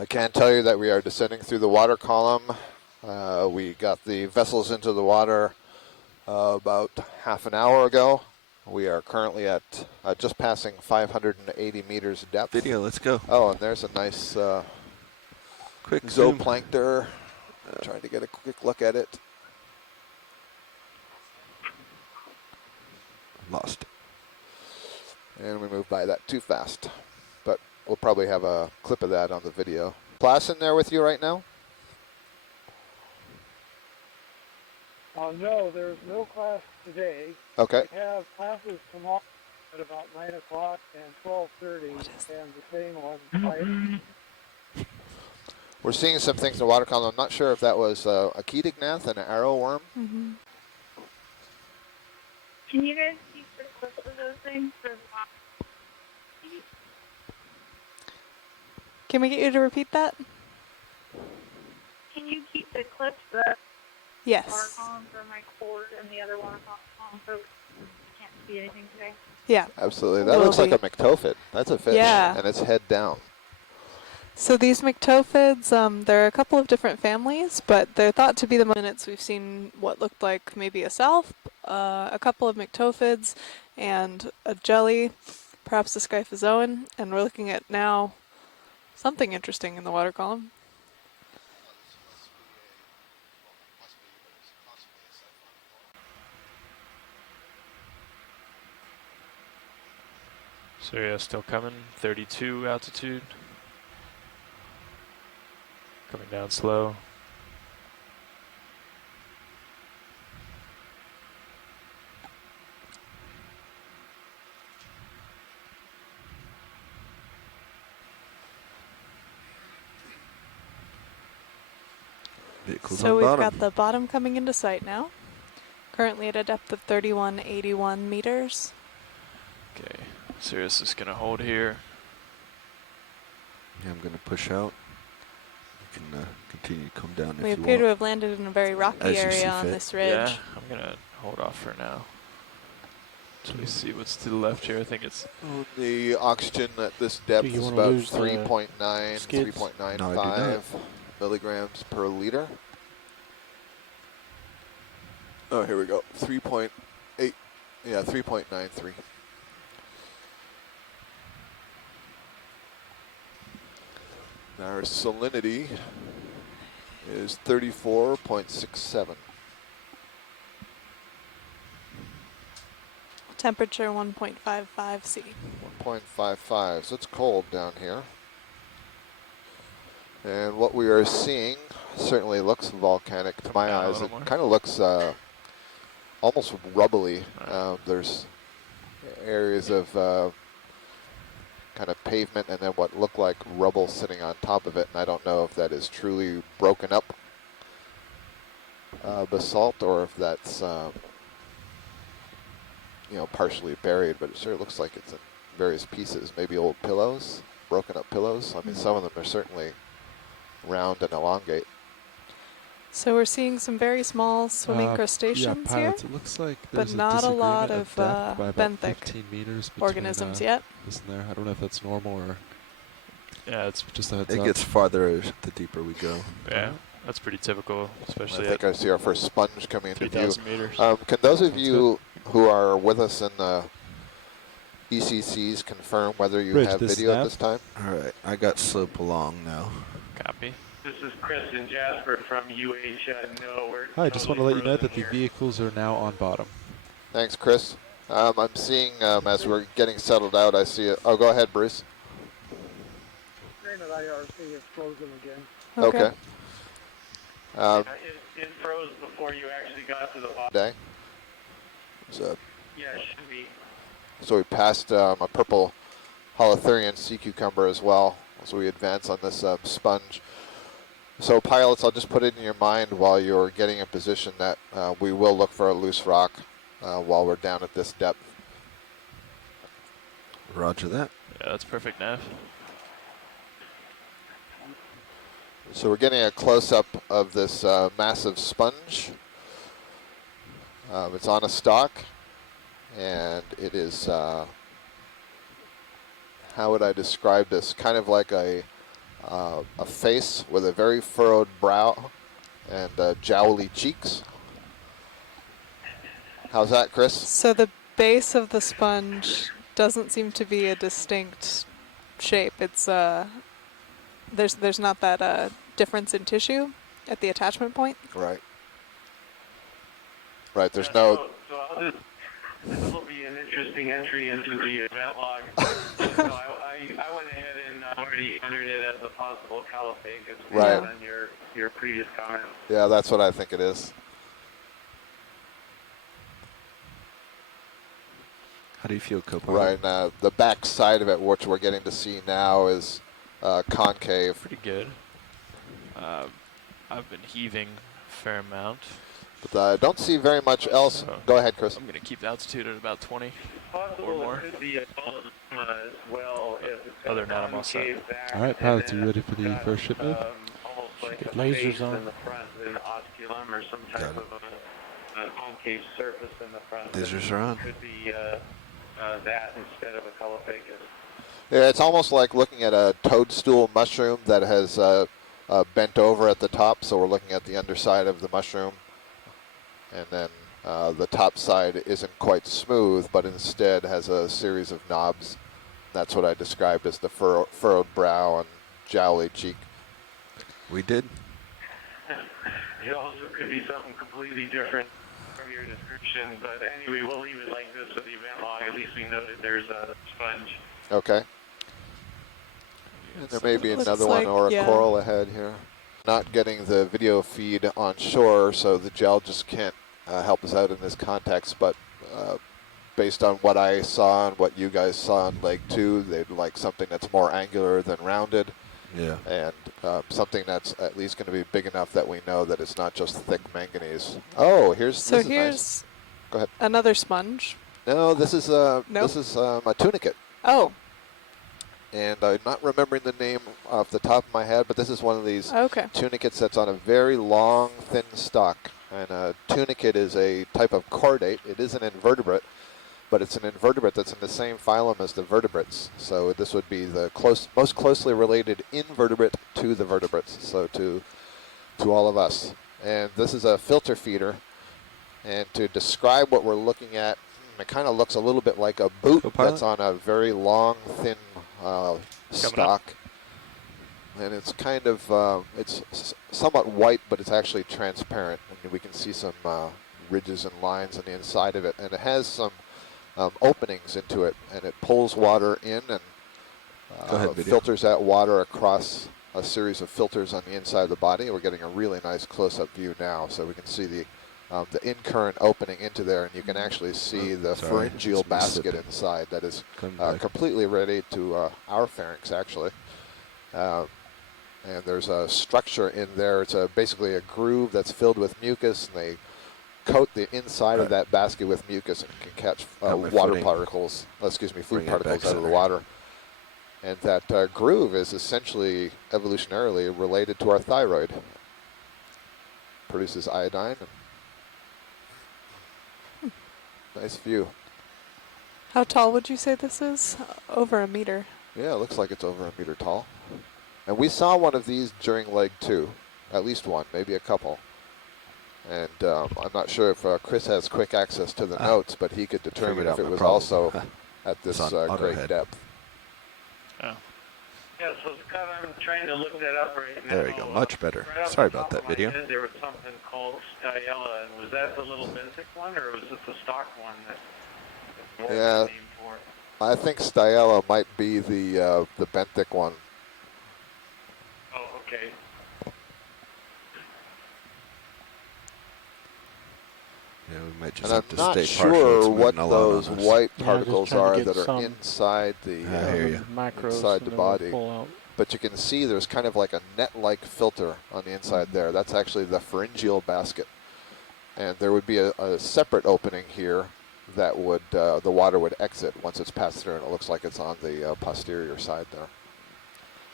I can tell you that we are descending through the water column. We got the vessels into the water about half an hour ago. We are currently at just passing 580 meters depth. Video, let's go. Oh, and there's a nice Quick zoom. zooplankton. Trying to get a quick look at it. Lost. And we moved by that too fast. But we'll probably have a clip of that on the video. Class in there with you right now? No, there's no class today. Okay. We have classes tomorrow at about 9 o'clock and 12:30, and the same on Friday. We're seeing some things in the water column. I'm not sure if that was a Ketignath and an arrowworm. Mm-hmm. Can you guys keep the clips of those things for the Can we get you to repeat that? Can you keep the clips that water Yes. column for my cord and the other water column so I can't see anything today? Yeah. Absolutely. That looks like a myctophid. That's a fish. Yeah. And it's head down. So these myctophids, there are a couple of different families, but they're thought to be the minutes. We've seen what looked like maybe a salp, a couple of myctophids, and a jelly, perhaps a scyphozoan, and we're looking at now something interesting in the water column. So yeah, still coming, 32 altitude. Coming down slow. Vehicles So on we've bottom. got the bottom coming into sight now. Currently at a depth of 3181 meters. Okay, Sirius is gonna hold here. Yeah, I'm going to push out. You can continue to come down We if you appear to want. have landed in a very rocky As you see area on fit. this ridge. Yeah, I'm gonna hold off for now. Let me see what's to the left here. I think it's The oxygen at this depth Do you is wanna about lose the 3.9, skids? 3.95 milligrams per liter. Oh, here we go. 3.8. Yeah, 3.93. Our salinity is 34.67. Temperature 1.55 C. 1.55, so it's cold down here. And what we are seeing certainly looks volcanic to my eyes. It kind of looks almost rubbly. There's areas of kind of pavement and then what look like rubble sitting on top of it, and I don't know if that is truly broken up basalt or if that's you know, partially buried, but it sure looks like it's in various pieces, maybe old pillows, broken up pillows. I mean, some of them are certainly round and elongate. So we're seeing some very small swimming crustaceans yeah, pilots, here, it looks like but there's not a lot disagreement of depth by about benthic 15 meters between, organisms yet. this and there. I don't know if that's normal or yeah, it's just a heads It up. gets farther the deeper we go. yeah, that's pretty typical, especially I think I see our first sponge coming into view. 3,000 meters. Can those of you who are with us in the ECCs confirm whether you Rich, have this video at nav? this time? All right, I got slope along now. Copy. This is Chris and Jasper from UH. No, we're Hi, I just want to totally let you know that the frozen here. vehicles are now on bottom. Thanks, Chris. I'm seeing as we're getting settled out, I see it. Oh, go ahead, Bruce. Granted, IRC is frozen again. Okay. It froze before you actually got to the bottom. Day. So, Yeah, it should be. so we passed a purple holothurian sea cucumber as well as we advance on this sponge. So pilots, I'll just put it in your mind while you're getting in position that we will look for a loose rock while we're down at this depth. Roger that. Yeah, that's perfect, Nav. So we're getting a close-up of this massive sponge. It's on a stalk, and it is, how would I describe this? Kind of like a a face with a very furrowed brow and jowly cheeks. How's that, Chris? So the base of the sponge doesn't seem to be a distinct shape. It's there's not that difference in tissue at the attachment point. Right. Right. There's Yeah, no. So this will be an interesting entry into the event log. So I went ahead and already entered it as a possible caliphate Right. on your previous comment. Yeah, that's what I think it is. How do you feel, Copilot? Right. And the back side of it, which we're getting to see now, is concave. Pretty good. I've been heaving a fair amount. But I don't see very much else. So Go ahead, Chris. I'm going to keep the altitude at about 20 Possible or more. it could be a as well if it's Other than that, I'm all set. concave back, All right, and pilots, then you ready for it's the got, first ship move? Almost like Get a lasers face on. in the front, an osculum or some type of a concave surface in the front. Lasers are on. Could be that instead of a caliphate. Yeah, it's almost like looking at a toadstool mushroom that has bent over at the top. So we're looking at the underside of the mushroom. And then the top side isn't quite smooth, but instead has a series of knobs. That's what I described as the furrowed brow and jowly cheek. We did. It also could be something completely different from your description, but anyway, we'll leave it like this for the event log. At least we know that there's a sponge. Okay. And there may be Looks another like, one or a yeah. coral ahead here. Not getting the video feed on shore, so the gel just can't help us out in this context, but based on what I saw and what you guys saw in leg 2, they'd like something that's more angular than rounded, Yeah. and something that's at least going to be big enough that we know that it's not just thick manganese. Oh, here's So this is here's nice. Go ahead. another sponge. No, this is Nope. a tunicate. Oh, And I'm not remembering the name off the top of my head, but this is one of these okay. tunicates that's on a very long, thin stalk. And a tunicate is a type of chordate. It is an invertebrate, but it's an invertebrate that's in the same phylum as the vertebrates. So this would be the most closely related invertebrate to the vertebrates, so to all of us. And this is a filter feeder. And to describe what we're looking at, it kind of looks a little bit like a boot Copilot? that's on a very long, thin stock. And it's kind of, it's somewhat white, but it's actually transparent. And we can see some ridges and lines on the inside of it. And it has some openings into it. And it pulls water in and Go ahead, video. filters that water across a series of filters on the inside of the body. We're getting a really nice close-up view now. So we can see the in-current opening into there. And you can actually see the sorry. pharyngeal It's me basket slipping. inside that is Come back. completely ready to our pharynx, actually. And there's a structure in there. It's basically a groove that's filled with mucus, and they coat the inside of that basket with mucus and can catch Got my water footing. particles, food Bring it particles back out of the center. water. And that groove is essentially evolutionarily related to our thyroid. Produces iodine. Nice view. How tall would you say this is? Over a meter. Yeah, it looks like it's over a meter tall. And we saw one of these during leg 2, at least one, maybe a couple. And I'm not sure if Chris has quick access to the notes, but he could determine Figured out if it my was problem. also at this It's on great AutoHead. depth. Oh. Yeah, so Scott, I'm trying to look that up right now. There you go. Much better. Right off Sorry the about top of that my video. head, there was something called Styella, and was that the little benthic one, or was it the stock one that more Yeah. name for it? I think Styella might be the benthic one. Oh, okay. Yeah, we might just And have I'm to not stay partial. It's sure moving what a lot those on us. white Yeah, particles just trying are to get that are some, inside the I hear ya. macros inside and the then we'll body. pull out. But you can see there's kind of like a net-like filter on the inside there. That's actually the pharyngeal basket. And there would be a separate opening here that would the water would exit once it's passed through, and it looks like it's on the posterior side there.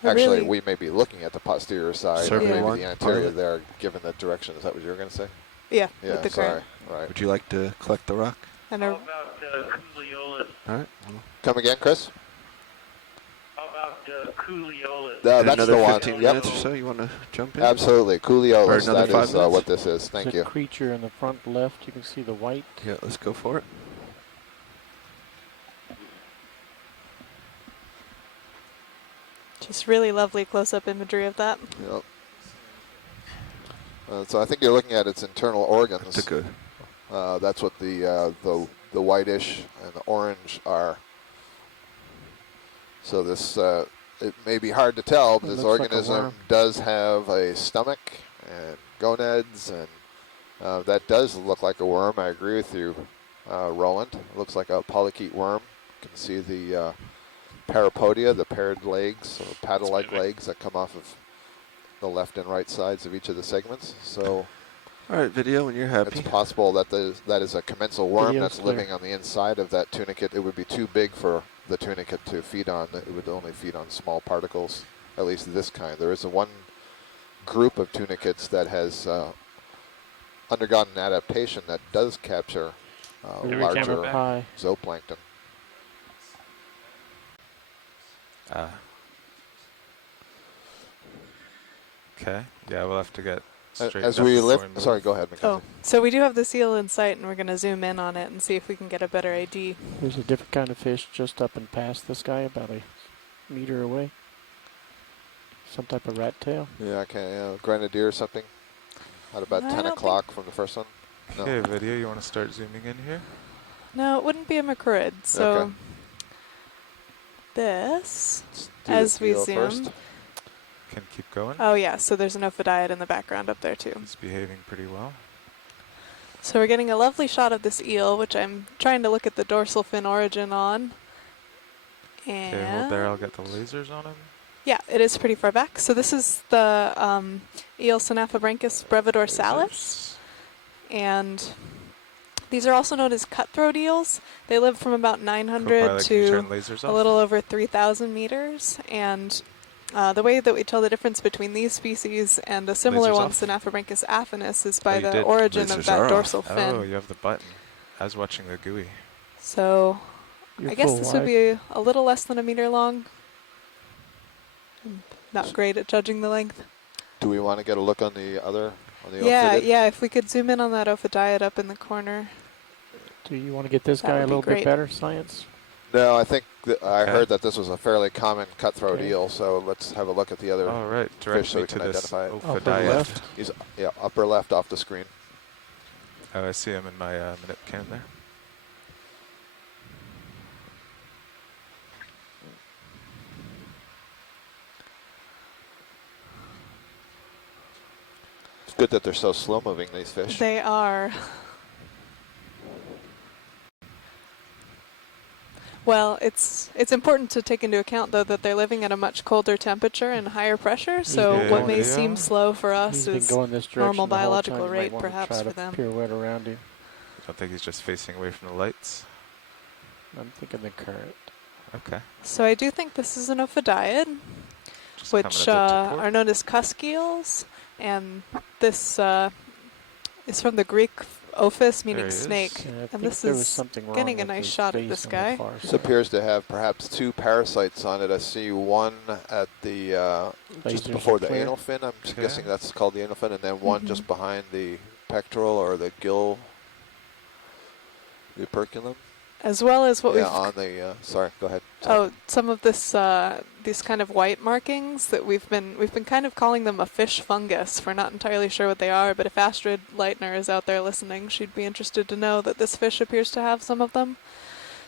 I Actually, really- we may be looking at the posterior side, Survey maybe one, the anterior pilot. there, given the direction. Is that what you were going to say? Yeah, Yeah, with the sorry. current. Right. Would you like to collect the rock? And How a, about Culeolus? All right. Come again, Chris? How about Cooliolas. That's another the one. 15 Yep. minutes or so. You want to jump in? Absolutely, Cooliolas. Or another That 5 is minutes? what this is. Thank There's you. a creature in the front left. You can see the white. Yeah, let's go for it. Just really lovely close-up imagery of that. Yep. So I think you're looking at its internal organs. That's what the whitish and the orange are. So this it may be hard to tell, but this organism does have a stomach and gonads, and that does look like a worm. I agree with you, Roland. It looks like a polychaete worm. You can see the parapodia, the paired legs, or paddle-like legs that come off of the left and right sides of each of the segments. So, all right, video, when you're happy. It's possible that that is a commensal worm Video's that's living on the inside of that tunicate. It would be too big for the tunicate to feed on. It would only feed on small particles, at least this kind. There is one group of tunicates that has undergone an adaptation that does capture larger zooplankton. Okay. Yeah, we'll have to get straight as we lift. Sorry, go ahead, Mackenzie. Oh, so we do have the seal in sight, and we're going to zoom in on it and see if we can get a better ID. There's a different kind of fish just up and past this guy, about a meter away. Some type of rat tail. Yeah, okay, grenadier or something. At about 10 o'clock from the first one. No. Okay, video. You want to start zooming in here? No, it wouldn't be a macruid. So Okay. This, as we zoom. First. Can keep going. Oh yeah, so there's an ophidiid in the background up there too. It's behaving pretty well. So we're getting a lovely shot of this eel, which I'm trying to look at the dorsal fin origin on. And okay, hold there. I'll get the lasers on him. Yeah, it is pretty far back. So this is the eel Synaphobranchus brevidorsalis. And these are also known as cutthroat eels. They live from about 900 to a little over 3,000 meters. And the way that we tell the difference between these species and a similar one, Synaphobranchus affinis, is by the origin of that dorsal fin. Oh, you have the button. I was watching the GUI. So I guess this would be a little less than a meter long. I'm not great at judging the length. Do we want to get a look on the other? Yeah, if we could zoom in on that ophidiid up in the corner. Do you want to get this guy a little bit better, Science? No, I think I heard that this was a fairly common cutthroat eel, so let's have a look at the other fish so we can identify it. Upper left. He's upper left off the screen. Oh, I see him in my minute cam there. It's good that they're so slow moving, these fish. They are. Well, it's important to take into account, though, that they're living at a much colder temperature and higher pressure, so what may seem slow for us is normal biological rate, perhaps, for them. Pirouette around you. I don't think he's just facing away from the lights. I'm thinking the current. Okay. So I do think this is an ophidiid, which are known as cusk eels, and this is from the Greek ophis, meaning snake, and this is getting a nice shot at this guy. This appears to have perhaps two parasites on it. I see one at the just before the anal fin. I'm guessing that's called the anal fin, and then one just behind the pectoral or the gill, the operculum. As well as what we've on the sorry, go ahead. Oh, some of this these kind of white markings that we've been kind of calling them a fish fungus. We're not entirely sure what they are, but if Astrid Leitner is out there listening, she'd be interested to know that this fish appears to have some of them.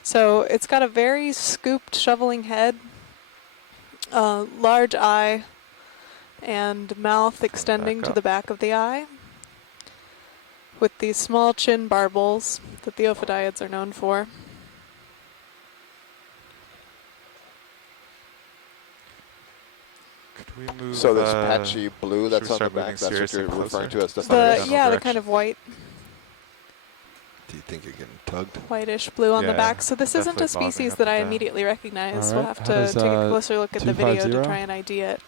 So it's got a very scooped, shoveling head, large eye, and mouth extending to the back of the eye, with these small chin barbels that the ophidiids are known for. So this patchy blue that's on the back, that's what you're referring to as the the kind of white. Do you think you're getting tugged? Whitish blue on the back. So this isn't a species that I immediately recognize. We'll have to take a closer look at the video to try and ID it.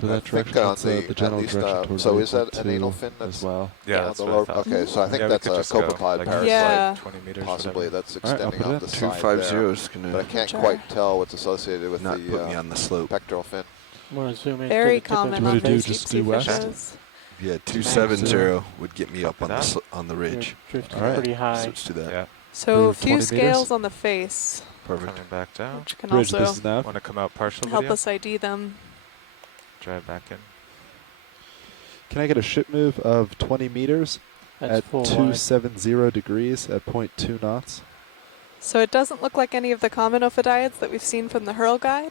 For that I think direction, on that's the, the general at least, direction towards so the is that an 2 anal fin that's as well. Yeah, on that's the what I lower? thought. Okay, so I think Yeah, we that's could a just go, copepod like, parasite. Yeah. 20 meters, Possibly whatever. that's All right, I'll extending put it out in. the side 250 there. is going But I to can't Sure. quite tell what's associated with not put me the on the slope. pectoral fin. I'm going to zoom in Very to the tip common of Do you on want the to do those face. deep just sea due west? fishes. Yeah, Max 270 zero. would get me Copy up that. on the You're ridge. drifting All right. pretty So high. let's do that. Yeah, So For a few 20 scales meters? on the face, Perfect. coming back down. which can Bridge, this also is nav. Want to come out partial help with you? us ID them. Drive back in. Can I get a ship move of 20 meters That's at full wide. 270 degrees at 0.2 knots? So it doesn't look like any of the common ophidiids that we've seen from the Hurl guide.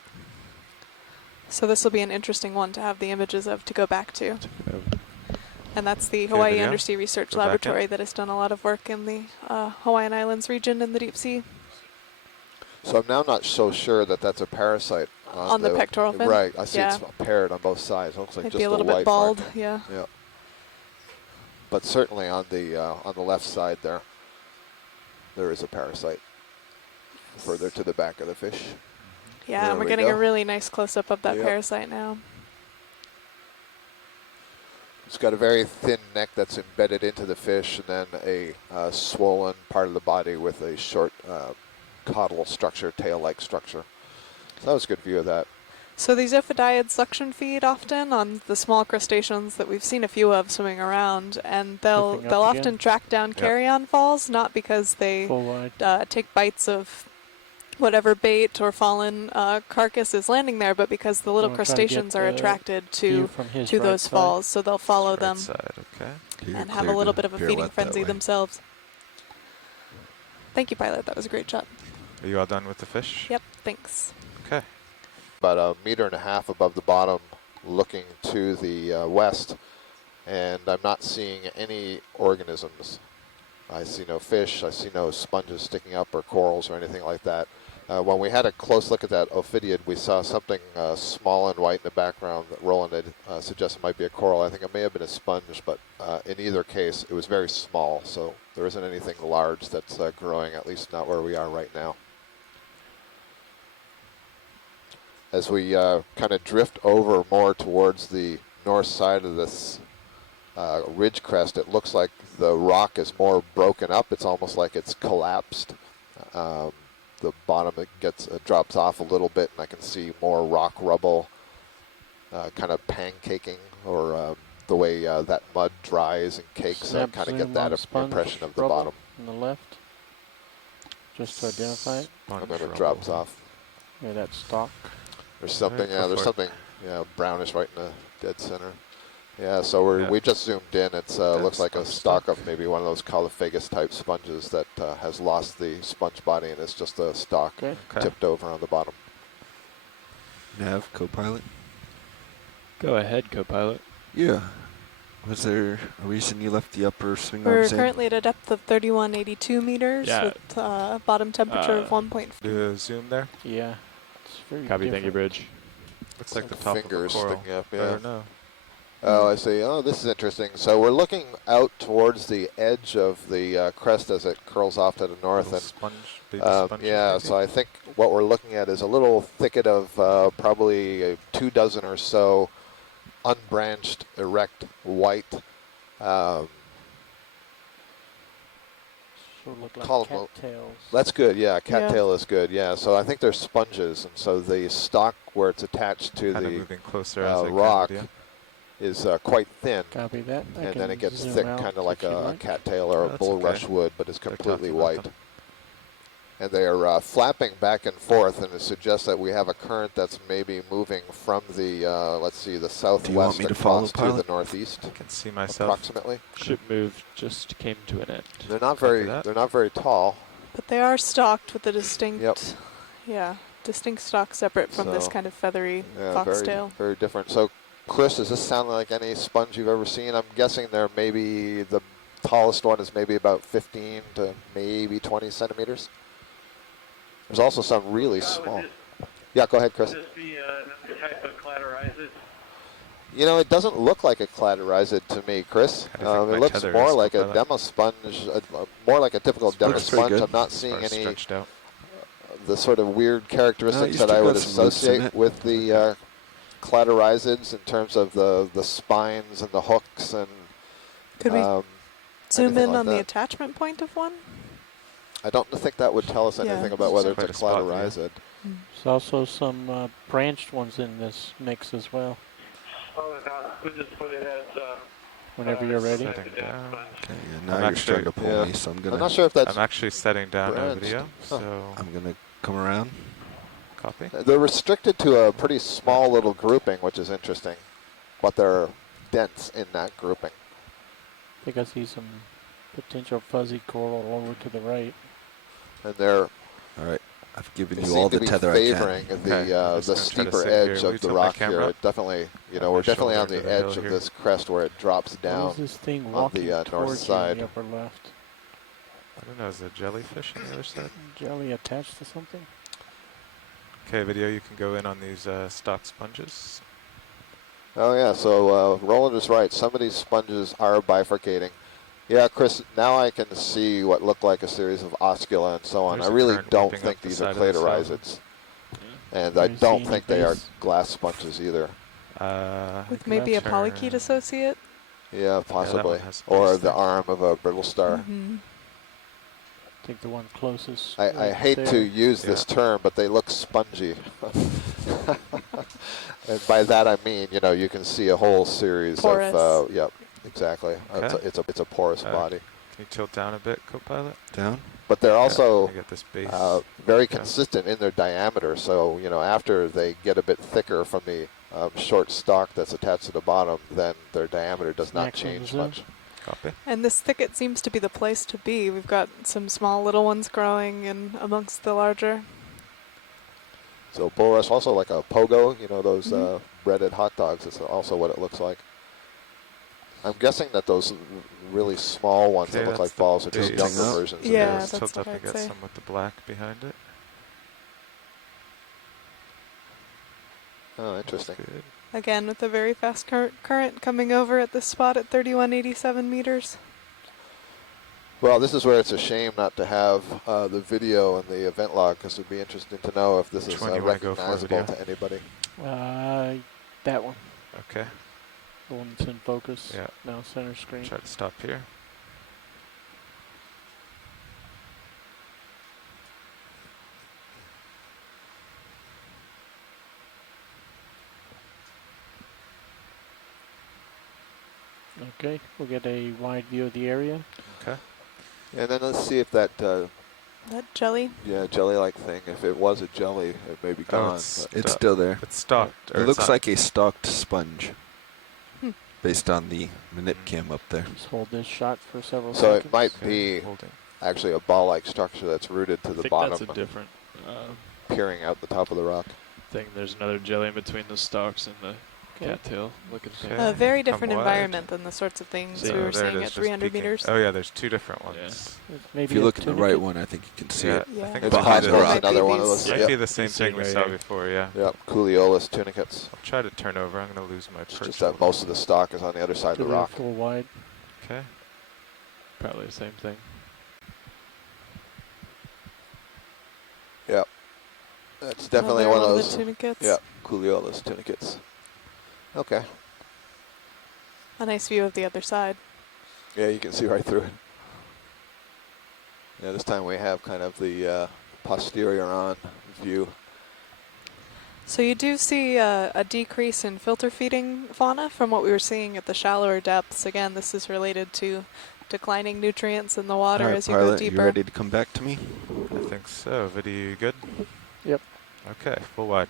So this will be an interesting one to have the images of to go back to. And that's the Hawaii video. Undersea Research Go back in. Laboratory that has done a lot of work in the Hawaiian Islands region in the deep sea. So I'm now not so sure that that's a parasite On the pectoral fin? Right, I see Yeah. it's paired on both sides. It looks like Might just be a little white bit bald, marking. yeah. Yeah. But certainly on the left side there is a parasite. Further to the back of the fish. Yeah, There and we're we getting go. a really nice close-up of that Yep. parasite now. It's got a very thin neck that's embedded into the fish, and then a swollen part of the body with a short caudal structure, tail-like structure. So that was a good view of that. So these ophidiids suction feed often on the small crustaceans that we've seen a few of swimming around, and they'll Lifting up often again. track down carrion falls, not because they Full wide. take bites of whatever bait or fallen carcass is landing there, but because the little wanna try to get crustaceans are the attracted view to from his to right those side. falls, so they'll follow Right them side, okay. You're and have a clear little to bit of a pirouette feeding that frenzy way. themselves. Thank you, pilot. That was a great shot. Are you all done with the fish? Yep, thanks. Okay. About 1.5 meters above the bottom, looking to the west, and I'm not seeing any organisms. I see no fish, I see no sponges sticking up or corals or anything like that. When we had a close look at that ophidiid, we saw something small and white in the background that Roland had suggested might be a coral. I think it may have been a sponge, but in either case, it was very small, so there isn't anything large that's growing, at least not where we are right now. As we kind of drift over more towards the north side of this ridge crest, it looks like the rock is more broken up. It's almost like it's collapsed. The bottom drops off a little bit, and I can see more rock rubble kind of pancaking, or the way that mud dries and cakes. I Snap kind of zoom get that on the sponge impression of the rubble bottom. on the left, just to identify it. And then it Sponge drops rubble. off. Yeah, that stalk. There's something, Alright, go there's for it. something, brownish right in the dead center. Yeah, so we just zoomed in. It looks like a stalk of maybe one of those Caulophagous type sponges that has lost the sponge body, and it's just a stalk Okay. Okay. tipped over on the bottom. Nav, co-pilot? Go ahead, co-pilot. Yeah. Was there a reason you left the upper swing We're arms in? currently at a depth of 3182 meters Yeah. with bottom temperature of 1.5. Do a zoom there. Yeah, it's very Copy, different. thank you, bridge. Looks like the Some top of a fingers coral. sticking up, I yeah. don't know. Oh, I see. Oh, this is interesting. So we're looking out towards the edge of the crest as it curls off to the north, Little and sponge, baby sponges yeah. maybe? So I think what we're looking at is a little thicket of probably 24 or so unbranched, erect, white. Sort of look like Column- cattails. That's good, yeah. Yeah. Cattail is good, yeah. So I think they're sponges, and so the stalk where it's attached to Kind of the moving closer as I rock can with you. is quite thin, Copy that. I and can then it gets zoom thick, out kind of like if you a like. cattail or Oh, a that's bulrush okay. wood, but it's They're completely talking about white. them. And they are flapping back and forth, and it suggests that we have a current that's maybe moving from the, let's see, the southwest me to follow, across to pilot? the northeast, I can see myself. approximately. Ship move just came to an end. They're not Copy very, that. they're not very tall. But they are stalked with a distinct, Yep. distinct stalk separate from this So, kind of feathery Yeah, foxtail. very different. So, Chris, does this sound like any sponge you've ever seen? I'm guessing they're maybe the tallest one is maybe about 15 to maybe 20 centimeters. There's also some really small. Yeah, go ahead, Chris. Would this be another type of cladorizid? You know, it doesn't look like a cladorizid to me, Chris. How do you think It my looks tether more is, like a co-pilot? demosponge, more like a typical Looks pretty demosponge. good. I'm not As seeing far as any stretched out. the sort of weird characteristics you that I still would got some roots in associate it. with the cladorhizids in terms of the spines and the hooks and Could we zoom anything in like on the that. attachment point of one? I don't think that would tell us Yeah. anything about whether it's a Quite a spot view. cladorhizid. There's also some branched ones in this mix as well. Oh, we'll just put it as Whenever you're ready. Setting down. Okay, yeah, now I'm you're actually- starting to pull yeah. me, so I'm I'm gonna not sure if that's I'm actually setting down a branched. video, Huh. so I'm gonna come around. copy. They're restricted to a pretty small little grouping, which is interesting, but they're dense in that grouping. I think I see some potential fuzzy coral over to the right. And they're All right, I've given they you seem all to the be tether I can. favoring Okay, I'm the just gonna try to steeper sit here. edge Will of you the tilt my rock here. camera? It definitely, you know, My we're definitely shoulder on to the the hill edge of here. this crest where it drops What down. is this thing on walking the, north towards side. you in the upper left? I don't know, is there jellyfish on the other side? Jelly attached to something? Okay, video, you can go in on these stock sponges. Oh yeah, so Roland is right. Some of these sponges are bifurcating. Yeah, Chris, now I can see what looked like a series of oscula and so on. There's I a really current don't whipping think up the these are side of the cladorhizids. And Do I you see don't any think they are base? glass sponges either. With maybe a turn- polychaete associate? Yeah, possibly. has Or base the there. arm of a brittle star. Mm-hmm. I think the one closest. I right hate to there. use this Yeah. term, but they look spongy. And by that I mean, you know, you can see a whole series Porous. of, yep, exactly. Okay. It's a porous body. Can you tilt down a bit, co-pilot? Down. But they're also I get this base. very Yeah. consistent in their diameter. So, you know, after they get a bit thicker from the short stalk that's attached to the bottom, then their diameter does not Snacks on the change zoom. much. Copy. And this thicket seems to be the place to be. We've got some small little ones growing in amongst the larger. So bull rush, also like a pogo, you know, those Mhm. breaded hot dogs. Is also what it looks like. I'm guessing that those really small ones Okay, that look that's like the balls are just base. younger Tilting up. versions of Yeah, those. Let's that's tilt what up and I'd get say. some with the black behind it. Oh, interesting. Good. Again, with a very fast current coming over at this spot at 3187 meters. Well, this is where it's a shame not to have the video and the event log, because it would be interesting to know if this Which is one do you wanna go for, recognizable video? to anybody. That one. Okay. The one that's in focus. Yeah. Now center screen. Try to stop here. Okay, we'll get a wide view of the area. Okay. And then let's see if that, That jelly. jelly-like thing, if it was a jelly, it may be gone. it's- but- It's still there. It's stopped. or It it's looks not. like a stalked sponge, Hmm. based on the manip cam up there. Just hold this shot for several So seconds. it might Okay, be holding. actually a ball-like structure that's rooted to I the think bottom, that's a different peering out the top of the rock. thing. There's another jelly in between the stalks and the Okay. cattail looking thing. A very different Come wide. environment than the sorts of things See, we were there it seeing is, at just 300 peeking. meters. Oh yeah, there's two different ones. It's If maybe you a look at the right tunicate. one, I think you can see Yeah, it. Yeah. I think It's it might possible be it's Might be another one of these. those. Might Yep. be the same These thing we right saw here. before, yeah. Yep, Culeolus tunicates. I'll try to turn over. I'm going to lose my It's perch. just that most of the stalk is on the other side of To the the rock. full wide. Okay. Probably the same thing. Yep. That's definitely Another one of the those. tunicates. Yep, Culeolus tunicates. Okay. A nice view of the other side. Yeah, you can see right through it. Yeah, this time we have kind of the posterior on view. So you do see a decrease in filter feeding fauna from what we were seeing at the shallower depths. Again, this is related to declining nutrients in the water All right, as you go pilot, deeper. you ready to come back to me? I think so. Video, you good? Yep. Okay, full wide.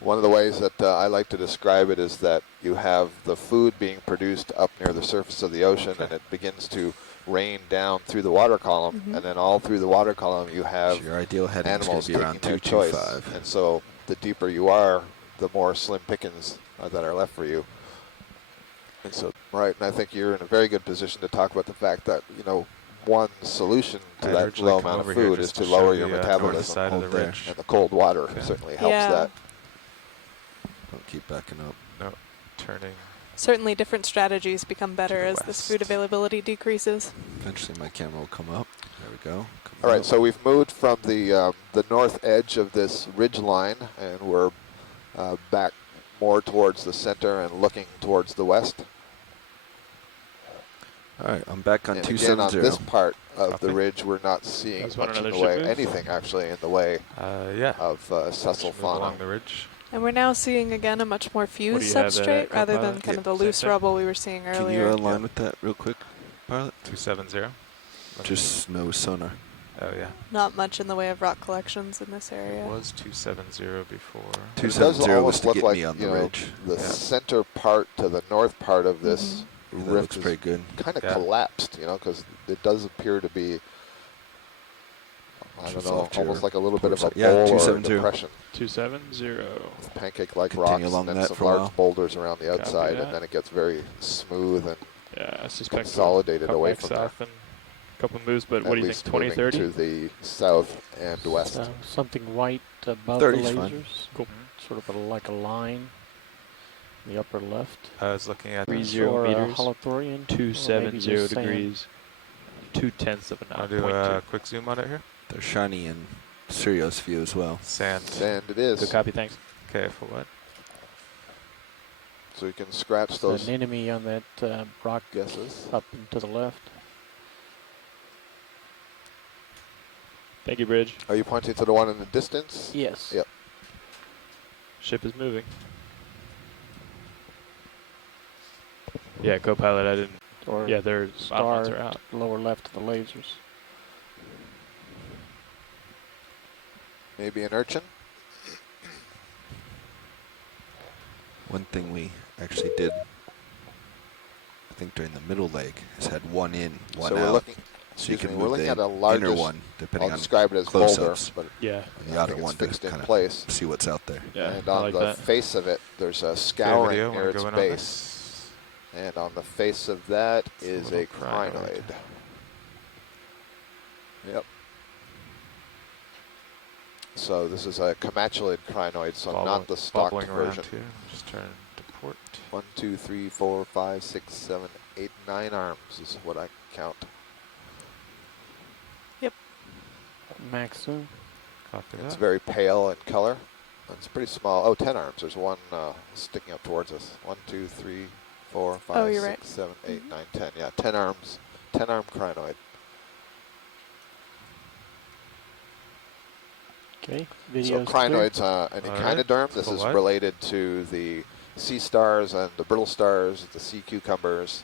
One of the ways that I like to describe it is that you have the food being produced up near the surface of the ocean, and it begins to rain down through the water column, Mhm. and then all through the water column you have So your ideal heading is going animals to be taking around their choice. 225. And so the deeper you are, the more slim pickings that are left for you. And so, right, and I think you're in a very good position to talk about the fact that, you know, one solution to I'd that originally low come amount of over here food is just to to lower show your the, north metabolism. side of the Hold there. ridge. And the cold water Okay. certainly helps Yeah. that. Don't keep backing up. No, turning. Certainly different strategies become better the as this food west. availability decreases. Eventually my camera will come up. There we go. Come All right, up. so we've moved from the north edge of this ridge line, and we're back more towards the center and looking towards the west. All right, I'm back on And 270. again, on this part of Copy. the ridge, we're not seeing Guys want much in another the way, ship move? anything actually in the way Yeah. of Cecil Just move fauna. along the ridge. And we're now seeing again a much more fused do you have there, substrate rather than co-pilot? kind of the Same loose thing? rubble we were seeing Can earlier. you align with that real quick, pilot? 270. Just no sonar. Oh yeah. Not much in the way of rock collections in this area. It was 270 before. It does 270 was almost to look get like, me on the you know, ridge. the Yeah. center part to the north part of this Ooh, that rift looks is pretty good. kind of Yeah. collapsed, you know, because it does appear to be, I don't Just know, off to your almost like a little bit of a port side. Yeah, bowl or a 270. depression. 270. With pancake-like Continue rocks along and then that some for a while. large boulders around the Copy outside, that. and then it gets very smooth and Yeah, I suspect consolidated we'll come away back from south and a couple moves, but at what do you least think? 20, moving 30? to the south and west. So something white above 30 the 's lasers. fine. Cool. Sort of like a line in the upper left. I was looking at 30 or meters. holothorian. 270 degrees. 2/10 of an I'll hour. do a quick zoom on it here. They're shiny in Sirius view as well. Sand. Sand it is. Good copy, thanks. Okay, for what? So you can scratch There's those an enemy on that rock guesses. up and to the left. Thank you, Bridge. Are you pointing to the one in the distance? Yes. Yep. Ship is moving. Yeah, co-pilot, I didn't. Or Yeah, their star are out. lower left of the lasers. Maybe an urchin? One thing we actually did, I think during the middle leg, is had one in, one So out. we're looking, so you excuse can me, move we're looking the at a inner largest, one, depending I'll on describe it as boulder, close-ups, but Yeah. and the I outer think one it's to fixed in kind of place. see what's out there. Yeah, And I on like the that. face of it, there's a Okay, scouring video, near wanna its go in on base. this? And on the face of that is a little crinoid. crinoid. Yep. So this is a comatulid crinoid, so not the stocked Bobbling around version. here. Just turn to port. 1, 2, 3, 4, 5, 6, 7, 8, 9 arms is what I count. Max zoom. Copy It's that. very pale in color. It's pretty small. Oh, 10 arms. There's one sticking up towards us. 1, 2, 3, 4, 5, Oh, you're 6, right. 7, 8, 9, 10. Yeah, 10 arms. 10-arm crinoid. Okay. So Video's crinoids, an Alright. echinoderm. This For is what? related to the sea stars and the brittle stars, the sea cucumbers.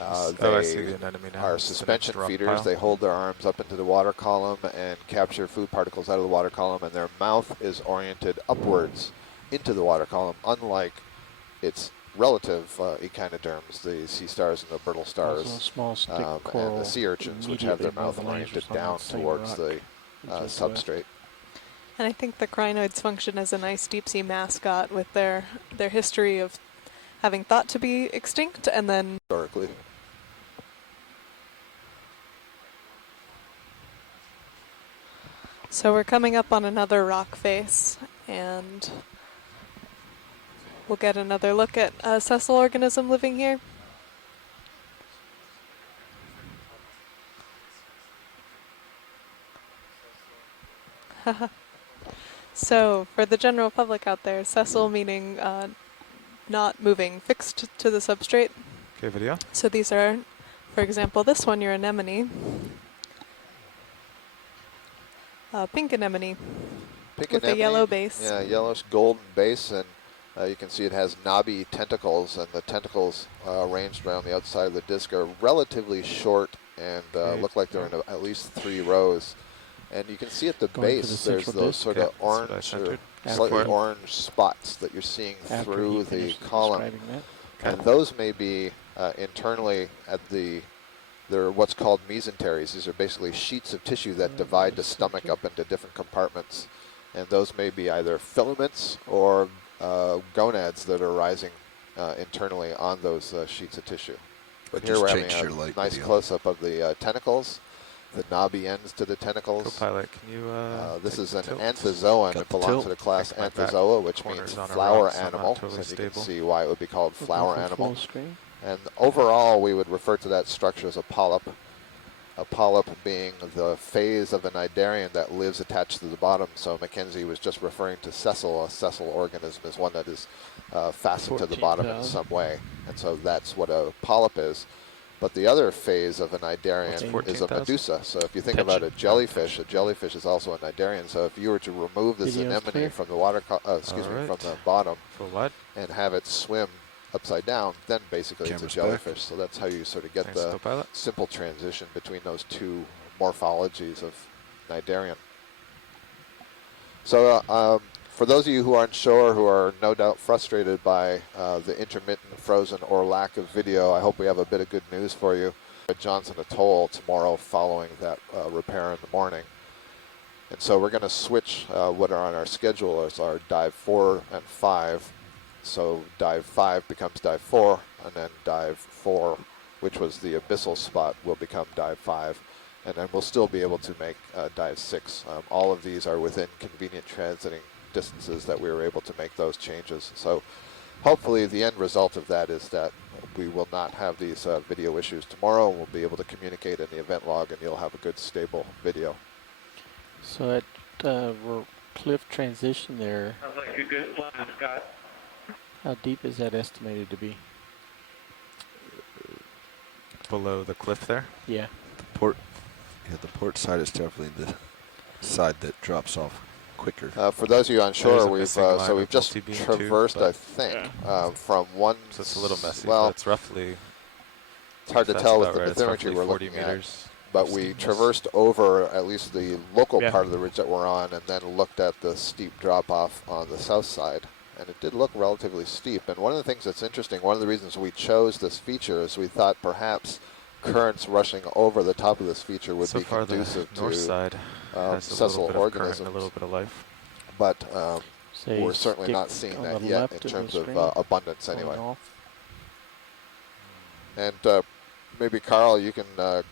I see They the anemone now. are It's the suspension next rock feeders. pile. They hold their arms up into the water column and capture food particles out of the water column, and their mouth is oriented upwards into the water column, unlike its relative echinoderms, the sea stars and the brittle Also stars, a small stick and coral the sea urchins, which have their immediately mouth above the oriented lasers on down that same towards rock, the just west. substrate. And I think the crinoids function as a nice deep sea mascot with their history of having thought to be extinct and then Historically. so we're coming up on another rock face and we'll get another look at a sessile organism living here. So for the general public out there, sessile meaning not moving, fixed to the substrate. Okay, video. So these are, for example, this one, your anemone. Pink anemone Pink with a anemone, yellow base. Yeah, yellowish golden base, and you can see it has knobby tentacles, and the tentacles arranged around the outside of the disc are relatively short and look like they're in at least 3 rows. And you can see at the Going for base, the there's central those disc. sort Yeah, of that's what I orange or centered. slightly After- orange spots that you're seeing After through he the finishes column. describing that. And those may be internally at they're what's called mesenteries. These are basically sheets of tissue that divide the stomach up into different compartments. And those may be either filaments or gonads that are rising internally on those sheets of tissue. But here Just we're change having your a light nice video. close-up of the tentacles, the knobby ends to the tentacles. Co-pilot, can you This take is an tilt? anthozoa, and Got it the belongs tilt. to the class Think my back Anthozoa, which corner's means on a flower rock, so I'm not animal. totally So you can stable. see why it would be called flower Full animal. screen. And overall, we would refer to that structure as a polyp. a polyp being the phase of an cnidarian that lives attached to the bottom. So Mackenzie was just referring to sessile. A sessile organism is one that is fastened to the bottom in some way. And so that's what a polyp is. But the other phase of an cnidarian is a medusa. So if you think about a jellyfish is also a cnidarian. So if you were to remove this anemone from the water, from the bottom, and have it swim upside down, then basically it's a jellyfish. So that's how you sort of get the simple transition between those two morphologies of cnidarian. So for those of you who aren't sure, who are no doubt frustrated by the intermittent, frozen, or lack of video, I hope we have a bit of good news for you. At Johnson Atoll tomorrow following that repair in the morning. And so we're going to switch what are on our schedule as our dive 4 and 5. So dive 5 becomes dive 4, and then dive 4, which was the abyssal spot, will become dive 5. And then we'll still be able to make dive 6. All of these are within convenient transiting distances that we were able to make those changes. So hopefully the end result of that is that we will not have these video issues tomorrow, and we'll be able to communicate in the event log, and you'll have a good stable video. So at cliff transition there, Sounds like a good plan, Scott. how deep is that estimated to be? Below the cliff there? Yeah. The port side is definitely the side that drops off quicker. For those of you unsure, we've just traversed, I think, from one. So it's a little messy. Well, but it's roughly. It's hard to tell with the bathymetry we're looking at. But we traversed over at least the local part of the ridge that we're on, and then looked at the steep drop off on the south side. And it did look relatively steep. And one of the things that's interesting, one of the reasons we chose this feature is we thought perhaps currents rushing over the top of this feature would be conducive to north side sessile organisms. A little bit of life. But we're certainly not seeing that yet in terms of abundance anyway. And maybe Carl, you can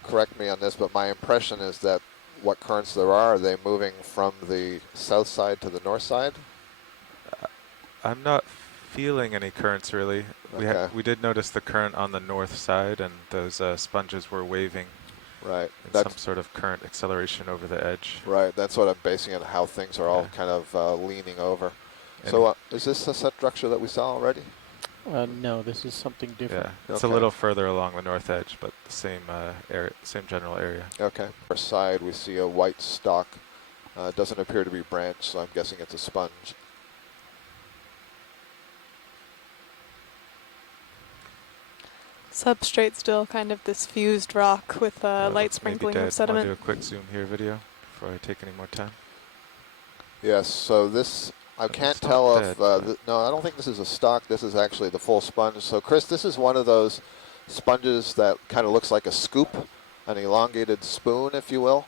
correct me on this, but my impression is that what currents there are they moving from the south side to the north side? I'm not feeling any currents really. We did notice the current on the north side, and those sponges were waving. Right. Some sort of current acceleration over the edge. Right. That's what I'm basing it on, how things are all kind of leaning over. So is this a set structure that we saw already? No, this is something different. Yeah, it's a little further along the north edge, but the same area, same general area. Okay. Our side, we see a white stalk. Doesn't appear to be branched, so I'm guessing it's a sponge. Substrate still kind of this fused rock with light sprinkling of sediment. Want to do a quick zoom here video before I take any more time? Yes, so this, I can't tell if, no, I don't think this is a stalk. This is actually the full sponge. So Chris, this is one of those sponges that kind of looks like a scoop, an elongated spoon, if you will.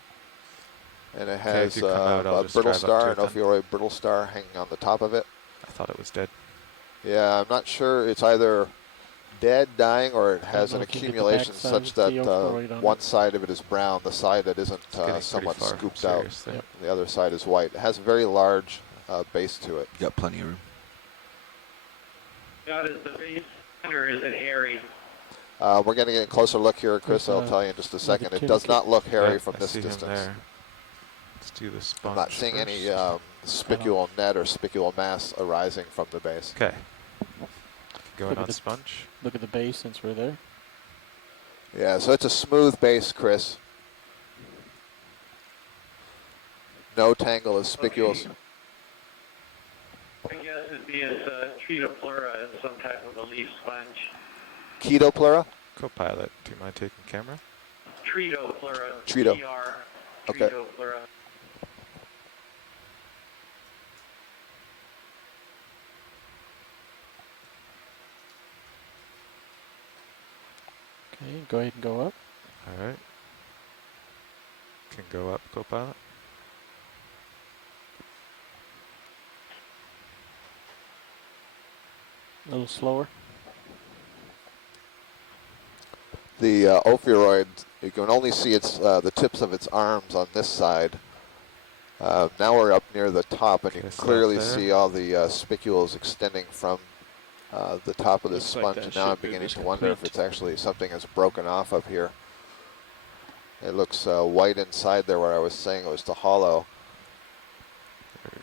And it has a brittle star, an ophiuroid brittle star hanging on the top of it. I thought it was dead. Yeah, I'm not sure. It's either dead, dying, or it has an accumulation such that one side of it is brown, the side that isn't somewhat scooped out. Yep. The other side is white. It has a very large base to it. Got plenty of room. God, is the base or is it hairy? We're going to get a closer look here, Chris. I'll tell you in just a second. It does not look hairy from this distance. Let's do the sponge. I'm not seeing any spicule net or spicule mass arising from the base. Okay. Going on sponge. Look at the base since we're there. Yeah, so it's a smooth base, Chris. No tangle of spicules. I guess it'd be as Tretopleura as some type of a leaf sponge. Ketopleura? Co-pilot, do you mind taking camera? Tretopleura. Treto. Okay. Tretopleura. Okay, go ahead and go up. All right. Can go up, co-pilot. A little slower. The ophiuroid, you can only see its the tips of its arms on this side. Now we're up near the top, and you can clearly see all the spicules extending from the top of this sponge. And now I'm beginning to wonder if it's actually something that's broken off up here. It looks white inside there where I was saying it was the hollow.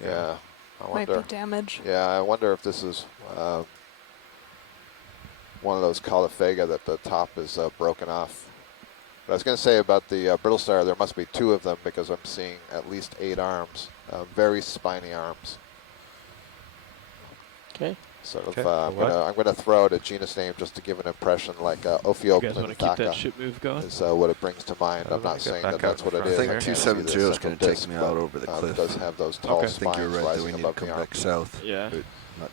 Yeah, I wonder. Might be damage. Yeah, I wonder if this is one of those Caulophega that the top is broken off. But I was going to say about the brittle star, there must be 2 of them because I'm seeing at least 8 arms, very spiny arms. Okay. Sort of. I'm gonna throw out a genus name just to give an impression, like Ophiopleithaka is what it brings to mind. I'm not saying that that's what it is. I think 270 is going to take me out over the cliff. It does have those tall spines. I think you're right that we need to come back south. Yeah.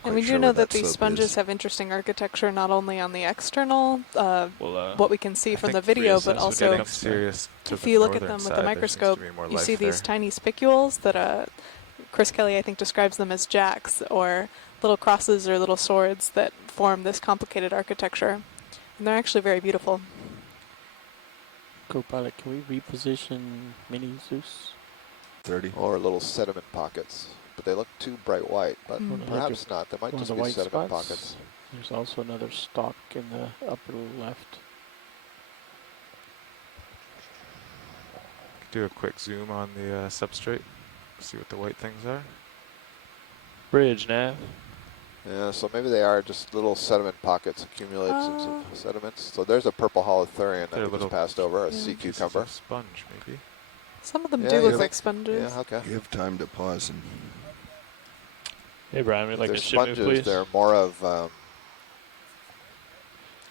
And we do know that these sponges have interesting architecture, not only on the external, what we can see from the video, but also if you look at them with a microscope, you see these tiny spicules that Chris Kelly, I think, describes them as jacks, or little crosses or little swords that form this complicated architecture. And they're actually very beautiful. Co-pilot, can we reposition Mini Zeus? 30. Or little sediment pockets. But they look too bright white, but perhaps not. They might just be sediment pockets. There's also another stalk in the upper left. Do a quick zoom on the substrate, see what the white things are. Bridge, nav. Yeah, so maybe they are just little sediment pockets, accumulations of sediments. So there's a purple holothurian that we just passed over, a sea cucumber. Sponge, maybe. Some of them do look like sponges. Yeah, okay. You have time to pause and... Hey, Brian, we'd like to ship sponges, move, please. They're more of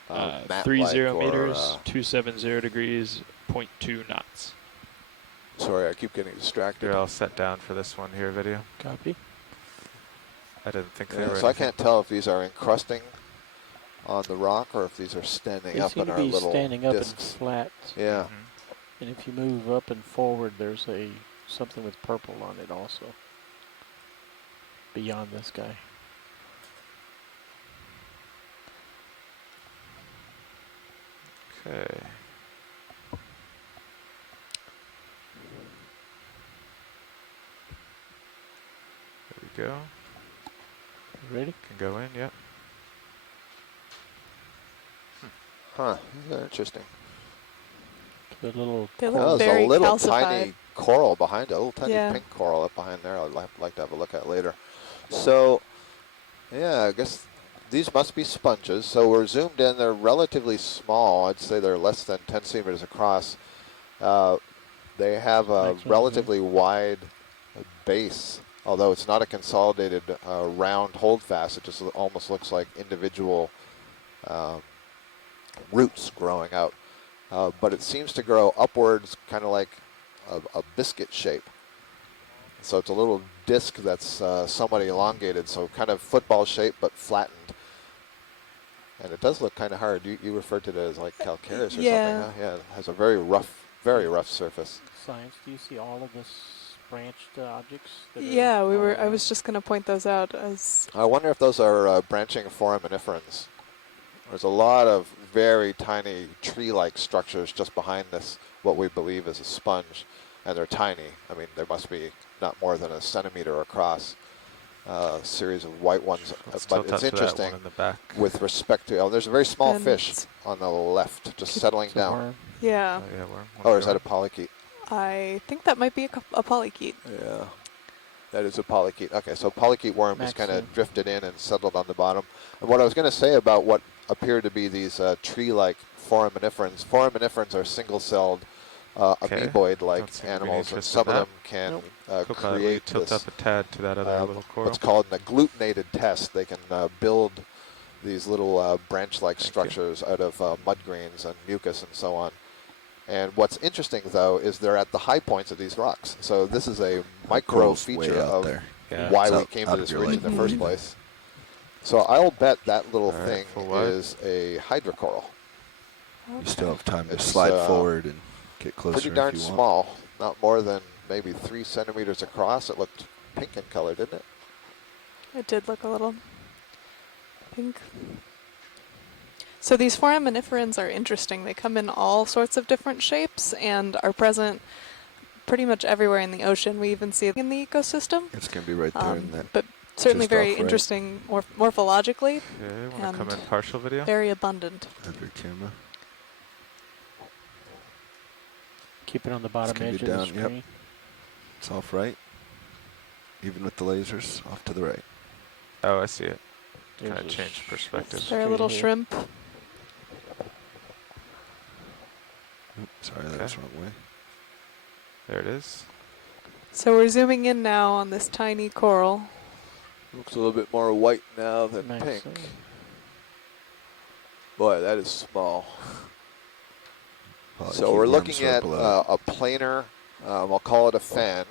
30 meters, 270 degrees, 0.2 knots. Sorry, I keep getting distracted. You're all set down for this one here video. Copy. I didn't think they were. So I can't tell if these are encrusting on the rock or if these are standing up in our little discs. They seem to be standing up and flat. Yeah. And if you move up and forward, there's something with purple on it also. Beyond this guy. Okay. There we go. Ready? Can go in, yep. Huh, interesting. The little they there's very a little calcified. tiny coral behind it, a little tiny pink coral up behind there I'd like to have a look at later. So, yeah, I guess these must be sponges. So we're zoomed in, they're relatively small. I'd say they're less than 10 centimeters across. They have a relatively wide base, although it's not a consolidated round holdfast. It just almost looks like individual roots growing out. But it seems to grow upwards, kind of like a biscuit shape. So it's a little disc that's somewhat elongated, so kind of football shape but flattened. And it does look kind of hard. You referred to it as like calcareous or something, huh? Yeah, it has a very rough surface. Science, do you see all of this branched objects? Yeah, I was just going to point those out as... I wonder if those are branching foraminiferans. There's a lot of very tiny tree-like structures just behind this, what we believe is a sponge, and they're tiny. I mean, there must be not more than a centimeter across. A series of white ones, but it's interesting in the back. With respect to. Oh, there's a very small fish on the left, just settling down. Yeah. Oh, is that a polychaete? I think that might be a polychaete. Yeah, that is a polychaete. Okay, so polychaete worm has kind of drifted in and settled on the bottom. And what I was going to say about what appear to be these tree-like foraminiferans. Foraminiferans are single-celled amoeboid-like animals, and some of them can create tilt up a tad to that other little coral. What's called an agglutinated test. They can build these little branch-like structures out of mud grains and mucus and so on. And what's interesting, though, is they're at the high points of these rocks. So this is a micro feature of why we came to this ridge in the first place. So I'll bet that little thing is a hydrocoral. You still have time to slide forward and get closer. Pretty darn small, not more than maybe 3 centimeters across. It looked pink in color, didn't it? It did look a little pink. So these foraminiferans are interesting. They come in all sorts of different shapes and are present pretty much everywhere in the ocean. We even see it in the ecosystem. It's going to be right there in that. But certainly very interesting morphologically. Okay, want to come in partial video? Very abundant. Under camera. Keep it on the bottom edge of the screen. Yep. It's off right. Even with the lasers, off to the right. Oh, I see it. Kind of change perspective. Is there a little shrimp? Oops, sorry, that was the wrong way. There it is. So we're zooming in now on this tiny coral. Looks a little bit more white now than pink. Boy, that is small. So we're looking at a planar, I'll call it a fan,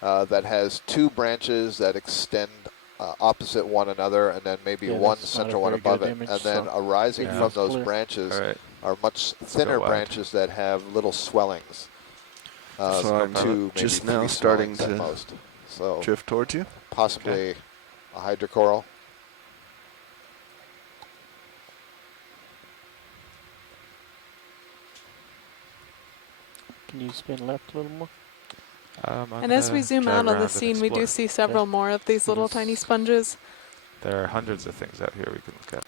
that has two branches that extend opposite one another, and then maybe one central one above it. And then arising from those branches are much thinner branches that have little swellings. So I'm just now starting to drift towards you. Possibly a hydrocoral. Can you spin left a little more? And as we zoom out on the scene, we do see several more of these little tiny sponges. There are hundreds of things out here we can look at.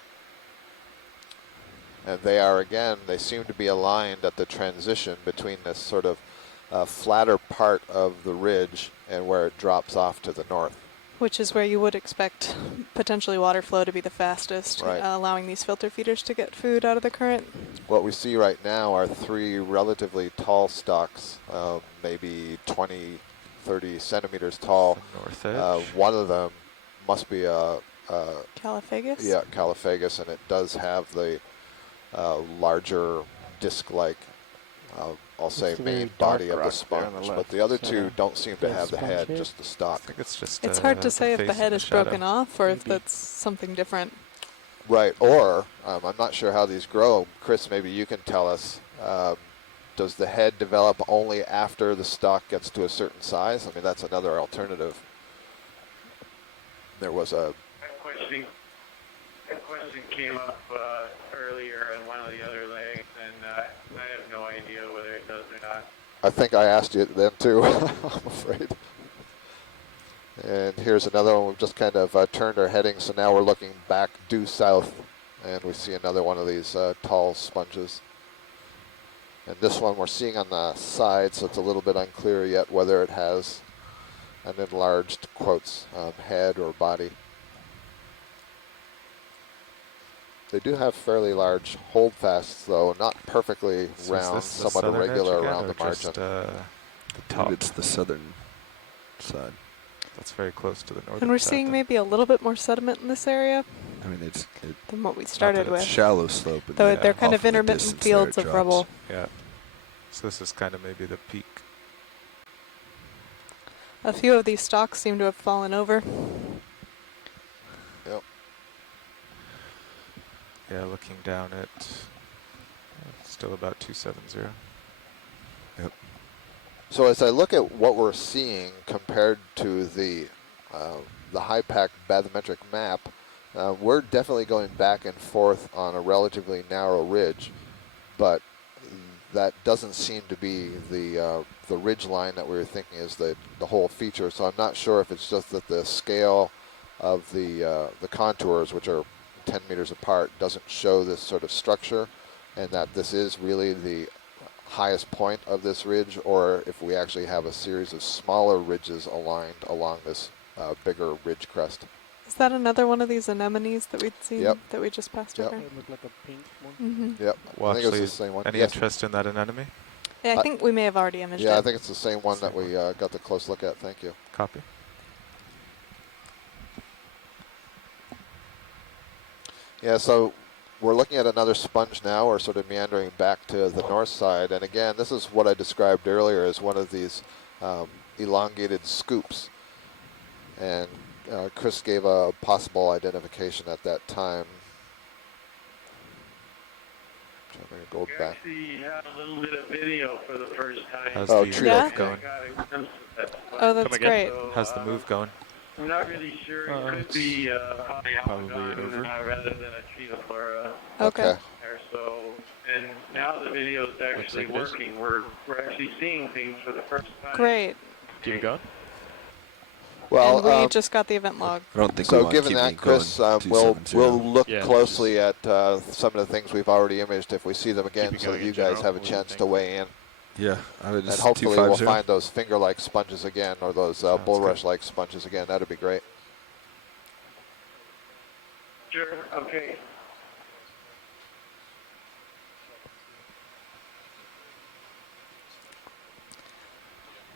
And they are, again, they seem to be aligned at the transition between this sort of flatter part of the ridge and where it drops off to the north. Which is where you would expect potentially water flow to be the fastest, allowing these filter feeders to get food out of the current. What we see right now are three relatively tall stalks, maybe 20, 30 centimeters tall. North edge. One of them must be a Calophagus? Yeah, Calophagus, and it does have the larger disc-like, I'll say, main body of the sponge. But the other two don't seem to have the head, just the stalk. I think it's just. It's hard to say if the head is broken off or if that's something different. Right, or I'm not sure how these grow. Chris, maybe you can tell us. Does the head develop only after the stalk gets to a certain size? I mean, that's another alternative. There was a question came up earlier in one of the other legs, and I have no idea whether it does or not. I think I asked you then too, I'm afraid. And here's another one. We've just kind of turned our heading, so now we're looking back due south, and we see another one of these tall sponges. And this one we're seeing on the side, so it's a little bit unclear yet whether it has an enlarged, quotes, head or body. They do have fairly large holdfasts, though, not perfectly round, somewhat irregular around the margin. The top. It's the southern side. That's very close to the northern And we're side, seeing maybe a little bit more sediment in this area. I mean, it's than what we started with. Shallow slope. Though they're kind of intermittent fields of rubble. Yeah. So this is kind of maybe the peak. A few of these stalks seem to have fallen over. Yep. Yeah, looking down at still about 270. Yep. So as I look at what we're seeing compared to the high-pack bathymetric map, we're definitely going back and forth on a relatively narrow ridge, but that doesn't seem to be the ridge line that we were thinking is the whole feature. So I'm not sure if it's just that the scale of the contours, which are 10 meters apart, doesn't show this sort of structure, and that this is really the highest point of this ridge, or if we actually have a series of smaller ridges aligned along this bigger ridge crest. Is that another one of these anemones that we'd seen that we just passed over? It looked like a pink one. Yep. Well, I think actually, it's the same one. Any interest in that anemone? Yeah, I think we may have already imaged it. Yeah, I think it's the same one that we got the close look at. Thank you. Copy. Yeah, so we're looking at another sponge now. We're sort of meandering back to the north side. And again, this is what I described earlier as one of these elongated scoops. And Chris gave a possible identification at that time. I'm going to go back. Actually had a little bit of video for the first time. How's the Trio going? Oh, that's great. So, how's the move going? I'm not really sure. It could be probably over. Rather than a Trio for Okay. so, and now the video is actually working. We're actually seeing things for the first time. Great. Keep it going. Well, and we just got the event log. I don't think so given that, Chris, we'll look closely at some of the things we've already imaged if we see them again, so that you guys have a chance to weigh in. Yeah, I would And just hopefully we'll 250. find those finger-like sponges again, or those bulrush-like sponges again. That'd be great. Sure, okay.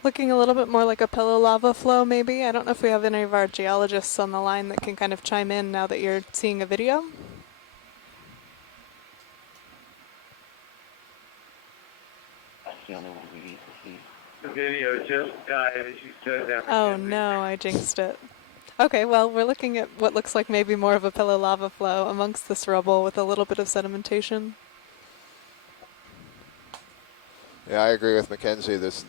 Looking a little bit more like a pillow lava flow, maybe. I don't know if we have any of our geologists on the line that can kind of chime in now that you're seeing a video. That's the only one we need to see. The video just died as you said that. Oh no, I jinxed it. Okay, well, we're looking at what looks like maybe more of a pillow lava flow amongst this rubble with a little bit of sedimentation. Yeah, I agree with Mackenzie. There's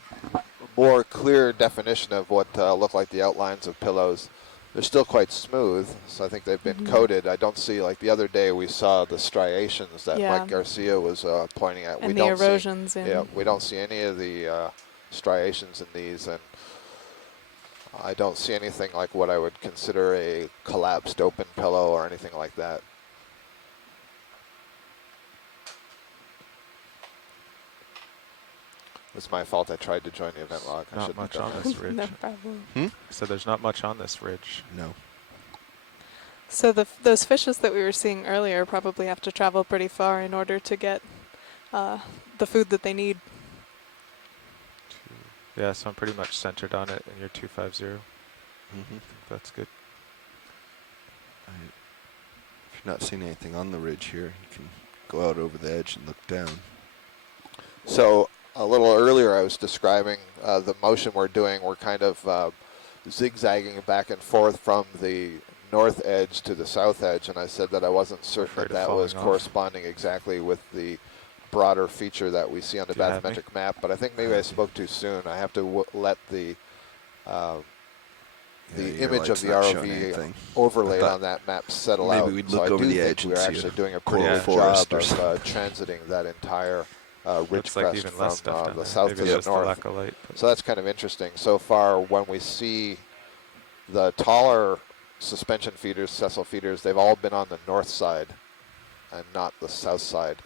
more clear definition of what look like the outlines of pillows. They're still quite smooth, so I think they've been coated. I don't see, like the other day we saw the striations that Mike Garcia was pointing at. And the erosions. Yeah, we don't see any of the striations in these, and I don't see anything like what I would consider a collapsed open pillow or anything like that. It's my fault. I tried to join the event log. Not much on this ridge. No problem. So there's not much on this ridge. No. So those fishes that we were seeing earlier probably have to travel pretty far in order to get the food that they need. Yeah, so I'm pretty much centered on it in your 250. That's good. If you're not seeing anything on the ridge here, you can go out over the edge and look down. So a little earlier I was describing the motion we're doing. We're kind of zigzagging back and forth from the north edge to the south edge, and I said that I wasn't certain that that was corresponding exactly with the broader feature that we see on the bathymetric map, but I think maybe I spoke too soon. I have to let the image of the ROV overlaid on that map settle out. Maybe we'd look over the edge and we're see actually doing a cool pretty good forest job of transiting that entire ridge crest even from less stuff down the there. south Maybe to it's the just the north. lack of light, So that's kind of interesting. So far, when we see the taller suspension feeders, sessile feeders, they've all been on the north side and not the south side.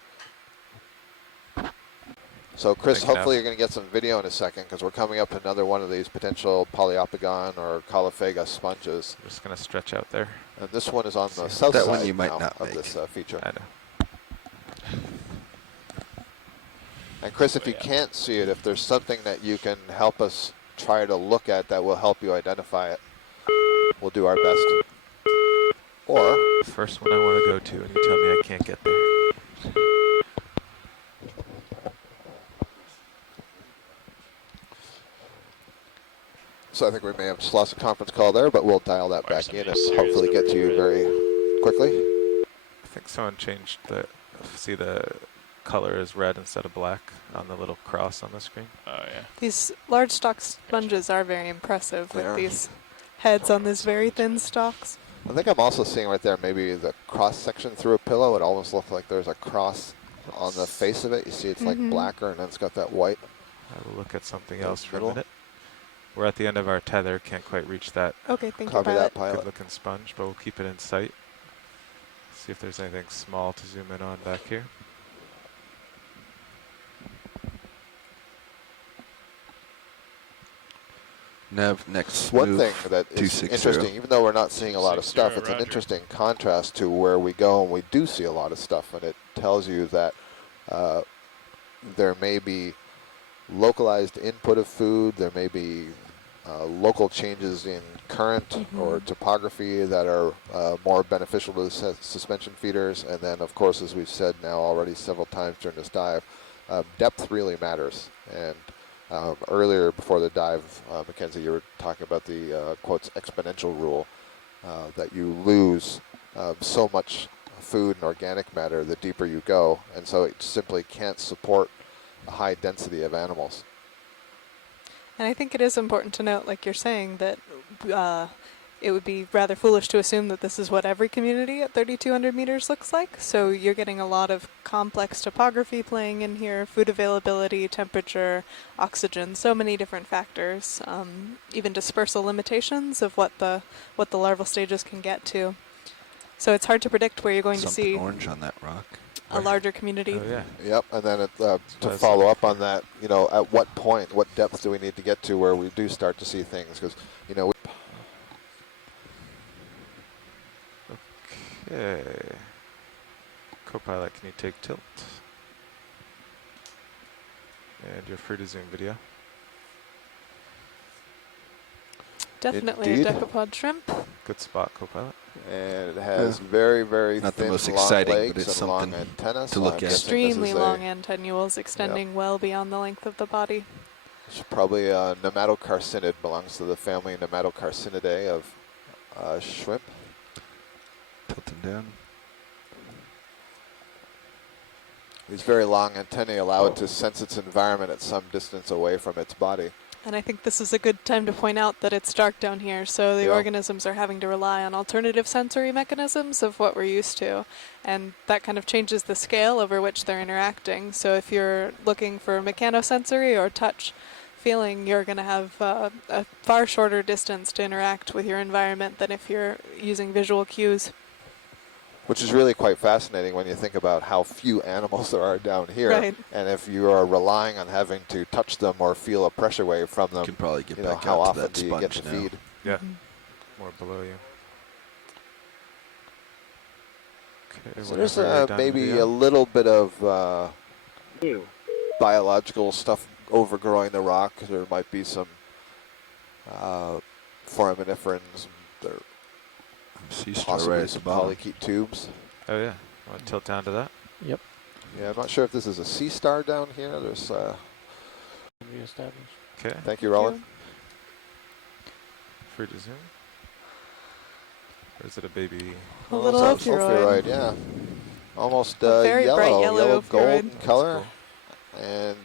So Chris, hopefully you're going to get some video in a second, because we're coming up another one of these potential polyopogon or Caulophega sponges. I'm just going to stretch out there. And this one is on the south that side one you might not of make. this feature. I know. And Chris, if you can't see it, if there's something that you can help us try to look at that will help you identify it, we'll do our best. Or first one I want to go to, and you tell me I can't get there. So I think we may have just lost a conference call there, but we'll dial that back in and hopefully get to you very quickly. I think someone changed see the color is red instead of black on the little cross on the screen. Oh, yeah. These large stalk sponges are very impressive with these heads on these very thin stalks. I think I'm also seeing right there maybe the cross section through a pillow. It almost looks like there's a cross on the face of it. You see it's like blacker, and then it's got that white. I will look at something else for a minute. We're at the end of our tether. Can't quite reach that. Okay, thank you, Copy that, pilot. Good looking sponge, but we'll keep it in sight. See if there's anything small to zoom in on back here. Nav, next One thing that is interesting, even though we're not seeing a lot of stuff, it's an interesting contrast to where we go and we do see a lot of stuff, and it tells you that there may be localized input of food, there may be local changes in current or topography that are more beneficial to the suspension feeders, and then of course, as we've said now already several times during this dive, depth really matters. And earlier before the dive, Mackenzie, you were talking about the quotes exponential rule, that you lose so much food and organic matter the deeper you go, and so it simply can't support a high density of animals. And I think it is important to note, like you're saying, that it would be rather foolish to assume that this is what every community at 3,200 meters looks like. So you're getting a lot of complex topography playing in here, food availability, temperature, oxygen, so many different factors, even dispersal limitations of what the larval stages can get to. So it's hard to predict where you're going Something to see orange on that rock. a larger community. Oh, yeah. Yep, and then to follow up on that, you know, at what point, what depth do we need to get to where we do start to see things? Because, you know, Okay. Copilot, can you take tilt? And you're free to zoom video. Definitely Indeed. a decapod shrimp. Good spot, Copilot. and it has very, very Not the thin, most long exciting, but legs it's and long something antennas. to look I'm at. guessing Extremely this is long antennules extending well beyond the length of the body. It's probably a nematocarcinid, belongs to the family Nematocarcinidae of shrimp. Tilting down. These very long antennae allow it to sense its environment at some distance away from its body. And I think this is a good time to point out that it's dark down here, so the organisms are having to rely on alternative sensory mechanisms of what we're used to. And that kind of changes the scale over which they're interacting. So if you're looking for mechanosensory or touch feeling, you're going to have a far shorter distance to interact with your environment than if you're using visual cues. Which is really quite fascinating when you think about how few animals there are down here. Right. And if you are relying on having to touch them or feel a pressure wave from them, You can probably get you know, back how out to often that do you get to sponge now. feed? Yeah, more below you. Okay, So there's whenever you're done maybe video. a little bit of biological stuff overgrowing the rock. There might be some foraminiferans. There Sea star possibly right at the some bottom. polychaete tubes. Oh yeah, want to tilt down to that? Yep. Yeah, I'm not sure if this is a sea star down here. There's. Reestablished. Okay, Thank you, Roland. free to zoom. Or is it a baby? A little Sounds ophiuroid. yeah. Almost A very bright yellow gold ophiuroid. in color. And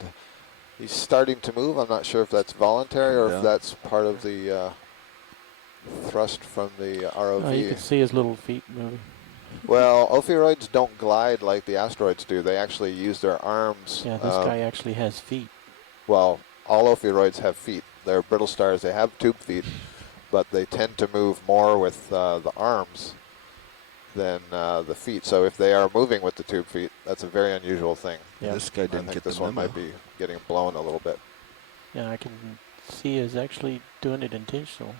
he's starting to move. I'm not sure if that's voluntary or if that's part of the thrust from the ROV. Oh, you can see his little feet moving. Well, ophiuroids don't glide like the asteroids do. They actually use their arms. Yeah, this guy actually has feet. Well, all ophiuroids have feet. They're brittle stars. They have tube feet, but they tend to move more with the arms than the feet. So if they are moving with the tube feet, that's a very unusual thing. Yeah. This guy didn't I think get this the one memo. might be getting blown a little bit. Yeah, I can see is actually doing it intentional.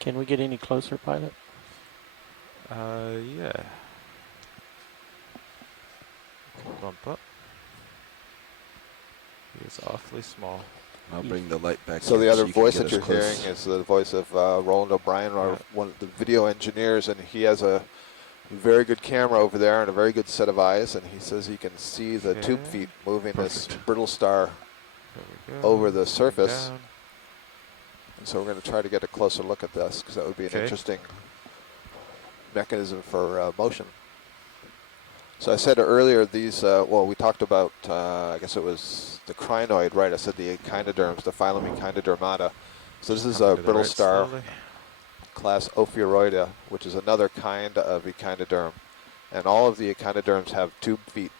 Can we get any closer, pilot? Yeah. Bump up. He is awfully small. I'll bring the light back. So in the other you can voice get that us you're close. hearing is the voice of Roland O'Brien, one of the video engineers, and he has a very good camera over there and a very good set of eyes, and he says he can see the tube feet moving this brittle star over the surface. Down. And so we're going to try to get a closer look at this, because that would be an interesting mechanism for motion. So I said earlier these, well, we talked about, I guess it was the crinoid, right? I said the echinoderms, the phylum Echinodermata. So this is a brittle star, class Ophiuroida, which is another kind of echinoderm. And all of the echinoderms have tube feet.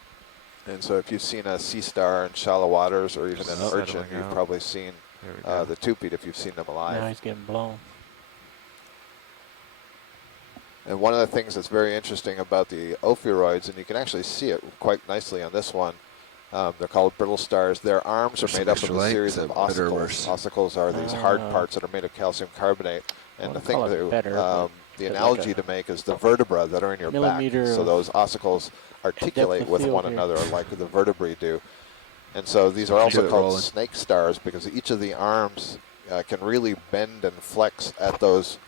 And so if you've seen a sea star in shallow waters or even an urchin, you've probably seen the tube feet if you've seen them alive. Now he's getting blown. And one of the things that's very interesting about the ophiuroids, and you can actually see it quite nicely on this one, they're called brittle stars. Their arms are made up of a series of ossicles. Ossicles are these hard parts that are made of calcium carbonate. And the thing that the analogy to make is the vertebra that are in your back. So those ossicles articulate with one another like the vertebrae do. And so these are also called snake stars because each of the arms can really bend and flex at those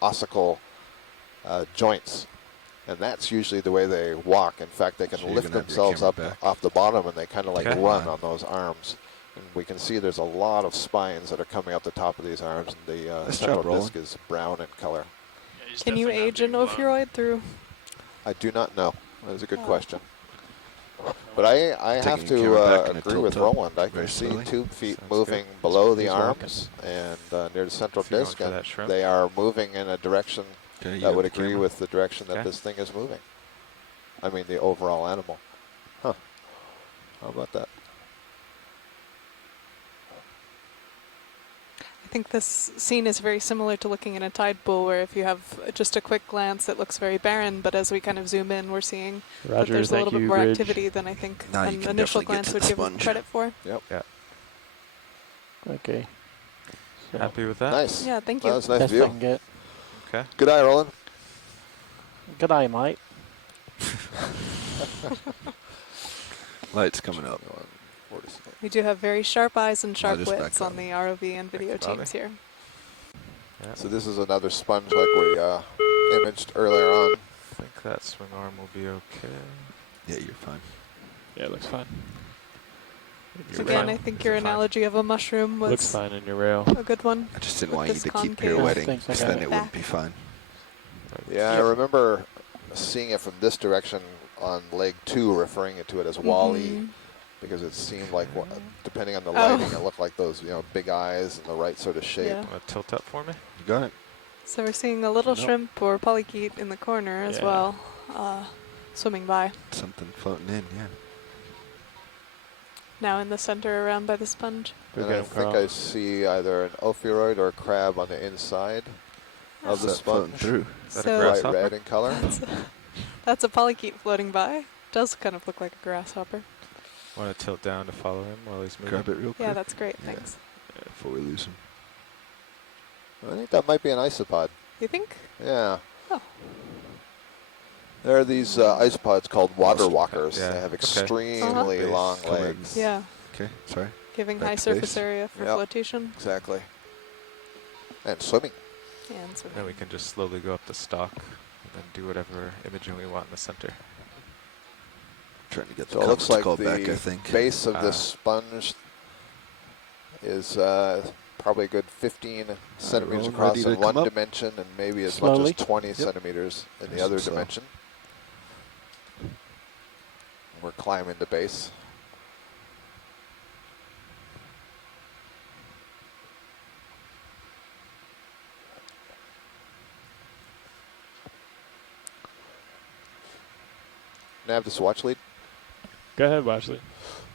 ossicle joints, and that's usually the way they walk. In fact, they can lift themselves up off the bottom and they kind of like run on those arms. And we can see there's a lot of spines that are coming out the top of these arms, and the central disc is brown in color. Can you age an ophiuroid through? I do not know. That is a good question. But I have to agree with Roland. I can see tube feet moving below the arms and near the central disc, and they are moving in a direction that would agree with the direction that this thing is moving. I mean, the overall animal. Huh. How about that? I think this scene is very similar to looking in a tide pool, where if you have just a quick glance, it looks very barren, but as we kind of zoom in, we're seeing that there's a little bit more activity than I think an initial glance would give it credit for. Yep. Yeah. Okay. So Happy with that? Nice. Yeah, thank you. That was a nice best I view. can get. Okay. Good eye, Roland. Good eye, mate. Light's coming up. We do have very sharp eyes and I'll sharp just wits back on the ROV and video Thanks, Bobby. teams here. Yeah. So this is another sponge like we imaged earlier on. I think that swing arm will be okay. Yeah, you're fine. Yeah, it looks fine. So again, I think your analogy of a mushroom was looks fine in your rail. a good one. I just didn't with want you this to keep concave. pirouetting, Thanks, I because got then it it wouldn't back. be fine. Yeah, I remember seeing it from this direction on leg 2, referring to it as Wall-E, because it seemed like, depending on the lighting, it looked like those, big eyes and the right sort of shape. Yeah. Want to tilt up for me? You got it. So we're seeing a little shrimp or polychaete in the corner as well, swimming by. Something floating in, yeah. Now in the center around by the sponge. And I think I see either an ophiuroid or a crab on the inside of the floating sponge. through. Is that So- a Bright grasshopper? red in color. That's a polychaete floating by. Does kind of look like a grasshopper. Want to tilt down to follow him while he's moving? Grab it real quick. Yeah, that's great. Thanks. Before we lose him. I think that might be an isopod. You think? Yeah. Oh. There are these isopods called water walkers. Yeah, They have okay. extremely long Come in. legs. Yeah. Okay, sorry. Giving Back high to surface base. area for Yep. flotation. Exactly. And swimming. And swimming. Then we can just slowly go up the stalk and then do whatever imaging we want in the center. Trying to get the So it looks conference like call the back, I think. base of this sponge is probably a good 15 centimeters Roland, across ready to in one come up? dimension and maybe as Slowly. much as 20 centimeters in the other So. dimension. We're climbing the base. Nav, this watch lead. Go ahead, Washley.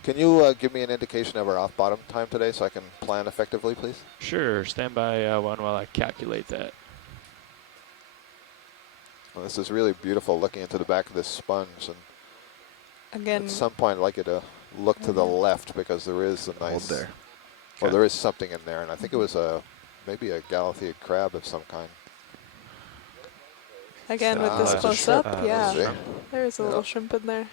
Can you give me an indication of our off-bottom time today so I can plan effectively, please? Sure, stand by one while I calculate that. Well, this is really beautiful looking into the back of this sponge. And Again, at some point, I'd like you to look to the left because there is a Hold nice... there. Well, there is something in there, and I think it was maybe a galatheid crab of some kind. again with this it's a close shrimp. up, yeah, See? there is a little Yep. shrimp in there.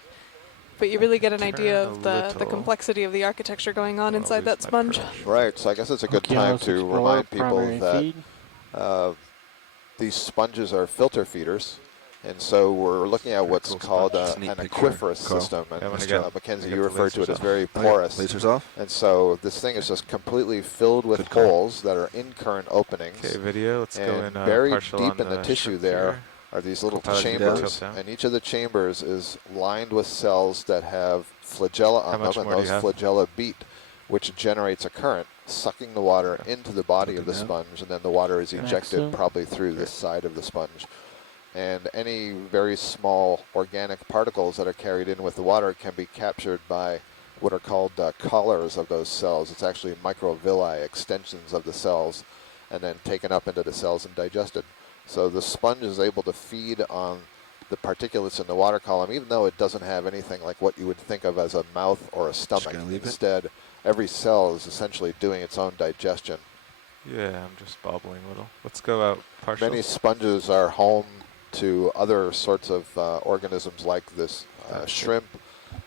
But you really get an idea Turn of a the little. complexity of the architecture going on inside lose that my sponge. approach. Right, so I guess it's a good time Okeanos to Explorer, remind people primary that feed. these sponges are filter feeders. And so we're looking at what's cool called sponge. It's a neat an picture, aquiferous Carl. system. And Yeah, when I Mr. get- Mackenzie, when I you get the referred to it lasers as off. very Oh, yeah. porous. Lasers off. And so this thing is just completely filled with Good call. holes that are in current openings. Okay, video. Let's go And in buried partial deep on in the tissue shrimp there here. are these little Compile it to chambers, tilt down. and each of the chambers is lined with cells that have flagella on much them, and more do you those have? flagella beat, which generates a current, sucking the water into the body of the Something sponge, and then the water is ejected Excellent. probably through this side of the sponge. And any very small organic particles that are carried in with the water can be captured by what are called collars of those cells. It's actually microvilli, extensions of the cells, and then taken up into the cells and digested. So the sponge is able to feed on the particulates in the water column, even though it doesn't have anything like what you would think of as a mouth or a stomach. gonna leave it? Instead, every cell is essentially doing its own digestion. Yeah, I'm just bobbling a little. Let's go out partial. Many sponges are home to other sorts of organisms like this shrimp,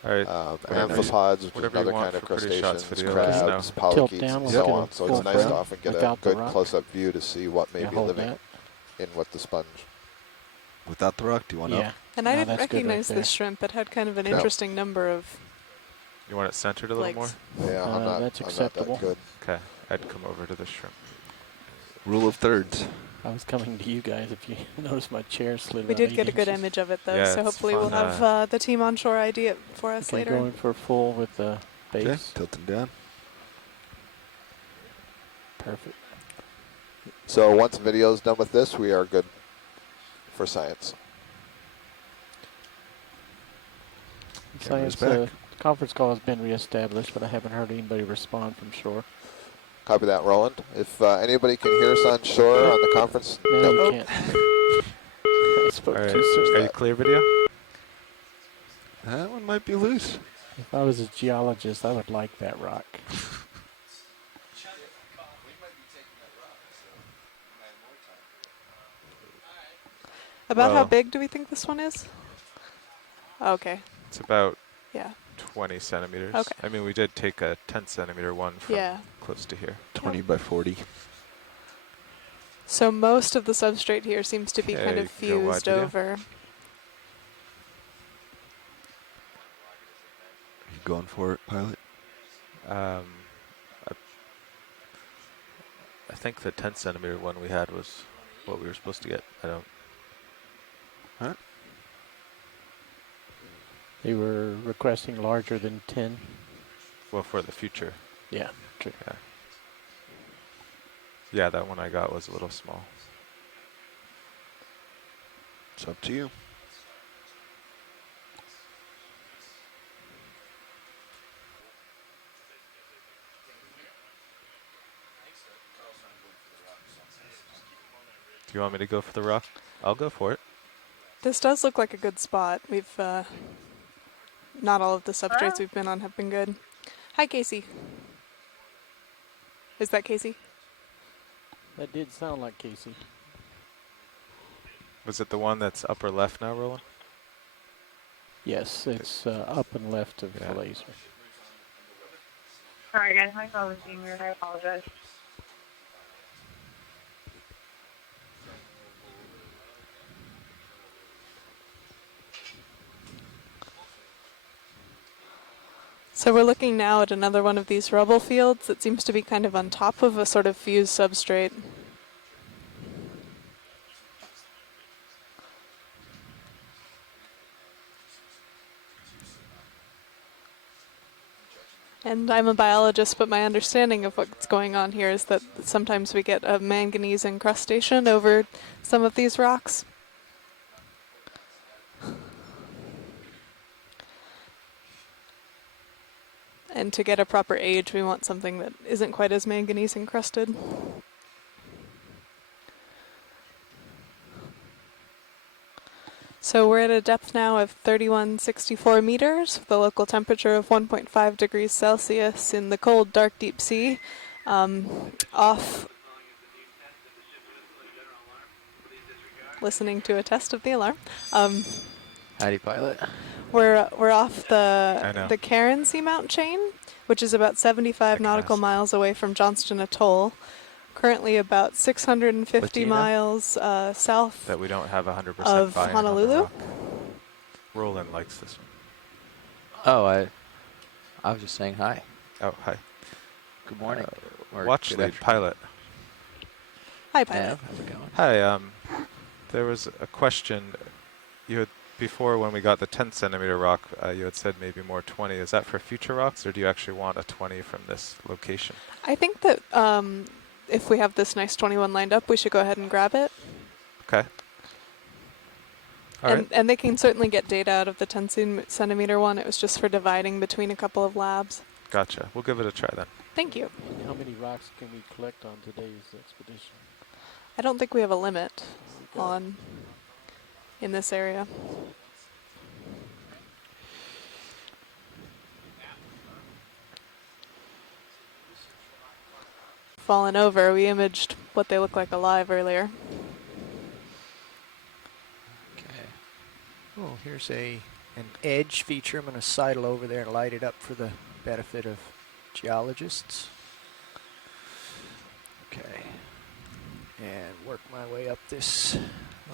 All right. amphipods, which is whatever you another want kind of for pretty shots crustaceans, video, let us crabs, know. Tilt polychaetes, down, and we'll so get a on. So it's full nice to frame often get a without the good rock. close-up view to see what may Yeah, be hold living that. in with the sponge. Without the rock, do you want Yeah. up? And I No, didn't that's good right recognize there. this shrimp. It had kind of an No. interesting number of You want it centered a little more? legs. Yeah, I'm not That's I'm not acceptable. that good. Okay, I'd come over to the shrimp. Rule of thirds. I was coming to you guys if you noticed my chair slid We about did 8 get a good inches. image of it though, Yeah, so it's hopefully fun, we'll have the team on shore ID it for us Okay, later. going for full with the base. Okay, tilting down. Perfect. So once video is done with this, we are good for science. Camera's Science back. conference call has been reestablished, but I haven't heard anybody respond from shore. Copy that, Roland. If anybody can hear us on shore on the conference. No, you can't. I spoke All right. too soon. Are you clear, video? That one might be loose. If I was a geologist, I would like that rock. About how Well, big do we think this one is? Okay. it's about Yeah. 20 centimeters. Okay. I mean, we did take a 10 centimeter one from Yeah. close to here. 20 by 40. So most of the substrate here seems to be kind Okay, of go wide fused video. over. Are you going for it, pilot? I think the 10 centimeter one we had was what we were supposed to get. I don't. Huh? They were requesting larger than 10. Well, for the future. Yeah, true. Yeah. Yeah, that one I got was a little small. It's up to you. Do you want me to go for the rock? I'll go for it. This does look like a good spot. We've not all of the substrates we've been on have been good. Hi, Casey. Is that Casey? That did sound like Casey. Was it the one that's upper left now, Roland? Yes, it's up and left of Yeah. the laser. Sorry guys, my phone was being weird. I apologize. So we're looking now at another one of these rubble fields that seems to be kind of on top of a sort of fused substrate. And I'm a biologist, but my understanding of what's going on here is that sometimes we get a manganese incrustation over some of these rocks. And to get a proper age, we want something that isn't quite as manganese encrusted. So we're at a depth now of 3164 meters, with a local temperature of 1.5 degrees Celsius in the cold, dark, deep sea. Off, listening to a test of the alarm. Howdy, pilot. We're off the Karin seamount chain, which is about 75 nautical miles away from Johnston Atoll. Currently about 650 miles south that we don't have 100% of buy-in Honolulu. on. Roland likes this one. Oh, I was just saying hi. Oh, hi. Good morning. Watch lead, pilot. Hi, pilot. Nav, how's it going? Hi. There was a question. You had before when we got the 10 centimeter rock. You had said maybe more 20. Is that for future rocks, or do you actually want a 20 from this location? I think that if we have this nice 21 lined up, we should go ahead and grab it. Okay. All right. And they can certainly get data out of the 10 centimeter one. It was just for dividing between a couple of labs. Gotcha. We'll give it a try then. Thank you. And how many rocks can we collect on today's expedition? I don't think we have a limit in this area. Fallen over, we imaged what they look like alive earlier. Okay. Oh, here's an edge feature. I'm going to sidle over there and light it up for the benefit of geologists. Okay. And work my way up this.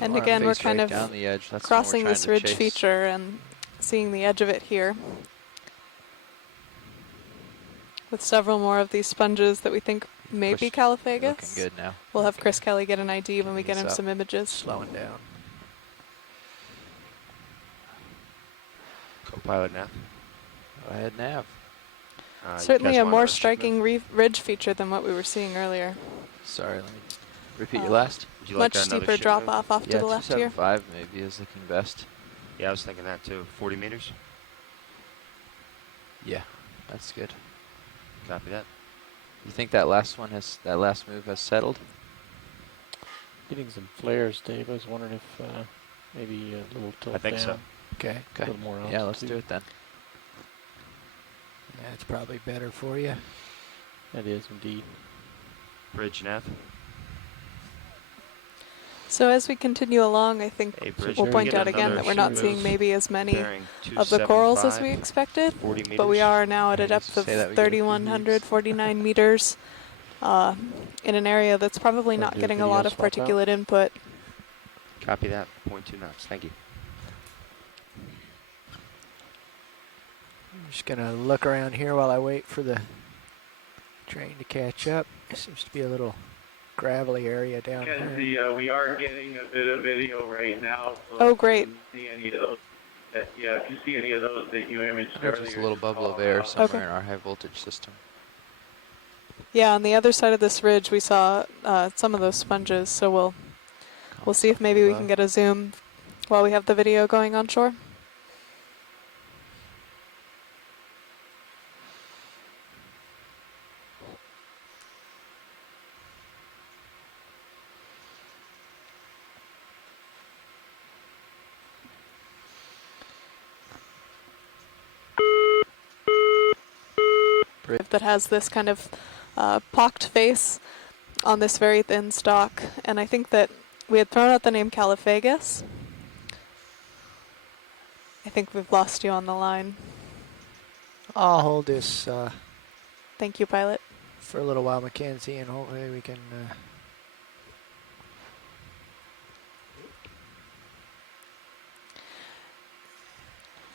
And again, we're kind of down the edge. That's crossing this ridge feature and seeing the edge of it here. With several more of these sponges that we think may be Calophagus. Looking good now. We'll have Chris Kelly get an ID when we get him up. some images. Slowing down. Co-pilot Nav. Go ahead, Nav. Certainly a more striking ridge feature than what we were seeing earlier. Sorry, let me repeat your last. Would you Much like another steeper ship drop move? off to the left here. 275 maybe is looking best. Yeah, I was thinking that too. 40 meters. Yeah, that's good. Copy that. You think that last move has settled? Getting some flares, Dave. I was wondering if maybe a little tilt I think down. so. Okay. A little more altitude. Yeah, let's do it then. That's probably better for you. That is indeed. Bridge nav. So as we continue along, I think Hey, Bridge, we'll can we point get out again another that we're not ship seeing move? maybe as many Bearing of the corals as we 275, expected, 40 meters. but we are now at a Alright, depth just of say that we get a few 3,149 meters in an area that's probably Wanna not do a getting a video lot of swap out? particulate input. Copy that. 0.2 knots. Thank you. I'm just going to look around here while I wait for the train to catch up. It seems to be a little gravelly area down here. Kenzie, we are getting a bit of video right now. So Oh, great. If you see any of those, if you see any of those that you imaged There's earlier, just a little just bubble call of air them out. somewhere Okay. in our high voltage system. Yeah, on the other side of this ridge, we saw some of those sponges, so we'll see if maybe we can get a zoom while we have the video going on shore. That has this kind of pocked face on this very thin stalk, and I think that we had thrown out the name Caliphagus. I think we've lost you on the line. I'll hold this Thank you, pilot. for a little while, Mackenzie, and hopefully we can...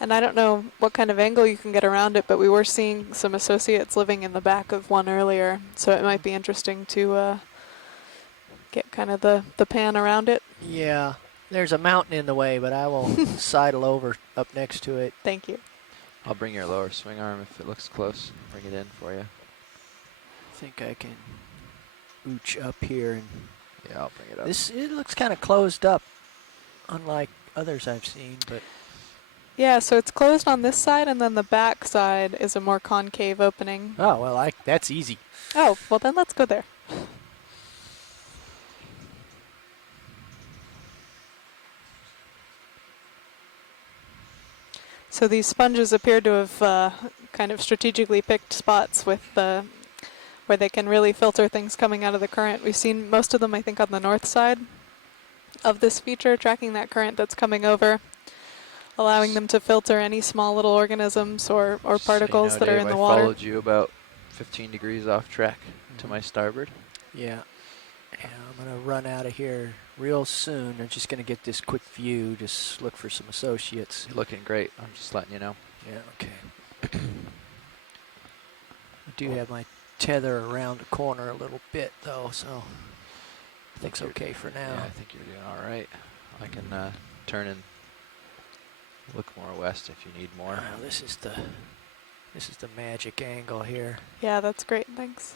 And I don't know what kind of angle you can get around it, but we were seeing some associates living in the back of one earlier, so it might be interesting to get kind of the pan around it. Yeah, there's a mountain in the way, but I will sidle over up next to it. Thank you. I'll bring your lower swing arm if it looks close. Bring it in for you. I think I can ooch up here. And Yeah, I'll bring it up. it looks kind of closed up, unlike others I've seen, but... Yeah, so it's closed on this side, and then the back side is a more concave opening. Oh, well, that's easy. Oh, well then let's go there. So these sponges appear to have kind of strategically picked spots with where they can really filter things coming out of the current. We've seen most of them, I think, on the north side of this feature, tracking that current that's coming over, allowing them to filter any small little organisms or particles that are in the water. I followed you about 15 degrees off track to my starboard. Yeah. I'm going to run out of here real soon. I'm just going to get this quick view, just look for some associates. You're looking great. I'm just letting you know. Yeah, okay. I do have my tether around the corner a little bit, though, so I think it's okay for now. Yeah, I think you're doing all right. I can turn and look more west if you need more. Well, this is the magic angle here. Yeah, that's great, thanks.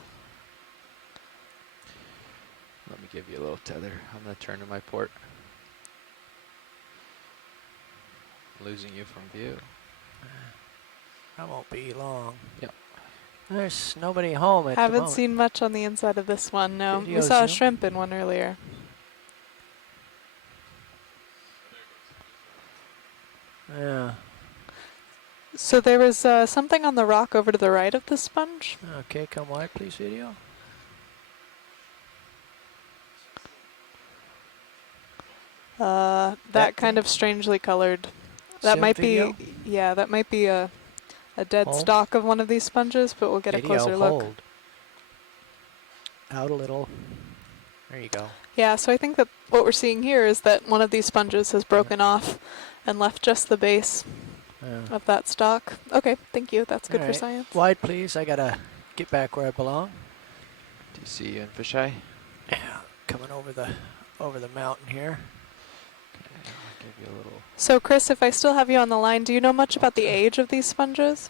Let me give you a little tether. I'm going to turn to my port. Losing you from view. That won't be long. Yep. There's nobody home at the Haven't moment. seen much on the inside of this one, no. Video We saw a zoom. shrimp in one earlier. Yeah. So there was something on the rock over to the right of the sponge. Okay, come wide, please, video. That kind of strangely colored. That Sim might video? be, yeah, that might be a dead Hold. stalk of one of these sponges, but we'll get Video, a closer look. hold. Out a little. There you go. Yeah, so I think that what we're seeing here is that one of these sponges has broken off and left just the base Yeah. of that stalk. Okay, thank you. That's good All for right. science. Wide, please. I gotta get back where I belong. Do you see you in fisheye? Yeah, coming over the mountain here. Okay, I'll give you a little. So Chris, if I still have you on the line, do you know much about the age of these sponges?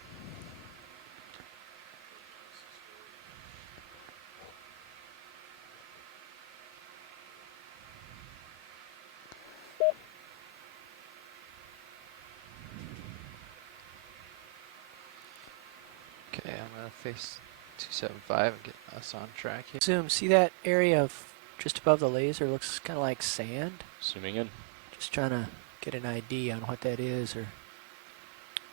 Okay, I'm going to face 275 and get us on track here. Zoom, see that area of just above the laser? Looks kind of like sand. Zooming in. Just trying to get an idea on what that is. Or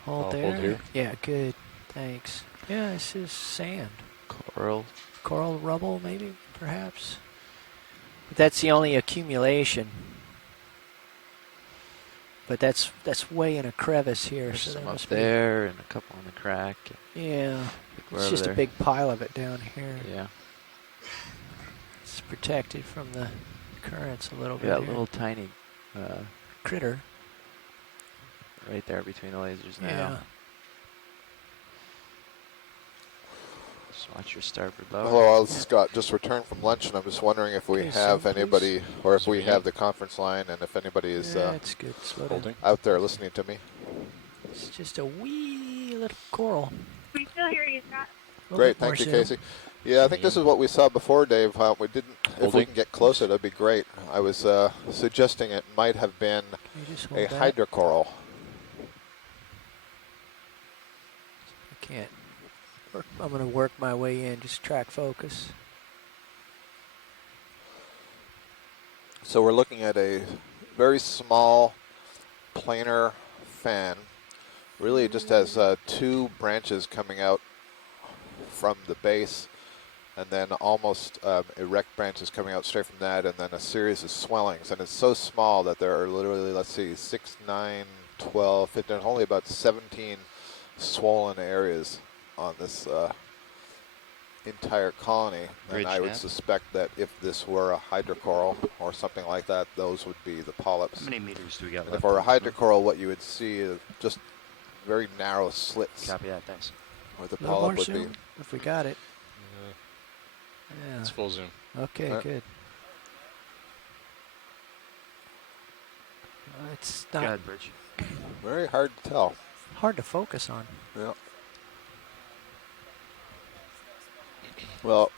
hold I'll there. hold here. Yeah, good. Thanks. Yeah, this is sand. Coral. Coral rubble, maybe, perhaps. But that's the only accumulation. But that's way in a crevice here. There's So some there up must be. there and a couple on the crack. Yeah. We're It's over just there. a big pile of it down here. Yeah. It's protected from the currents a little We bit. got a here. little tiny critter right there between the lasers now. Yeah. Just watch your starboard lower. Hello, Scott. Just returned from lunch, and I'm just wondering if we Okay, have zoom, please. anybody, or if we Zoom have in. the conference line, and if anybody is Yeah, it's good. Slow down. Holding. out there listening to me. It's just a wee little coral. We still hear you, Scott. A little Great, bit more thank you, zoom. Casey. Yeah, I think this is what we saw before, Dave. We didn't. If we Holding. can get closer, that'd be great. I was suggesting it might have been Can you just a hold that? hydrocoral. I can't. I'm going to work my way in. Just track focus. So we're looking at a very small planar fan. Really, it just has two branches coming out from the base, and then almost erect branches coming out straight from that, and then a series of swellings. And it's so small that there are literally, let's see, 6, 9, 12, 15, only about 17 swollen areas on this entire colony. Bridge And I would nav. suspect that if this were a hydrocoral or something like that, those would be the polyps. How many meters do we got And left? if it were a on this one? hydrocoral, what you would see is just very narrow slits Copy that, thanks. where the A little more polyp would be. zoom, if we got it. Yeah. It's full zoom. Okay, Alright. good. It's Go not ahead, Bridge. Very hard to tell. hard to focus on. Yeah. Well,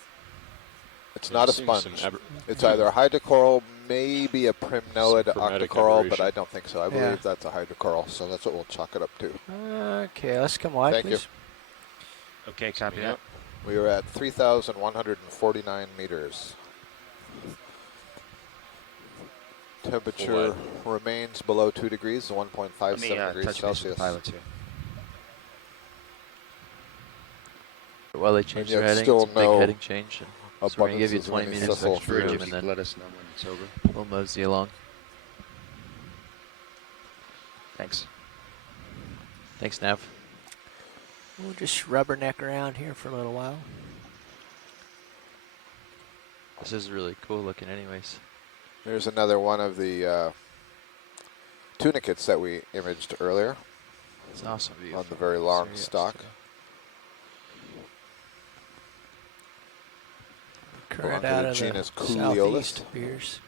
it's Yeah, not a seeing some sponge. It's either a hydrocoral, maybe a primnoid Some chromatic octocoral, but aberration. I don't think so. I Yeah. believe that's a hydrocoral, so that's what we'll chalk it up to. Okay, let's come wide, Thank you. please. Okay, copy Yeah. that. We are at 3,149 meters. Temperature remains below 2 degrees, 1.57 Let me degrees touch base with Celsius. the pilots here. While they change yet their heading, still it's a big no heading change. So we're going to give you abundances of 20 any meters thistle. extra Bridge, room if and you could then let us know when it's over. we'll mosey along. Thanks. Thanks, Nav. We'll just rubberneck around here for a little while. This is really cool looking anyways. There's another one of the tunicates that we imaged earlier It's awesome view. on the from very long Sirius stalk. too. Current to out the of genus the Cooliolis. southeast appears.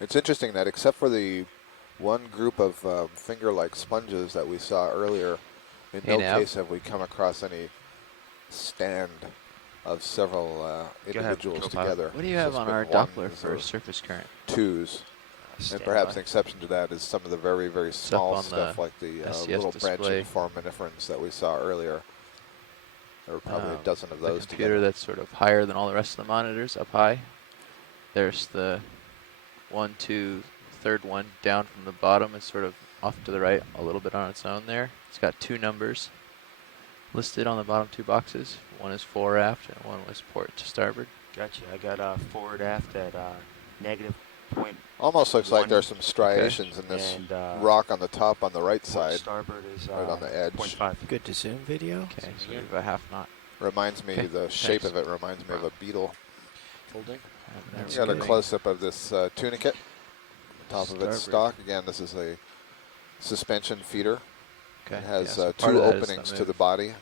It's interesting that except for the one group of finger-like sponges that we saw earlier, in Hey, no Nav. case have we come across any stand of several individuals co-pilot. together. What do you So have it's on been our Doppler ones for or surface current? twos. And Stand perhaps by. an exception to that is some of the very, very up small on stuff the like the SCS little display. branching foraminiferans that we saw earlier. There were probably a dozen of the those computer together. that's sort of higher than all the rest of the monitors up high. There's the 1, 2, third one down from the bottom. It's sort of off to the right a little bit on its own there. It's got two numbers listed on the bottom two boxes. One is fore aft and one was port to starboard. Gotcha. I got forward aft at negative point. Almost looks like one. there's some striations in this And rock on the top on the right port side. starboard is right on the edge. 0.5. Good to zoom video. Okay, so we have a half knot. Reminds me, Okay, the shape thanks. of it reminds me of a beetle. Holding. And We that's got a good. close-up of this tunicate. Top of its Starboard. stock. Again, this is a suspension feeder. Okay, It has yeah, so part two of that is openings the to the move. body,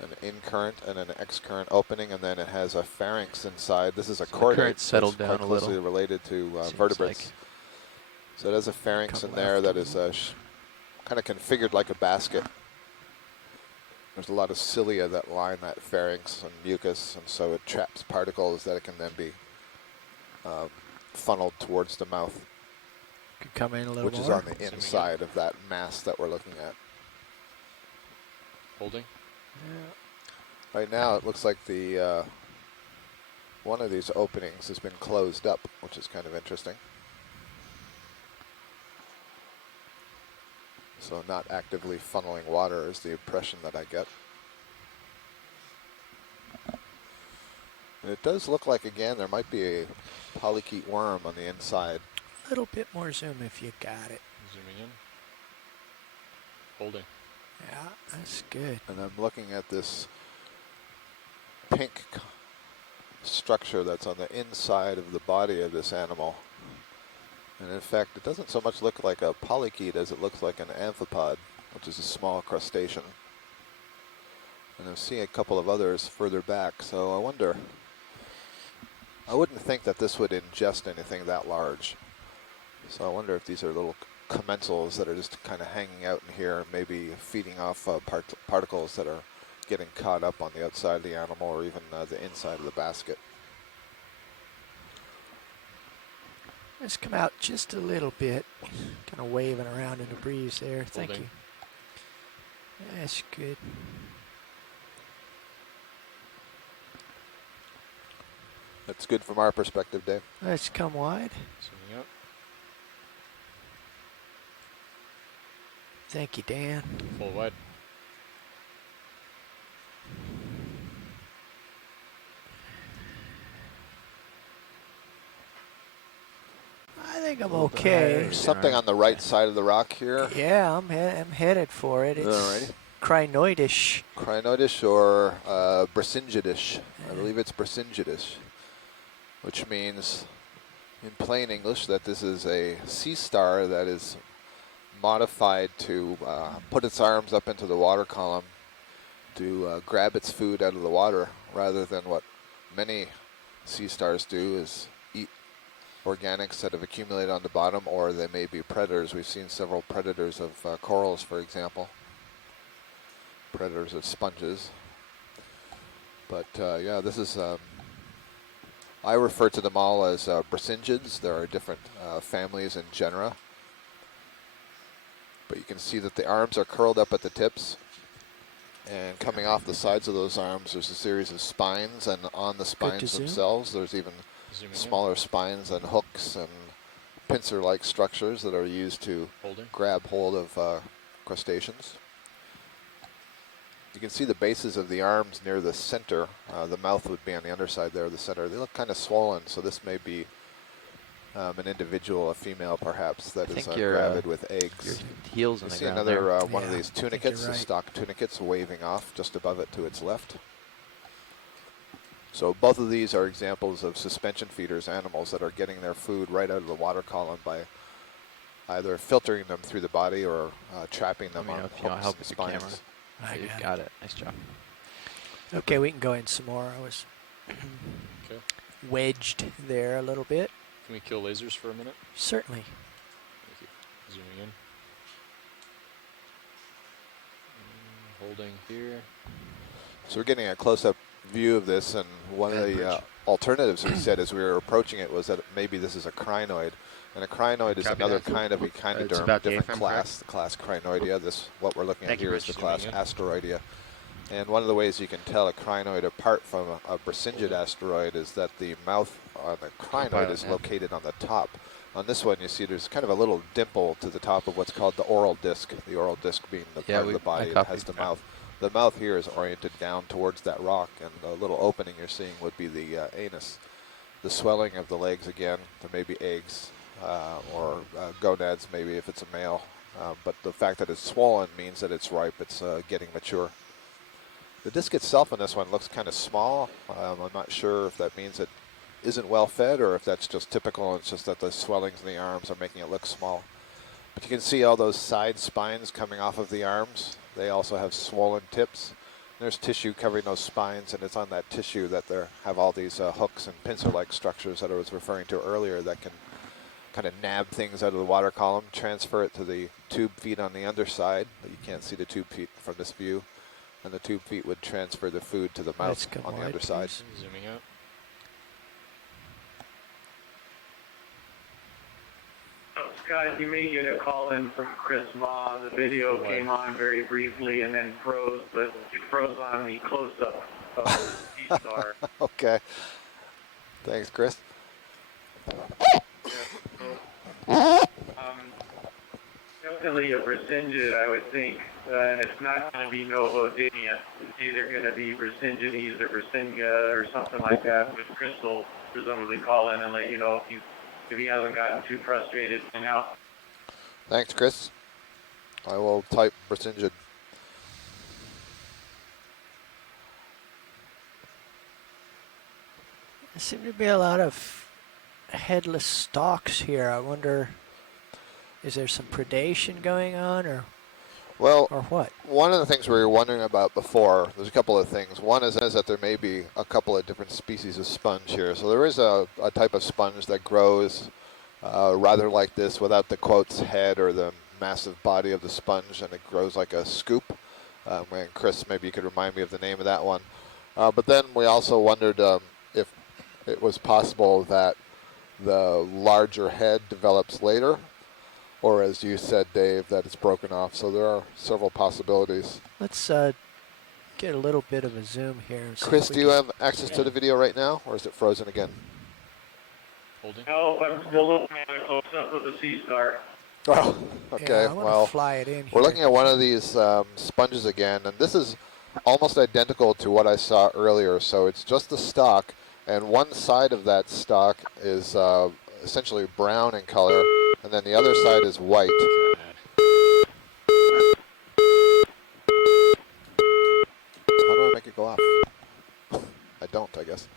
an in-current and an ex-current opening, and then it has a pharynx inside. This is a So the chordate, current's so settled it's down quite a closely little. related to Seems vertebrates. like. So it has a pharynx in Couple there that after is kind of configured like a basket. There's a lot of cilia that line that pharynx and mucus, and so it traps particles that it can then be funneled towards the mouth. Could come in a little which more. is on the inside of that mass that we're looking at. Holding. Yeah. Right now, it looks like the one of these openings has been closed up, which is kind of interesting. So not actively funneling water is the impression that I get. And it does look like, again, there might be a polychaete worm on the inside. A little bit more zoom if you got it. Zooming in. Holding. Yeah, that's good. And I'm looking at this pink structure that's on the inside of the body of this animal. And in fact, it doesn't so much look like a polychaete as it looks like an amphipod, which is a small crustacean. And I'm seeing a couple of others further back, so I wonder, I wouldn't think that this would ingest anything that large. So I wonder if these are little commensals that are just kind of hanging out in here, maybe feeding off particles that are getting caught up on the outside of the animal or even the inside of the basket. Let's come out just a little bit. Kind of waving around in the breeze there. Thank you. That's good. That's good from our perspective, Dave. Let's come wide. Zooming up. Thank you, Dan. Full wide. I think I'm okay. There's something on the right side of the rock here. Yeah, I'm headed for it. It's Alrighty. crinoidish. Crinoidish or brasingidish. I believe it's brasingidish, which means in plain English that this is a sea star that is modified to put its arms up into the water column to grab its food out of the water, rather than what many sea stars do is eat organics that have accumulated on the bottom, or they may be predators. We've seen several predators of corals, for example, predators of sponges. But yeah, this is, I refer to them all as brasingids. There are different families and genera. But you can see that the arms are curled up at the tips, and coming off the sides of those arms there's a series of spines, and on the spines themselves there's even smaller spines and hooks and pincer-like structures that are used to grab hold of crustaceans. You can see the bases of the arms near the center. The mouth would be on the underside there, the center. They look kind of swollen, so this may be an individual, a female perhaps, that is gravid with eggs. Your heels you in the see ground another there. one of these tunicates, the stock tunicates, waving off just above it to its left. So both of these are examples of suspension feeders, animals that are getting their food right out of the water column by either filtering them through the body or trapping them on hooks and spines. You've got it. Nice job. Okay, we can go in some more. I was wedged there a little bit. Can we kill lasers for a minute? Certainly. Thank you. Zooming in. Holding here. So we're getting a close-up view of this, and one of the alternatives we said as we were approaching it was that maybe this is a crinoid. And a crinoid is another kind of echinoderm, different class, the class Crinoidea. This, what we're looking at here, is the class Asteroidea. And one of the ways you can tell a crinoid apart from a brasingid asteroid is that the mouth on the crinoid is located on the top. On this one, you see there's kind of a little dimple to the top of what's called the oral disc. The oral disc being the part of the body that has the mouth. The mouth here is oriented down towards that rock, and the little opening you're seeing would be the anus. The swelling of the legs, again, there may be eggs or gonads, maybe if it's a male. But the fact that it's swollen means that it's ripe, it's getting mature. The disc itself on this one looks kind of small. I'm not sure if that means it isn't well fed or if that's just typical. It's just that the swellings in the arms are making it look small. But you can see all those side spines coming off of the arms. They also have swollen tips. There's tissue covering those spines, and it's on that tissue that they have all these hooks and pincer-like structures that I was referring to earlier that can kind of nab things out of the water column, transfer it to the tube feet on the underside. You can't see the tube feet from this view. And the tube feet would transfer the food to the mouth on the underside. Zooming out. Scott, you may get a call in from Chris Ma. The video came on very briefly and then froze, but it froze on the close-up of the C-Star. Okay. Thanks, Chris. Definitely a Brisingid, I would think. And it's not going to be Novodynia. It's either going to be Brisingides or Brisinga or something like that, with Chris will presumably call in and let you know if he hasn't gotten too frustrated and out. Thanks, Chris. I will type Brisingid. There seem to be a lot of headless stalks here. I wonder, is there some predation going on, or what? One of the things we were wondering about before, there's a couple of things. One is that there may be a couple of different species of sponge here. So there is a type of sponge that grows rather like this without the quotes head or the massive body of the sponge, and it grows like a scoop. And Chris, maybe you could remind me of the name of that one. But then we also wondered if it was possible that the larger head develops later, or as you said, Dave, that it's broken off. So there are several possibilities. Let's get a little bit of a zoom here. And see Chris, if we do you can have access to the video right now, or is it frozen again? Holding. No, I'm still looking at it close up with the C-Star. Oh, okay. Yeah, I well, fly it in we're here. looking at one of these sponges again, and this is almost identical to what I saw earlier. So it's just the stalk, and one side of that stalk is essentially brown in color, and then the other side is white. How do I make it go off? I don't, I guess.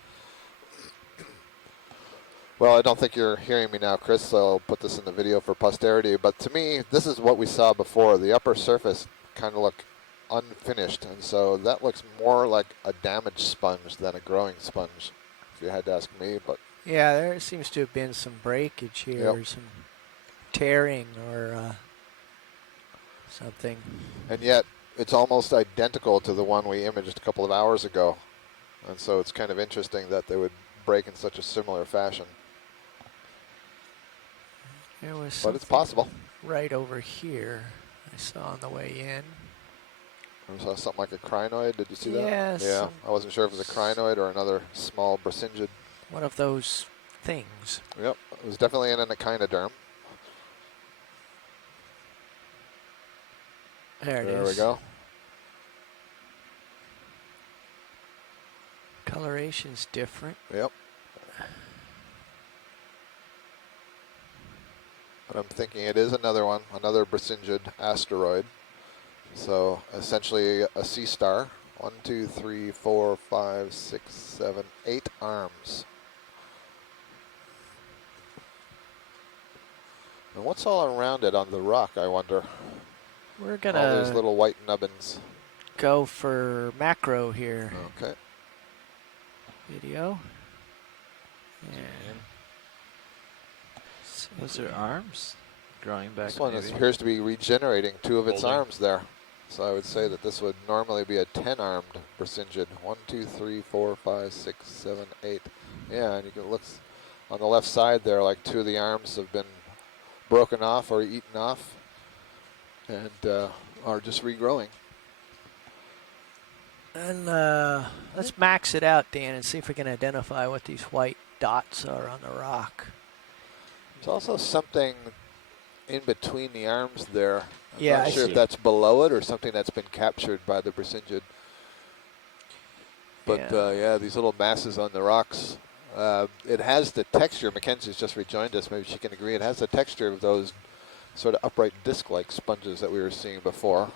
Well, I don't think you're hearing me now, Chris, so I'll put this in the video for posterity. But to me, this is what we saw before. The upper surface kind of looked unfinished, and so that looks more like a damaged sponge than a growing sponge, if you had to ask me. But Yeah, there seems to have been some breakage here, Yep. some tearing or something. and yet, it's almost identical to the one we imaged a couple of hours ago. And so it's kind of interesting that they would break in such a similar fashion. There was But it's something possible. right over here I saw on the way in. I saw something like a crinoid. Did you see that? Yes. Yeah. I wasn't sure if it was a crinoid or another small Brisingid. One of those things. Yep. It was definitely an echinoderm. There it is. There we go. Coloration's different. Yep. But I'm thinking it is another one, another Brisingid asteroid. So essentially a sea star. 1, 2, 3, 4, 5, 6, 7, 8 arms. And what's all around it on the rock, I wonder? We're All gonna those little white nubbins. go for macro here. Okay. Video. Yeah. Those are arms growing back. This one maybe. appears to be regenerating 2 of its Holding. arms there. So I would say that this would normally be a 10-armed Brisingid. 1, 2, 3, 4, 5, 6, 7, 8. Yeah, and you can look on the left side there, like 2 of the arms have been broken off or eaten off and are just regrowing. And let's max it out, Dan, and see if we can identify what these white dots are on the rock. There's also something in between the arms there. I'm Yeah, not I sure see. if that's below it or something that's been captured by the Brisingid. But yeah, these little masses on the rocks. It has the texture. Mackenzie's just rejoined us. Maybe she can agree. It has the texture of those sort of upright disc-like sponges that we were seeing before.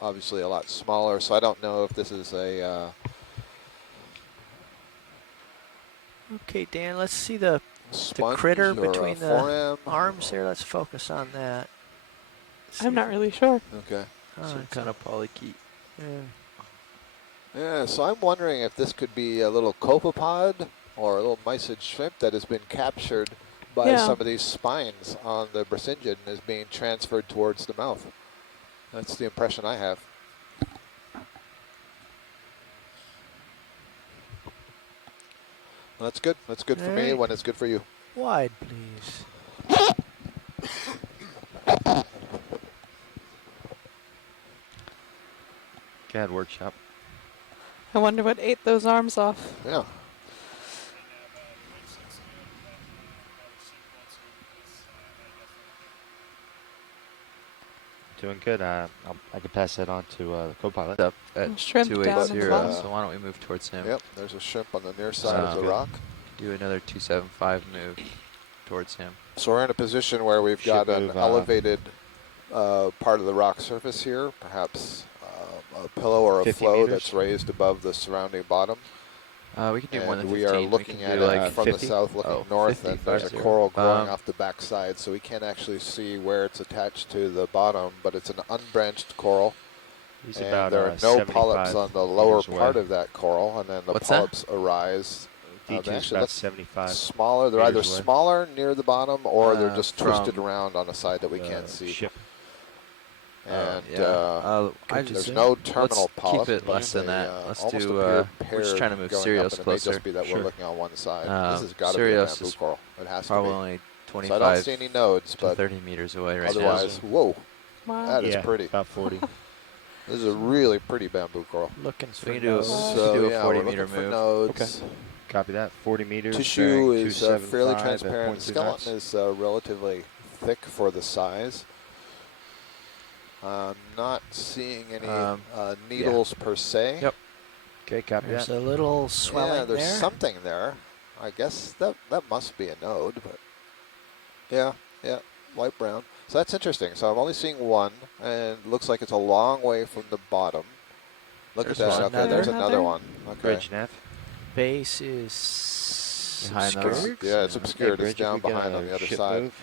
Obviously a lot smaller, so I don't know if this is a... Okay, Dan, let's see the sponge critter or a between the foram. arms there. Let's focus on that. I'm not really sure. Okay. Some kind of polychaete. Yeah. Yeah, so I'm wondering if this could be a little copepod or a little mysid shrimp that has been captured by some of these spines on the Brisingid and is being transferred towards the mouth. That's the impression I have. Well, that's good. That's good for me Alright. when it's good for you. Wide, please. CAD workshop. I wonder what ate those arms off. Yeah. Doing good. I could pass that on to the co-pilot. Up at Shrimp down in the 280, bottom. so why don't we move towards him? Yep, there's a shrimp on the near side of the rock. Do another 275 move towards him. So we're in a position where we've got an elevated part of the rock surface here, perhaps a pillow or a flow meters. that's raised above the surrounding bottom. We can do more than And 15. we are We looking can at do it like from 50? the south looking Oh, north, 50, and there's a 50. coral growing off the backside, so we can't actually see where it's attached to the bottom, but it's an unbranched coral. He's and about, there are no 75 polyps on the lower meters away. part of that coral, and then the What's polyps arise. D2 They is actually about look 75 smaller. They're either meters away. smaller near the bottom, or they're just twisted from around on a side that we can't see. Ship. And there's no terminal let's polyp. keep it but less than they, that. Let's almost do. appear We're just trying to move paired going Sirius up, and closer. It may just be that we're looking on one side. This has got to be a Sirius bamboo is coral. It has to probably be. only 25 So I don't see any nodes, to but 30 meters away right otherwise, now. whoa, Wow. that is Yeah, pretty. about 40. This is a really pretty bamboo coral. Looking So for we can do a, nodes. So do a yeah, 40 we're meter looking for move. nodes. Okay. Copy that. 40 meters. Tissue bearing is fairly 275 at transparent. The 0.2 skeleton knots. is relatively thick for the size. Not seeing any needles per se. Yep. Okay, copy There's that. a little swelling Yeah, there's there. something there. I guess that must be a node, but yeah, light brown. So that's interesting. So I'm only seeing one, and it looks like it's a long way from the bottom. Look There's at that. one. Okay, there's another one. Okay. Bridge, Neff. Base is Behind those. obscured. Yeah, it's obscured. Bridge, It's down if we get behind a on the other ship side. move.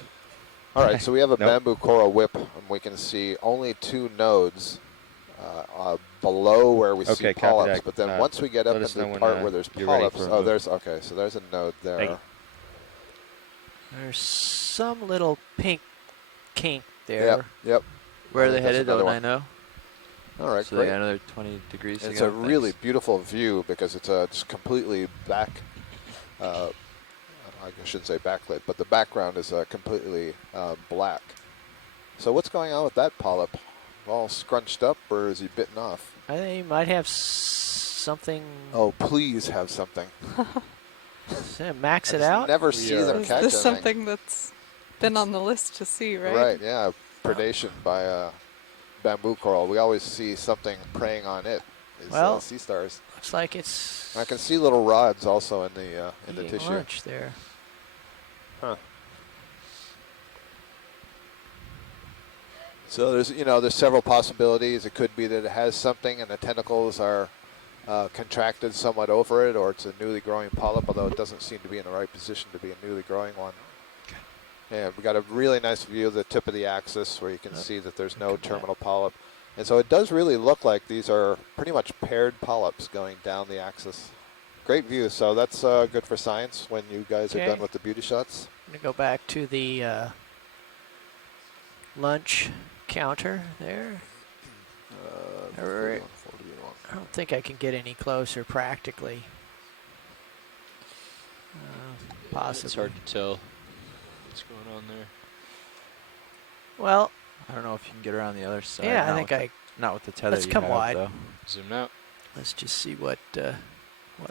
All right, so we have a Nope. bamboo coral whip, and we can see only 2 nodes below where we see Okay, copy polyps. that. But then once we get up let us into the know when, part where there's you're ready polyps, for a oh, move. there's okay. So there's a node there. Hey. There's some little pink kink there. Yep. Where I are they think that's headed? another one. 090? All right, So great. they got another 20 degrees to It's go. a really beautiful view because it's just completely back. I shouldn't say backlit, but the background is completely black. So what's going on with that polyp? All scrunched up, or is he bitten off? I think he might have something. Oh, please have something. Max it I just out. never see them Is catch this anything. something that's been on the list to see, right? Right, yeah, predation by bamboo coral. We always see something preying on it. Well, sea stars. Looks like it's. I can see little rods also in the tissue. Lunch there. Huh. So there's several possibilities. It could be that it has something and the tentacles are contracted somewhat over it, or it's a newly growing polyp, although it doesn't seem to be in the right position to be a newly growing one. And we got a really nice view of the tip of the axis where you can see that there's no terminal polyp. And so it does really look like these are pretty much paired polyps going down the axis. Great view. So that's good for science when you guys are done with the beauty shots. I'm going to go back to the lunch counter there. I don't think I can get any closer practically. Possibly. It's hard to tell what's going on there. Well, I don't know if you can get around the other side. yeah, I Not think with not with the tether. Let's you come have, wide. though. Zoom out. Let's just see what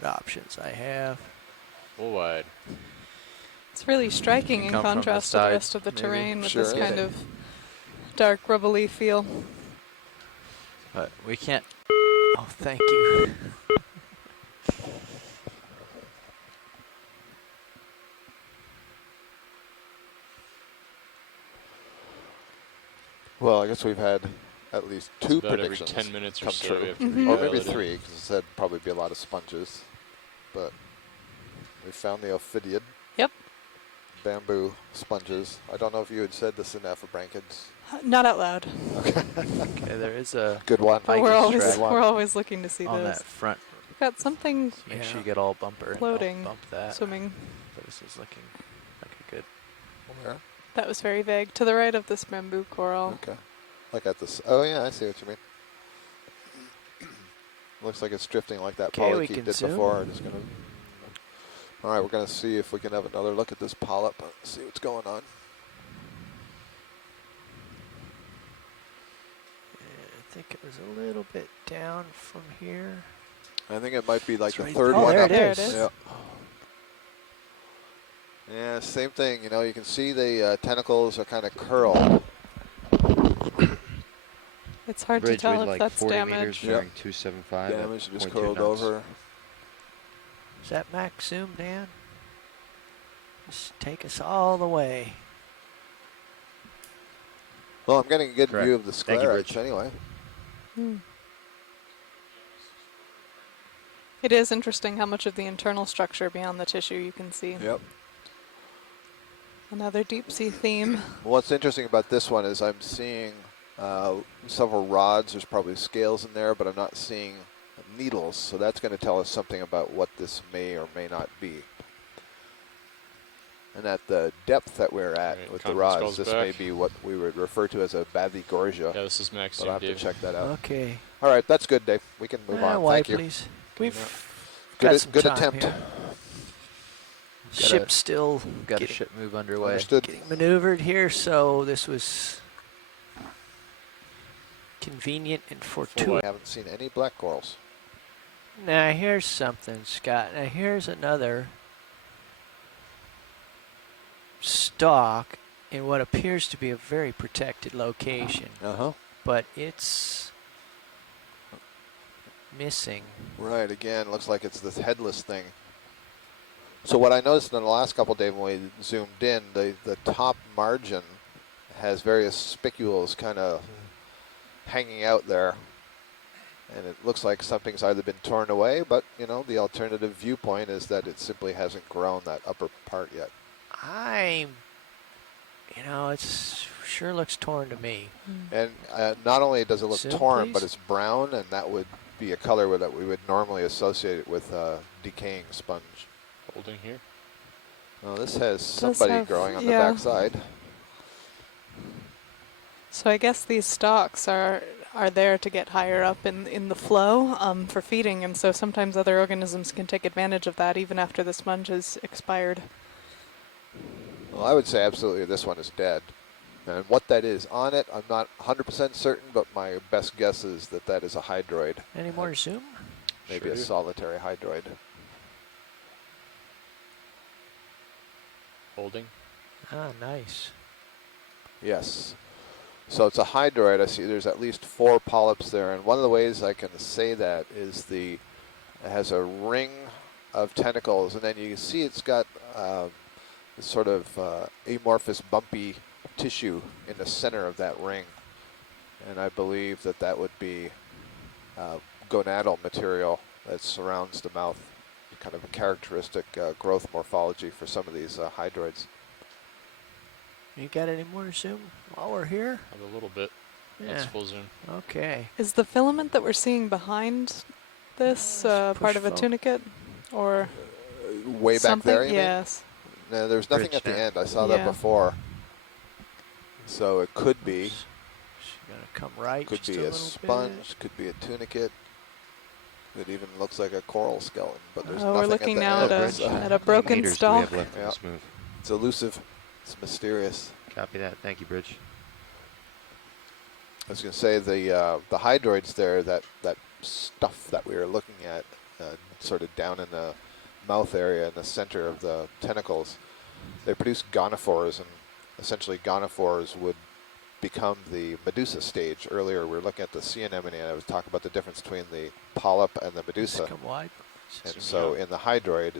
options I have. Full wide. It's really striking in Come from the contrast to the side, rest of the maybe. terrain with Sure this is. kind of dark, rubbly feel. But we can't. Oh, thank you. Well, I guess we've had at least 2 about every predictions 10 minutes or come so true. we have to Or maybe redial it in. 3, because it said probably be a lot of sponges. But we found the ophidiid. Yep. Bamboo sponges. I don't know if you had said the Synaphobranchids. Not out loud. Okay, there is a Good one. But we're always looking to see on those. that front. We've got something Make sure you get all bumper. and floating, bump that. swimming. But this is looking like a good. Where? That was very vague. To the right of this bamboo coral. Okay. Like at this. Oh, yeah, I see what you mean. Looks like it's drifting like that Okay, we polychaete can did zoom. before. Just gonna. All right, we're going to see if we can have another look at this polyp. See what's going on. think it was a little bit down from here. I think it might be like It's the right third there. one There up. it is. There it is. Yep. Yeah, same thing. You know, you can see the tentacles are kind of curled. It's hard to Bridge tell with if like that's 40 damage. meters bearing 275. at Damage just 0.2 curled knots. over. Is that max zoom, Dan? Just take us all the way. Well, I'm getting a good Correct. view of the Thank you, sclerites Bridge. anyway. It is interesting how much of the internal structure beyond the tissue you can see. Yep. Another deep sea theme. What's interesting about this one is I'm seeing several rods. There's probably scales in there, but I'm not seeing needles. So that's going to tell us something about what this may or may not be. And at the depth that we're at with the rods, this may be what we would refer to as a Bathygorgia. Yeah, this is max But zoom, I'll have to Dave. check that out. Okay. All right, that's good, Dave. We can move on. Why, Thank you. please? We've Good, got some good time attempt. here. Ship still Got a getting, ship move underway. Understood. getting maneuvered here, so this was convenient and I fortuitous. haven't seen any black corals. Now here's something, Scott. Now here's another stalk in what appears to be a very protected location. But it's missing. Right, again, looks like it's this headless thing. So what I noticed in the last couple, Dave, when we zoomed in, the top margin has various spicules kind of hanging out there. And it looks like something's either been torn away, but, you know, the alternative viewpoint is that it simply hasn't grown that upper part yet. You know, it's sure looks torn to me. And not only does it look Zoom, torn, please. but it's brown, and that would be a color that we would normally associate it with decaying sponge. Holding here. Well, this has somebody growing on the backside. So I guess these stalks are there to get higher up in the flow for feeding, and so sometimes other organisms can take advantage of that even after the sponge has expired. Well, I would say absolutely this one is dead. And what that is on it, I'm not 100% certain, but my best guess is that that is a hydroid. Any more zoom? Maybe a solitary hydroid. Holding. Ah, nice. Yes. So it's a hydroid. I see there's at least 4 polyps there, and one of the ways I can say that is it has a ring of tentacles, and then you can see it's got this sort of amorphous, bumpy tissue in the center of that ring, and I believe that that would be gonadal material that surrounds the mouth, kind of a characteristic growth morphology for some of these hydroids. You got any more zoom while we're here? I have a little bit. Yeah. That's full zoom. Okay. Is the filament that we're seeing behind this part of a tunicate, or way back something? there, you mean? Yes. No, there's nothing at the end. I saw that before. So it could be. She's gonna come right. Could just be a little sponge. bit. Could be a tunicate. It even looks like a coral skeleton, but there's Oh, nothing we're looking at the now end. at a broken meters do we stalk. have left on this move? It's elusive. It's mysterious. Copy that. Thank you, Bridge. I was going to say the hydroids there, that stuff that we were looking at, sort of down in the mouth area in the center of the tentacles, they produce gonophores, and essentially gonophores would become the medusa stage. Earlier we were looking at the sea anemone, and I was talking about the difference between the polyp and the medusa. Come wide. And so in the hydroid,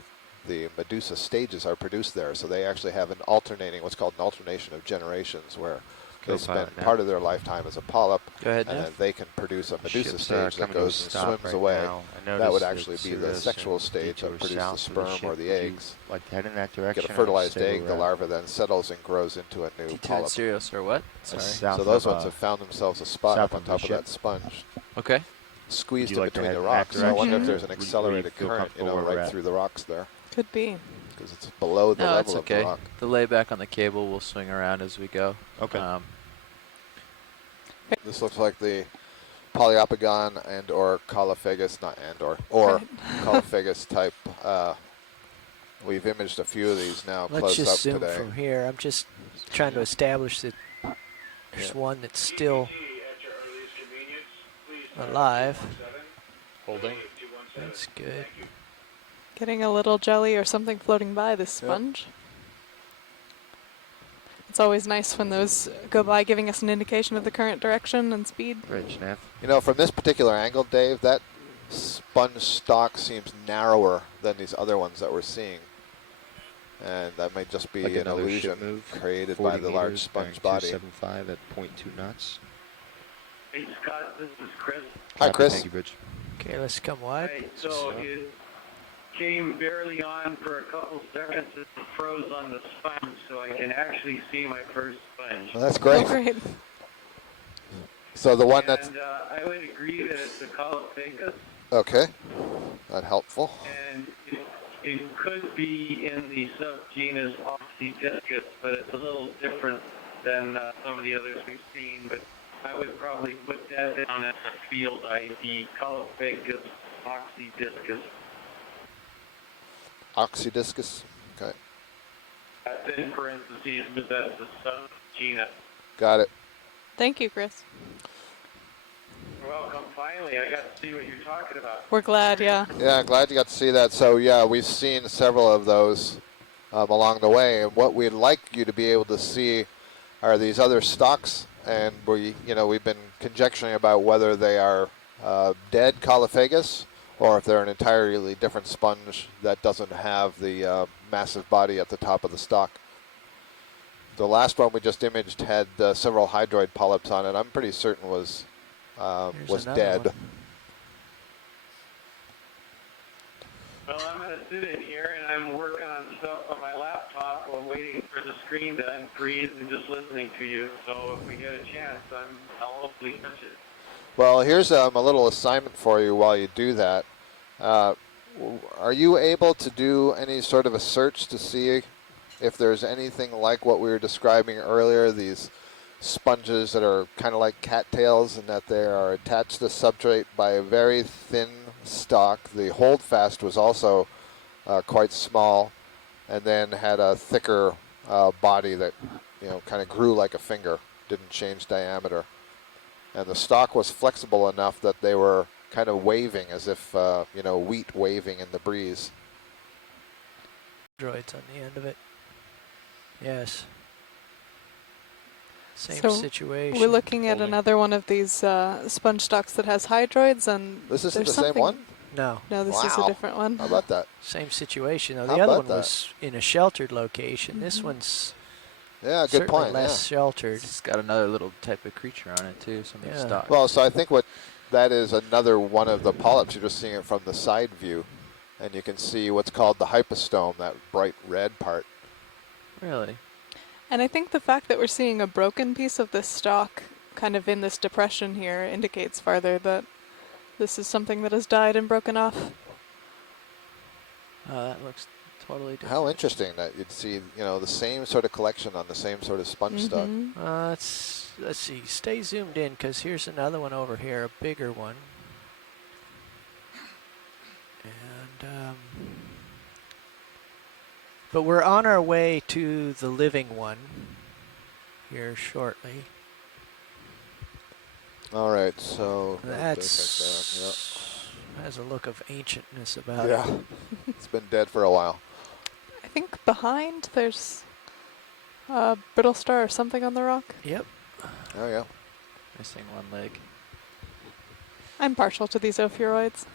the medusa stages are produced there, so they actually have an alternating, what's called an alternation of generations, where they spend part of their lifetime as a polyp, Go ahead, and Jeff. then they can produce a medusa Ship's, stage that coming to a goes and stop swims right away. now. I That would noticed actually it's be the Cirrus sexual and stage that detour produces the south of the sperm ship. or the Would you eggs. like to head in that direction? Get a or fertilized stay egg, where the we're at? larva then settles and grows into a new T2 and polyp. Sirius or what? That's Sorry. So those ones have found themselves a spot south up on of the top of ship. that sponge, Okay. squeezed you in like to between head the in that rocks. So I wonder if direction? there's an Would you accelerated feel current, comfortable where we're right at? through the rocks there, Could be. because it's below the No, level it's of okay. the rock. The layback on the cable will swing around as we go. Okay. This looks like the Poliopogon and or Caulophagous, not and or Caulophagous type. We've imaged a few of these now Let's close just up zoom today. from here. I'm just trying to establish that there's one that's still alive. Holding. That's good. Getting a little jelly or something floating by this sponge. Yep. It's always nice when those go by, giving us an indication of the current direction and speed. Right, Schnapp. You know, from this particular angle, Dave, that sponge stalk seems narrower than these other ones that we're seeing. And that might just be like an illusion move, created by the large sponge body. 275 at 0.2 knots. Hey, Scott, this is Chris. Hi, Chris. Thank you, Bridge. Okay, let's come wide. Right, so it came barely on for a couple seconds. It froze on the sponge, so I can actually see my first sponge. Well, that's great. Oh, great. So the one that's... And I would agree that it's a Caulophacus. Okay, that's helpful. And it could be in the subgenus Oxydiscus, but it's a little different than some of the others we've seen. But I would probably put that down as a field ID, Caulophacus Oxydiscus. Oxydiscus, okay. That's in parentheses, but that's the subgenus. Got it. Thank you, Chris. You're welcome. Finally, I got to see what you're talking about. We're glad, yeah. Yeah, glad you got to see that. So, yeah, we've seen several of those along the way. And what we'd like you to be able to see are these other stalks. And we've been conjecturing about whether they are dead Caulophacus or if they're an entirely different sponge that doesn't have the massive body at the top of the stalk. The last one we just imaged had several hydroid polyps on it. I'm pretty certain was dead. One. Well, I'm going to sit in here and I'm working on stuff on my laptop while waiting for the screen to unfreeze and just listening to you. So if we get a chance, I'll hopefully catch it. Well, here's a little assignment for you while you do that. Are you able to do any sort of a search to see if there's anything like what we were describing earlier, these sponges that are kind of like cattails and that they are attached to the substrate by a very thin stalk? The holdfast was also quite small and then had a thicker body that kind of grew like a finger, didn't change diameter. And the stalk was flexible enough that they were kind of waving as if, wheat waving in the breeze. Droids on the end of it. Yes. Same So situation. we're looking at another one of these sponge stalks that has hydroids, and this isn't the same one? No. No, this is a different one. How about that? Same situation. Though. The other one was in a sheltered location. This one's good point. Less sheltered. It's got another little type of creature on it too. Some of the stock. Well, so I think what that is another one of the polyps. You're just seeing it from the side view, and you can see what's called the hypostome, that bright red part. Really? And I think the fact that we're seeing a broken piece of this stalk kind of in this depression here indicates farther that this is something that has died and broken off. Oh, that looks totally different. How interesting that you'd see, the same sort of collection on the same sort of sponge stalk. Let's see. Stay zoomed in, because here's another one over here, a bigger one. And but we're on our way to the living one here shortly. All right, so has a look of ancientness about it. Yeah, it's been dead for a while. I think behind there's a brittle star or something on the rock. Yep. Oh yeah. Missing one leg. I'm partial to these ophiuroids.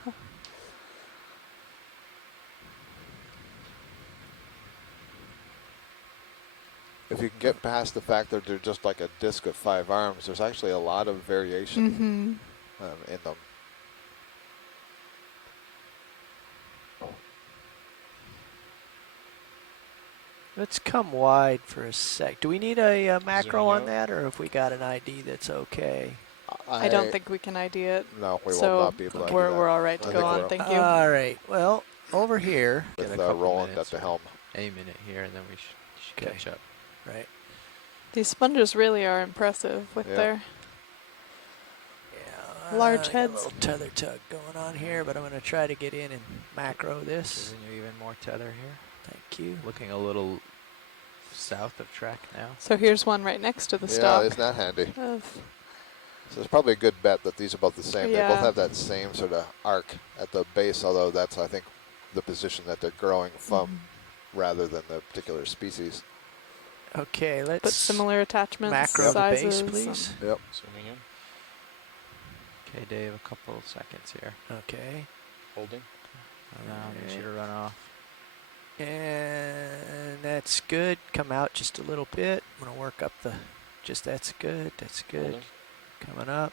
If you can get past the fact that they're just like a disc of 5 arms, there's actually a lot of variation in them. Let's come wide for a sec. Do we need a macro on that, or if we got an ID that's okay? I don't think we can ID it. No, we will not be able to ID that. We're all right to go on. Thank you. All right. Well, over here. With Roland at the helm. Aim in it here, and then we should catch up. Right. These sponges really are impressive with their large heads. A little tether tug going on here, but I'm going to try to get in and macro this. Isn't there even more tether here? Thank you. Looking a little south of track now. So here's one right next to the stalk. Yeah, isn't that handy? So it's probably a good bet that these are both the same. Yeah. They both have that same sort of arc at the base, although that's, I think, the position that they're growing from rather than the particular species. Okay, let's. But similar attachments, macro sizes. the base, please. Yep. Zooming in. Okay, Dave, a couple of seconds here. Okay. Holding. Make sure to run off. And that's good. Come out just a little bit. I'm going to work up the. Just that's good. That's good. Holding. Coming up.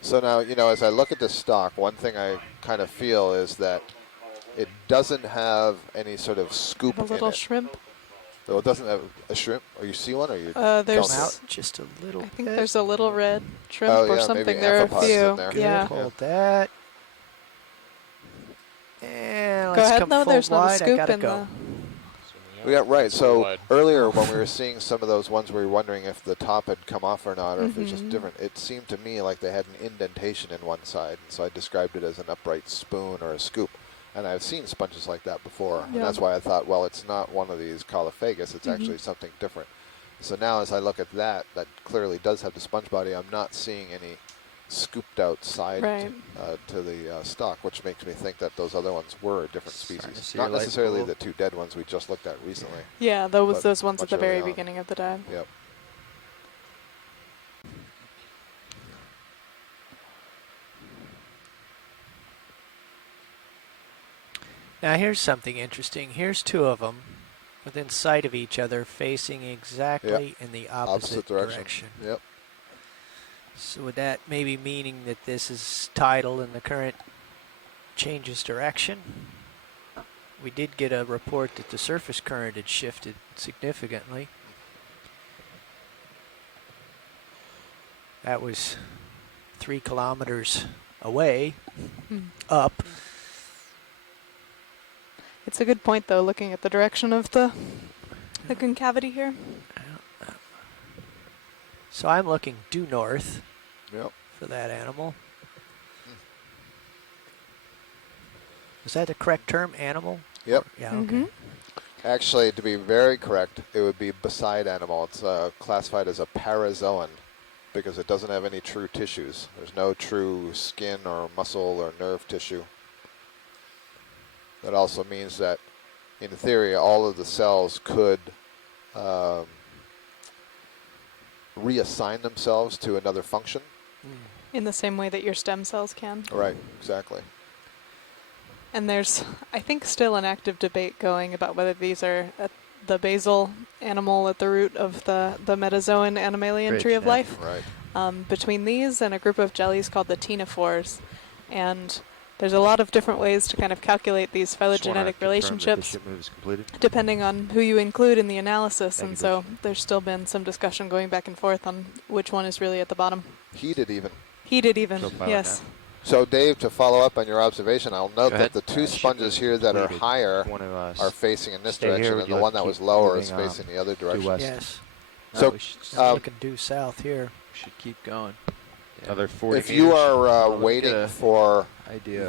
So now, you know, as I look at this stock, one thing I kind of feel is that it doesn't have any sort of scoop A little in it. shrimp. So it doesn't have a shrimp. Or you see one, or you There's don't out just a little. I think bit. there's a little red shrimp Oh, or yeah, something. maybe There are a amphipods few. in there. Yeah. Hold that. And Go let's ahead. come No, full there's not a wide. I scoop gotta in go. Zooming out. Yeah, right. So So wide. earlier when we were seeing some of those ones, we were wondering if the top had come off or not, or if it's Mm-hmm. just different. It seemed to me like they had an indentation in one side, and so I described it as an upright spoon or a scoop. And I've seen sponges like that before, and Yeah. that's why I thought, well, it's not one of these Caulophagous. It's actually something different. So now as I look at that clearly does have the sponge body. I'm not seeing any scooped out side Right. to the stock, which makes me think that those other ones were a different Starting to species. see Not your light necessarily bulb. the two dead ones we just looked at recently. Yeah, But those ones at much the very early on. beginning of the dive. Yep. Now here's something interesting. Here's two of them within sight of each other facing exactly in the opposite direction. Yep. So would that maybe meaning that this is tidal and the current changes direction? We did get a report that the surface current had shifted significantly. That was 3 kilometers away, up. It's a good point, though, looking at the direction of the concavity here. So I'm looking due north for that animal. Is that the correct term, animal? Yep. Yeah, okay. Actually, to be very correct, it would be beside animal. It's classified as a parazoan because it doesn't have any true tissues. There's no true skin or muscle or nerve tissue. That also means that, in theory, all of the cells could reassign themselves to another function. In the same way that your stem cells can. Right, exactly. And there's, I think, still an active debate going about whether these are the basal animal at the root of the metazoan animalian tree of life. Right. Between these and a group of jellies called the ctenophores. And there's a lot of different ways to kind of calculate these phylogenetic relationships depending on who you include in the analysis. And so there's still been some discussion going back and forth on which one is really at the bottom. Heated even. Heated even, yes. So, Dave, to follow up on your observation, I'll note that the two sponges here that are higher are facing in this direction, and the one that was lower is facing the other direction. Yes. So, looking due south here. We should keep going. Another 40 if you are Let me waiting get a for idea.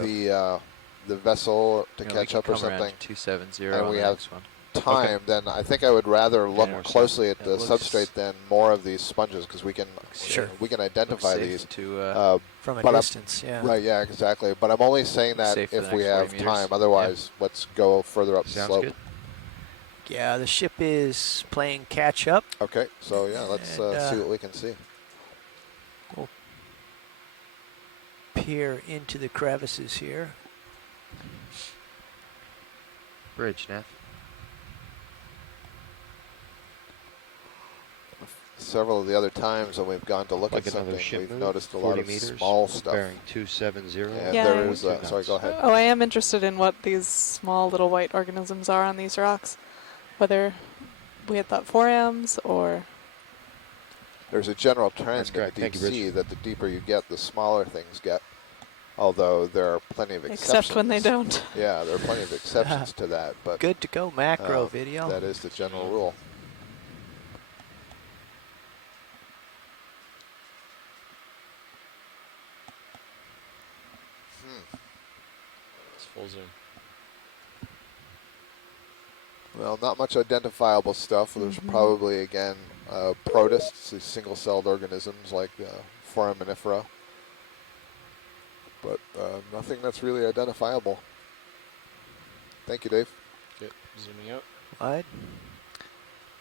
the vessel to You know, catch we up can or come around something, 270 and on we the have next one. time, then I think I would rather look more closely at stuff. the It looks- substrate than more of these sponges because we can identify safe these to, from a but distance. Yeah. Right, yeah, exactly. But I'm only saying that Safe for if the we next 40 have meters. time. Otherwise, let's go further up the Sounds slope. good. Yeah, the ship is playing catch up. Okay, so yeah, let's see what we can see. We'll peer into the crevices here. Bridge, Neff. Several of the other times when we've gone to look Like at another something, ship we've move, noticed a 40 lot of meters, small stuff. bearing 270. And Yeah. there is, sorry, go ahead. Oh, I am interested in what these small little white organisms are on these rocks. Whether we had thought forams or... There's a general trend That's in the correct. deep Thank you, Rich. sea that the deeper you get, the smaller things get. Although there are plenty of exceptions. Except when they don't. Yeah, there are plenty of exceptions to that. But Good to go macro video. That is the general rule. It's full zoom. Well, not much identifiable stuff. There's probably, again, protists, these single-celled organisms like foraminifera, but nothing that's really identifiable. Thank you, Dave. Okay, zooming out. Wide.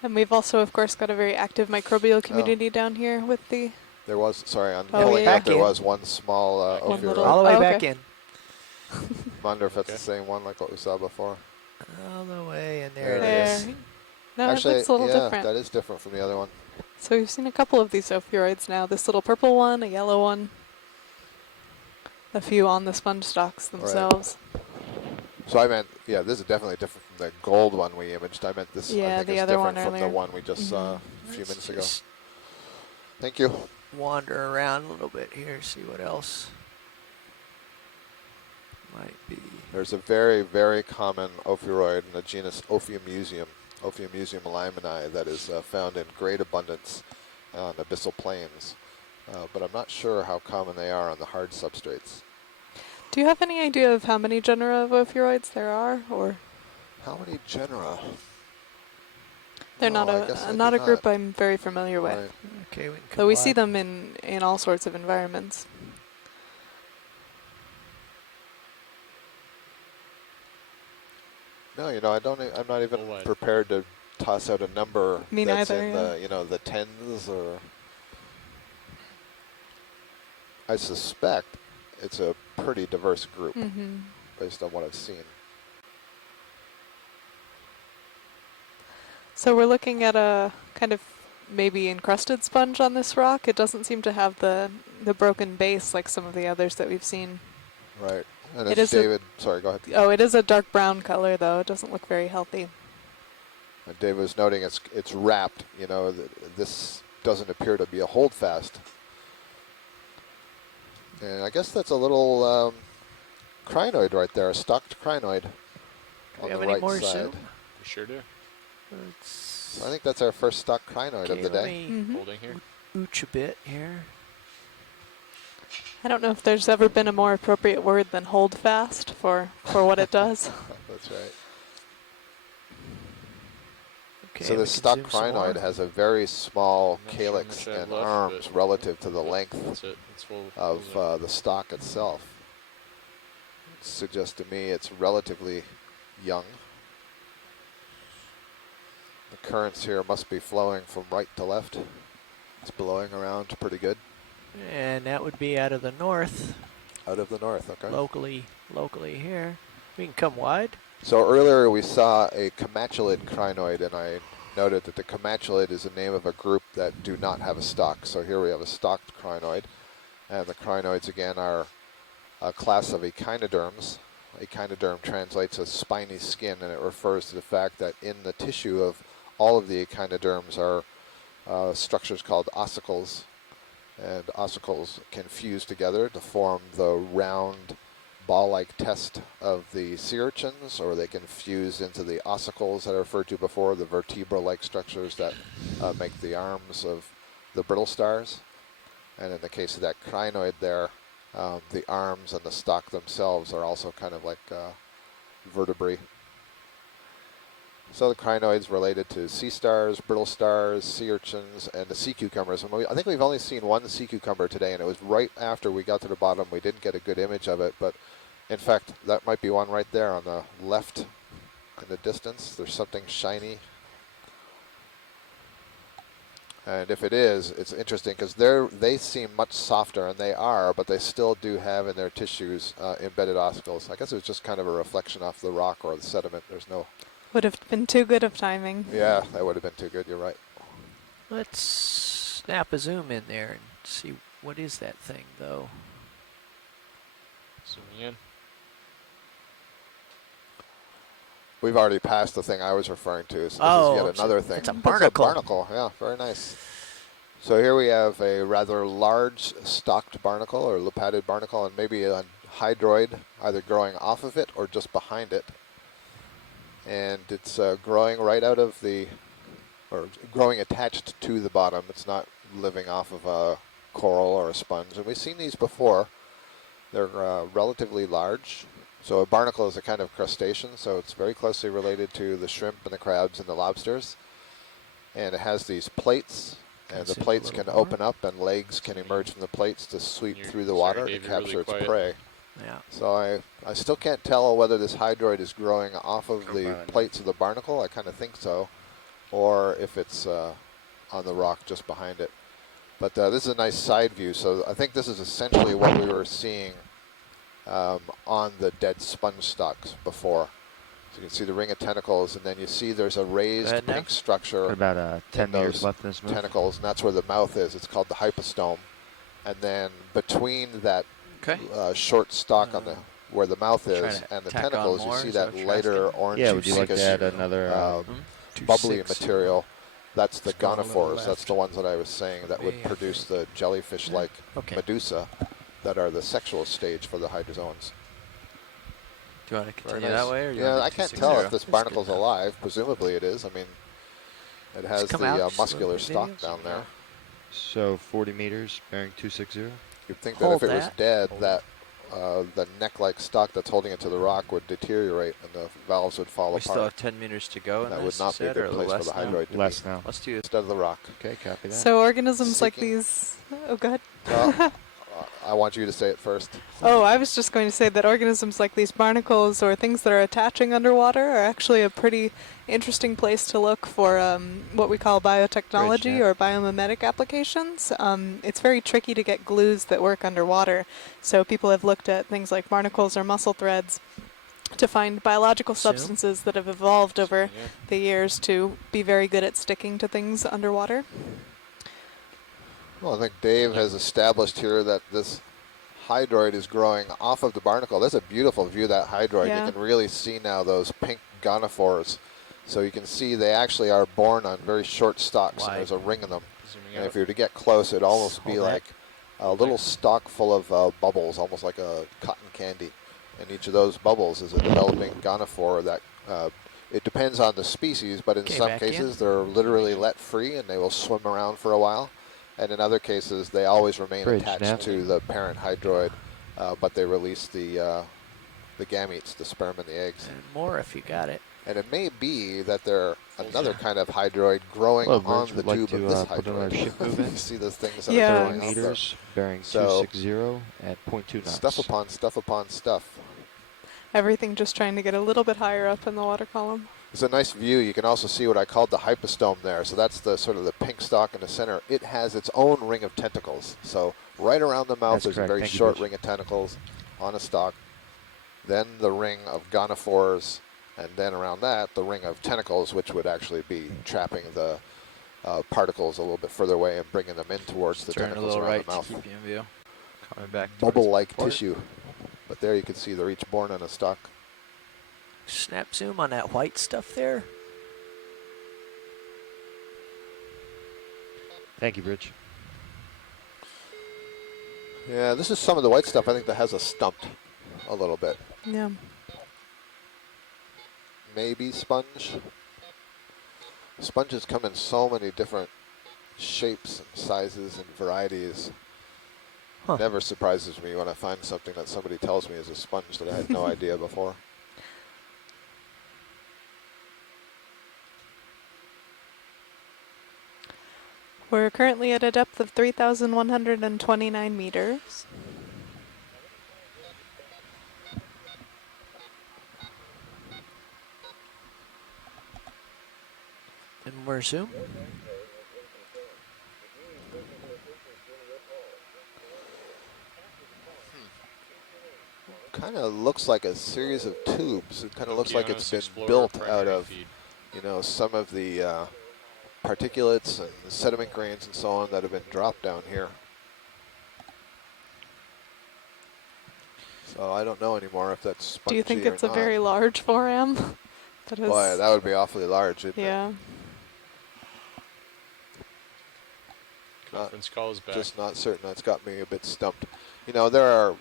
And we've also, of course, got a very active microbial community down here with the... There was, sorry, on Oh, pulling yeah. up, there was one small One ophiuroid. little- All the way Oh, back okay. in. I wonder if that's the same one like what we saw before. All the way, and there it There it is. is. No, Actually, it looks a little yeah, different. that is different from the other one. So we've seen a couple of these ophiuroids now. This little purple one, a yellow one, a few on the sponge stalks themselves. So I meant, yeah, this is definitely different from the gold one we imaged. I meant this, I Yeah, think the it's other different one from the earlier. one we just saw a few Let's minutes ago. just Thank you. wander around a little bit here, see what else might be. There's a very, very common ophiuroid in the genus Ophiumuseum limani, that is found in great abundance on abyssal plains. But I'm not sure how common they are on the hard substrates. Do you have any idea of how many genera of ophiuroids there are, or How many genera? they're No, I not guess I a do not a group not. I'm very familiar with? Right. Okay, we can come Though we see wide. them in all sorts of environments. No, you know, I'm not even Full wide. prepared to toss out a number Me that's neither, in yeah. the, you know, the tens, or I suspect it's a pretty diverse group Mm-hmm. based on what I've seen. So we're looking at a kind of maybe encrusted sponge on this rock. It doesn't seem to have the broken base like some of the others that we've seen. Right. And It as is a- David, sorry, go ahead. Oh, it is a dark brown color though. It doesn't look very healthy. And David was noting it's wrapped. You know, this doesn't appear to be a holdfast. And I guess that's a little crinoid right there, a stocked crinoid we on have the any right more side. zoom? We sure do. Let's So I think that's our first stock crinoid of the let day. me Mhm. Holding here. ooch a bit here. I don't know if there's ever been a more appropriate word than hold fast for what it does. That's right. Okay, So we the can stock zoom some more. crinoid has a very small I'm not sure how calyx much I have and left, arms but- relative to the length That's it. It's full. of full zoom. the stock itself. It suggests to me it's relatively young. The currents here must be flowing from right to left. It's blowing around pretty good. And that would be out of the north, Out of the north, okay. locally here. We can come wide. So earlier we saw a comatulid crinoid, and I noted that the comatulid is the name of a group that do not have a stock. So here we have a stocked crinoid, and the crinoids again are a class of echinoderms. Echinoderm translates as spiny skin, and it refers to the fact that in the tissue of all of the echinoderms are structures called ossicles, and ossicles can fuse together to form the round ball-like test of the sea urchins, or they can fuse into the ossicles that I referred to before, the vertebra-like structures that make the arms of the brittle stars. And in the case of that crinoid there, the arms and the stalk themselves are also kind of like vertebrae. So the crinoids related to sea stars, brittle stars, sea urchins, and the sea cucumbers. And I think we've only seen one sea cucumber today, and it was right after we got to the bottom. We didn't get a good image of it, but in fact, that might be one right there on the left in the distance. There's something shiny. And if it is, it's interesting because they seem much softer, and they are, but they still do have in their tissues embedded ossicles. I guess it was just kind of a reflection off the rock or the sediment. There's no... Would have been too good of timing. Yeah, that would have been too good. You're right. Let's snap a zoom in there and see what is that thing, though. Zooming in. We've already passed the thing I was referring to. So Oh, this is yet it's another a- thing. it's a barnacle. Barnacle, yeah, very nice. So here we have a rather large stalked barnacle or lupatid barnacle, and maybe a hydroid either growing off of it or just behind it. And it's growing right out of the, or growing attached to the bottom. It's not living off of a coral or a sponge. And we've seen these before. They're relatively large. So a barnacle is a kind of crustacean, so it's very closely related to the shrimp and the crabs and the lobsters. And it has these plates And the plates can open up and legs can emerge from the plates to sweep through the water to capture its prey. Yeah. So I still can't tell whether this hydroid is growing off of the plates of the barnacle. I kind of think so. Or if it's on the rock just behind it. But this is a nice side view. So I think this is essentially what we were seeing on the dead sponge stalks before. So you can see the ring of tentacles, and then you see there's a raised pink structure. About 10 meters left in this move. Tentacles, and that's where the mouth is. It's called the hypostome. And then between that short stalk on the where the mouth is and the tentacles, you see that lighter orange. Yeah, would you like to add another bubbly material? That's the gonophores. That's the ones that I was saying that would produce the jellyfish-like medusa that are the sexual stage for the hydrozoans. Do you want to continue that way? Or yeah, I can't tell if this barnacle's alive. Presumably it is. I mean, it has the muscular stalk down there. So 40 meters, bearing 260. You'd think that if it was dead, that the neck-like stalk that's holding it to the rock would deteriorate and the valves would fall apart. We still have 10 meters to go. That would not be a good place for the hydroid to be. Less now. Let's do it. Instead of the rock. Okay, copy that. So organisms like these. Oh, go ahead. Well, I want you to say it first. Oh, I was just going to say that organisms like these barnacles or things that are attaching underwater are actually a pretty interesting place to look for what we call biotechnology or biomimetic applications. It's very tricky to get glues that work underwater, so people have looked at things like barnacles or mussel threads to find biological substances that have evolved over the years to be very good at sticking to things underwater. Well, I think Dave has established here that this hydroid is growing off of the barnacle. That's a beautiful view of that hydroid. Yeah. You can really see now those pink gonophores. So you can see they actually are born on very short stalks, and there's a ring in them. And if you were to get close, it'd almost be like a little stalk full of bubbles, almost like a cotton candy. And each of those bubbles is a developing gonophore that it depends on the species, but in some cases they're literally let free and they will swim around for a while. And in other cases, they always remain attached to the parent hydroid, but they release the gametes, the sperm and the eggs. And more if you got it. And it may be that they're another kind of hydroid growing on the tube of this hydroid. You see those things that are growing out there. Bearing 260 at 0.2 knots. Stuff upon stuff upon stuff. Everything just trying to get a little bit higher up in the water column. It's a nice view. You can also see what I called the hypostome there. So that's the sort of the pink stalk in the center. It has its own ring of tentacles. So right around the mouth, there's a very short ring of tentacles on a stalk. Then the ring of gonophores, and then around that, the ring of tentacles, which would actually be trapping the particles a little bit further away and bringing them in towards the tentacles around the mouth. To keep you in view. Coming back. Bubble-like tissue. But there you can see they're each born on a stalk. Snap zoom on that white stuff there. Thank you, Rich. Yeah, this is some of the white stuff I think that has us stumped a little bit. Yeah. Maybe sponge. Sponges come in so many different shapes and sizes and varieties. Never surprises me when I find something that somebody tells me is a sponge that I had no idea before. We're currently at a depth of 3,129 meters. And we're zoom. Kind of looks like a series of tubes. It kind of looks like it's been built out of, you know, some of the particulates and sediment grains and so on that have been dropped down here. So I don't know anymore if that's spongy. Do you think it's or a not. very large foram? Boy, that would be awfully large, isn't it? Conference call is back. Just not certain. That's got me a bit stumped. You know, there are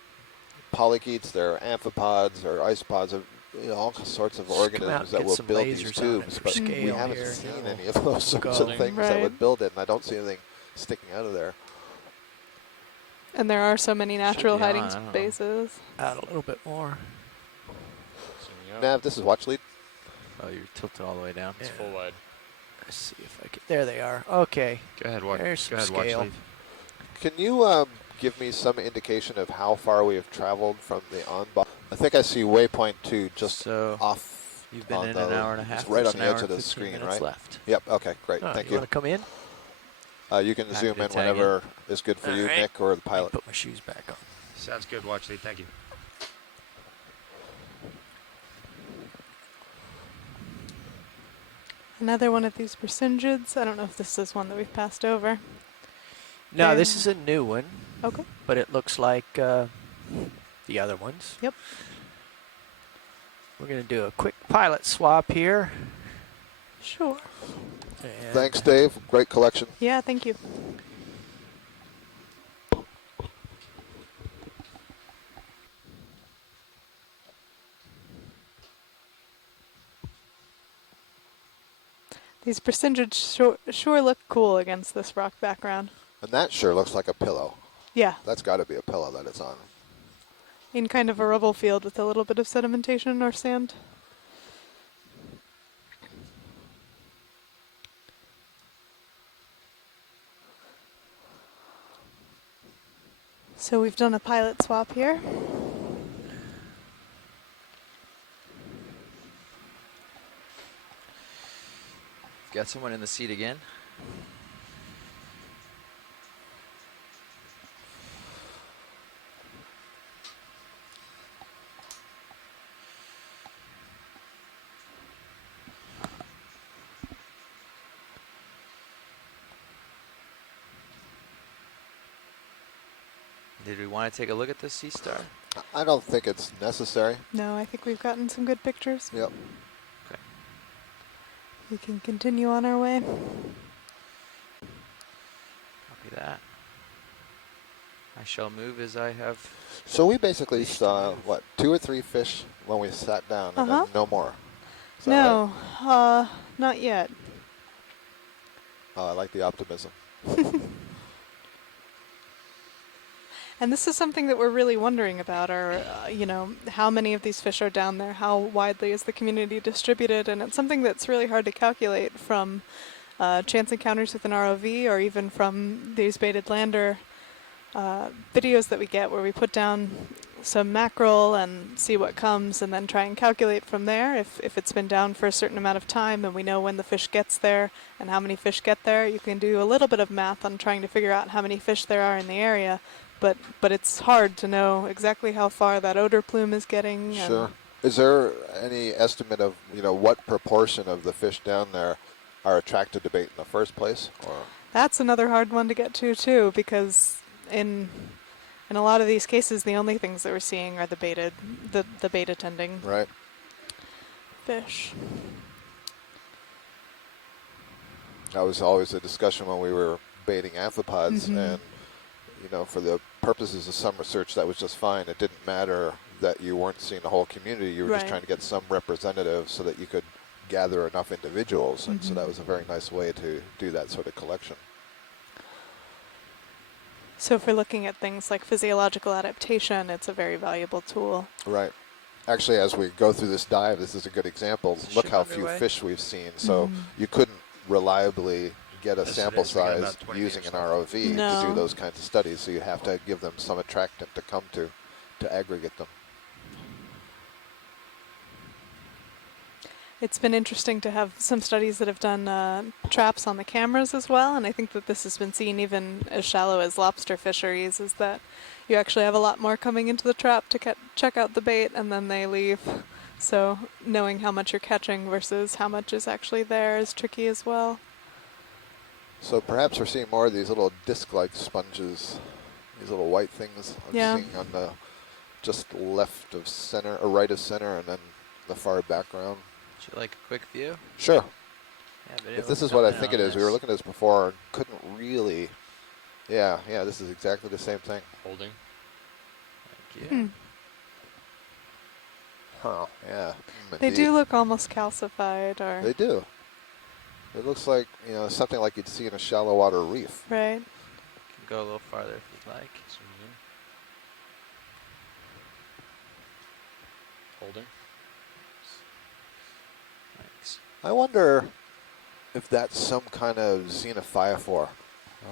polychaetes, there are amphipods, there are isopods, you know, all sorts of organisms that will build these tubes, but we haven't seen any of those sorts of things that would build it, and I don't see anything sticking out of there. And there are so many natural hiding spaces. Out a little bit more. Nav, this is watch lead. Oh, you're tilted all the way down. It's full wide. Let's see if I can. There they are. Okay. Go ahead, watch. There's some Go ahead, watch scale. lead. Can you give me some indication of how far we have traveled from the on-board? I think I see waypoint 2 just So off. you've been on in the, an hour and a it's half. right There's on an the hour edge of and the 15 screen, minutes right? left. Yep. Okay. Great. Oh, Thank you you. want to come in? You can Happy zoom to in tag whenever is good for All you, right. Nick, or the Let me pilot. put my shoes back on. Sounds good, watch lead. Thank you. Another one of these Persingids. I don't know if this is one that we've passed over. No, this is a new one. Okay. But it looks like the other ones. Yep. We're going to do a quick pilot swap here. Sure. And Thanks, Dave. Great collection. Yeah, thank you. These Persingids sure look cool against this rock background. And that sure looks like a pillow. Yeah. That's got to be a pillow that it's on. In kind of a rubble field with a little bit of sedimentation or sand. So we've done a pilot swap here. Got someone in the seat again. Did we want to take a look at this sea star? I don't think it's necessary. No, I think we've gotten some good pictures. Yep. Okay. We can continue on our way. Copy that. I shall move as I have. So we basically saw, what, 2 or 3 fish when we sat down, and then no more. Is that No, right? not yet. Oh, I like the optimism. And this is something that we're really wondering about, are, you know, how many of these fish are down there, how widely is the community distributed, and it's something that's really hard to calculate from chance encounters with an ROV or even from these baited lander videos that we get where we put down some mackerel and see what comes and then try and calculate from there if it's been down for a certain amount of time and we know when the fish gets there and how many fish get there. You can do a little bit of math on trying to figure out how many fish there are in the area. But it's hard to know exactly how far that odor plume is getting. Sure. Is there any estimate of, you know, what proportion of the fish down there are attracted to bait in the first place? Or that's another hard one to get to too, because in a lot of these cases, the only things that we're seeing are the bait attending fish. that was always a discussion when we were baiting amphipods, and you know, for the purposes of some research, that was just fine. It didn't matter that you weren't seeing the whole community. You were just trying to get some representative so that you could gather enough individuals. And so that was a very nice way to do that sort of collection. So if we're looking at things like physiological adaptation, it's a very valuable tool. Right. Actually, as we go through this dive, this is a good example. Look how few fish we've seen. So you couldn't reliably get a sample size using an ROV to do those kinds of studies, so you have to give them some attractant to come to aggregate them. It's been interesting to have some studies that have done traps on the cameras as well, and I think that this has been seen even as shallow as lobster fisheries, is that you actually have a lot more coming into the trap to check out the bait and then they leave. So knowing how much you're catching versus how much is actually there is tricky as well. So perhaps we're seeing more of these little disc-like sponges, these little white things I'm seeing on the just left of center, or right of center, and then the far background. Would you like a quick view? Sure. Yeah, if this is what I think it is, we were looking at this before and couldn't really, yeah, this is exactly the same thing. Holding. Thank you. Huh, yeah. They do look almost calcified, or... They do. It looks like, you know, something like you'd see in a shallow water reef. Right. You can go a little farther if you'd like. Holding. Thanks. I wonder if that's some kind of xenophyophore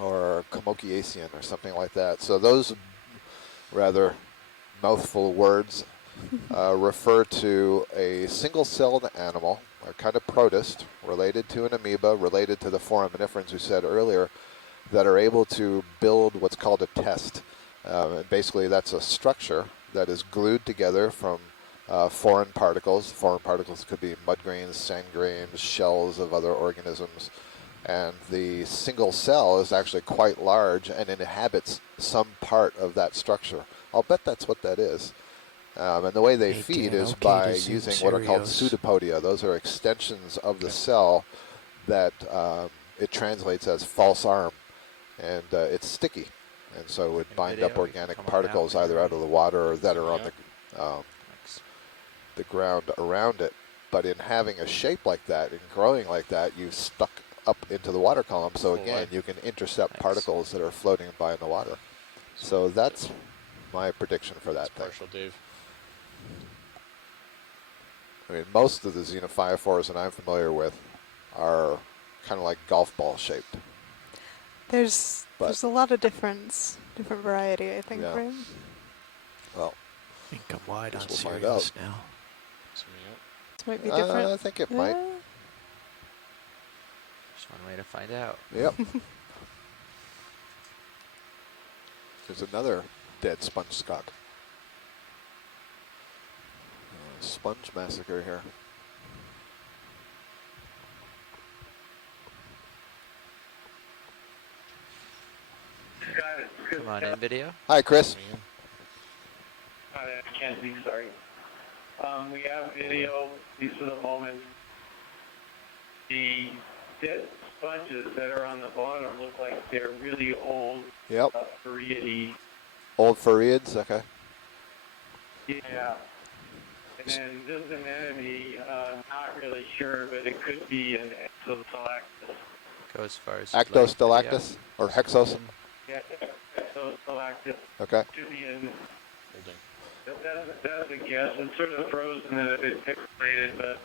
or Komokiacean or something like that. So those rather mouthful words refer to a single-celled animal, a kind of protist, related to an amoeba, related to the foraminiferans we said earlier, that are able to build what's called a test. And basically, that's a structure that is glued together from foreign particles. Foreign particles could be mud grains, sand grains, shells of other organisms. And the single cell is actually quite large and inhabits some part of that structure. I'll bet that's what that is. And the way they feed is by using what are called pseudopodia. Those are extensions of the cell that it translates as false arm. And it's sticky. And so it would bind up organic particles either out of the water or that are on the ground around it. But in having a shape like that and growing like that, you stuck up into the water column. So again, you can intercept particles that are floating by in the water. So that's my prediction for that thing. Partial, Dave. I mean, most of the xenophyophores that I'm familiar with are kind of like golf ball shaped. There's a lot of different variety, I think, Yeah. right? Well, I think I'm wide on we'll find Sirius out. now. This might be different. I think it might. Just one way to find out. Yep. There's another dead sponge skunk. Sponge massacre here. Come on in, video. Hi, Chris. Hi, Kenzie, sorry. We have video, at least for the moment. The dead sponges that are on the bottom look like they're really old. Yep. Farreidae. Old farreids, okay. Yeah. And then this anemone, not really sure, but it could be an exostalactus. Go as far as Actostalactus or hexos? Yeah, exostalactus. Okay. Could be an That's a guess. It's sort of frozen and a bit pixelated, but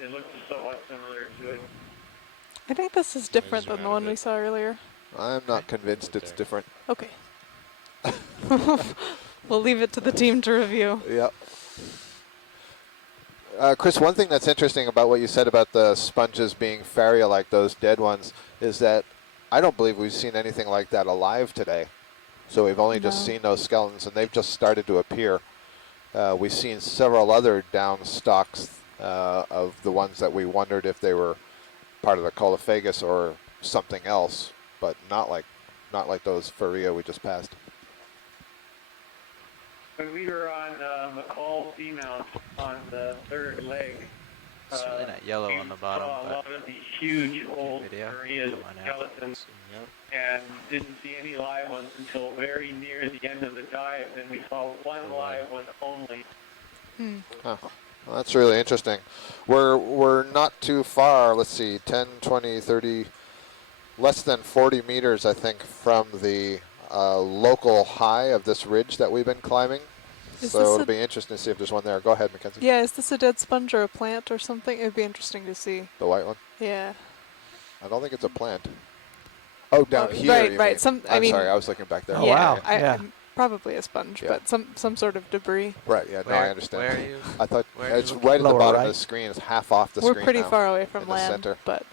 it looks somewhat similar to it. I think this is different than the one we saw earlier. I'm not convinced it's different. Okay. We'll leave it to the team to review. Yep. Chris, one thing that's interesting about what you said about the sponges being Faria like those dead ones is that I don't believe we've seen anything like that alive today. So we've only just seen those skeletons, and they've just started to appear. We've seen several other down stalks of the ones that we wondered if they were part of the Colophagus or something else, but not like those Faria we just passed. When we were on McCall female on the third leg, It's really not yellow on the bottom, saw a but lot of these huge old video. Faria Come on out. skeletons, and didn't see any live ones until very near the end of the dive, and we saw one live one only. Huh. Well, that's really interesting. We're not too far, let's see, 10, 20, 30, less than 40 meters, I think, from the local high of this ridge that we've been climbing. So it'll be interesting to see if there's one there. Go ahead, Mackenzie. Yeah, is this a dead sponge or a plant or something? It would be interesting to see. The white one? Yeah. I don't think it's a plant. Oh, down here. Right, you right. mean. I mean, sorry, I was looking back there. Oh, yeah, wow. Probably a sponge, but some sort of debris. Right, yeah, no, I understand. Where are you? I thought Where it's are you right at the Lower bottom of right. the screen. It's half off the We're screen pretty now, far away from in the land, center. but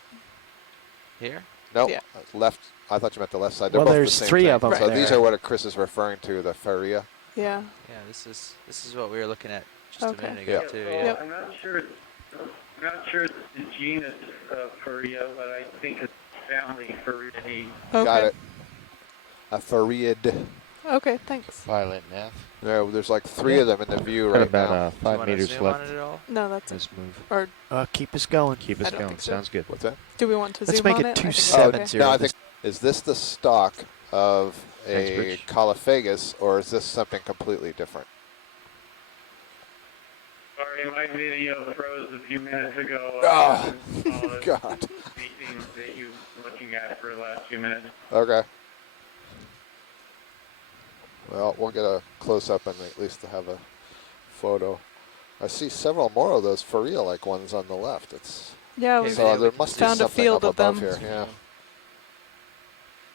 Here? No, Yeah. left. I thought you meant the left side. They're Well, both there's the same three thing. of 'em So these there. are what Chris is referring to, the Faria. yeah. Yeah, this is what we were looking at just a Okay. minute ago Yeah. too. So Yeah. I'm not sure it's the genus Faria, but I think it's family Farreidae. Okay. Got it. A Fariid. Okay, thanks. Violet math. There's like three of them in the view Got right about now. Do you 5 wanna meters zoom left. on it at all? No, that's Let's it. move. Or Keep us going. Keep I us don't going. think so. Sounds good. What's that? do we want to Let's zoom make on it it? 270. No, I think, is this the stalk of Thanks, a Rich. Colophagus, or is this something completely different? Sorry, my video froze a few minutes ago. Oh, God. God. Meeting that you were looking at for the last few minutes. Okay. Well, we'll get a close-up and at least have a photo. I see several more of those Faria-like ones on the left. It's Yeah, Okay, we So there must be found a something field up of above them. here. Yeah.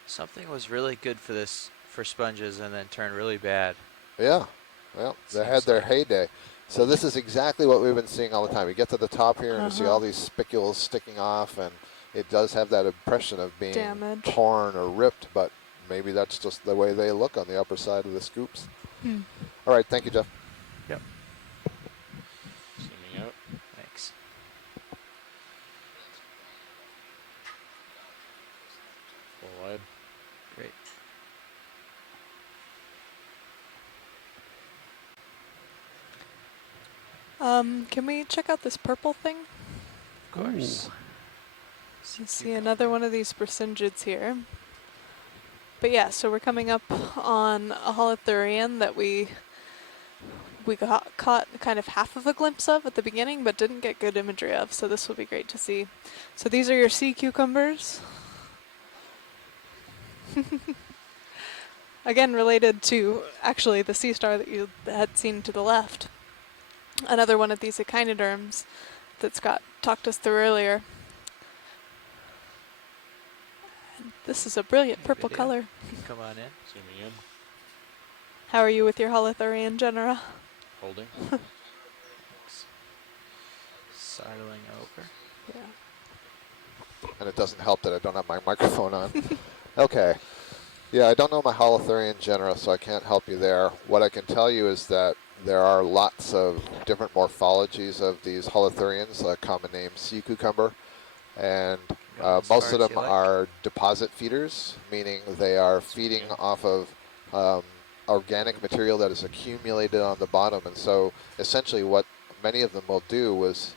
Something was really good for this for sponges and then turned really bad. Yeah. Well, they Seems had their like. heyday. So this is exactly what we've been seeing all the time. You get to the top here and you see all these spicules sticking off, and it does have that impression of being Damage. torn or ripped, but maybe that's just the way they look on the upper side of the scoops. Hmm. All right, thank you, Jeff. Yep. Zooming out. Thanks. Full wide. Great. Can we check out this purple thing? Of course. You see another one of these persingids here. But yeah, so we're coming up on a holothurian that we caught kind of half of a glimpse of at the beginning, but didn't get good imagery of, so this will be great to see. So these are your sea cucumbers. Again, related to actually the sea star that you had seen to the left. Another one of these echinoderms that Scott talked us through earlier. And this is a brilliant purple Video. color. Come on in. Zooming in. How are you with your holothurian genera? Holding. Sidling over. Yeah. And it doesn't help that I don't have my microphone on. Okay. Yeah, I don't know my holothurian genera, so I can't help you there. What I can tell you is that there are lots of different morphologies of these holothurians, a common name sea cucumber, and most of them are deposit feeders, meaning they are feeding off of organic material that is accumulated on the bottom. And so essentially what many of them will do is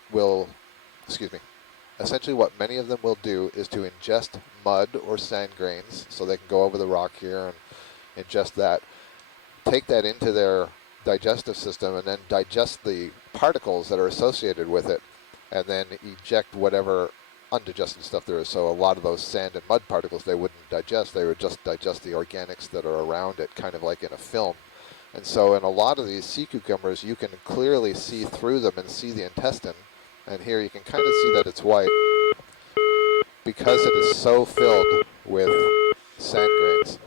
essentially what many of them will do is to ingest mud or sand grains, so they can go over the rock here and ingest that, take that into their digestive system, and then digest the particles that are associated with it, and then eject whatever undigested stuff there is. So a lot of those sand and mud particles they wouldn't digest, they would just digest the organics that are around it, kind of like in a film. And so in a lot of these sea cucumbers, you can clearly see through them and see the intestine. And here you can kind of see that it's white because it is so filled with sand grains.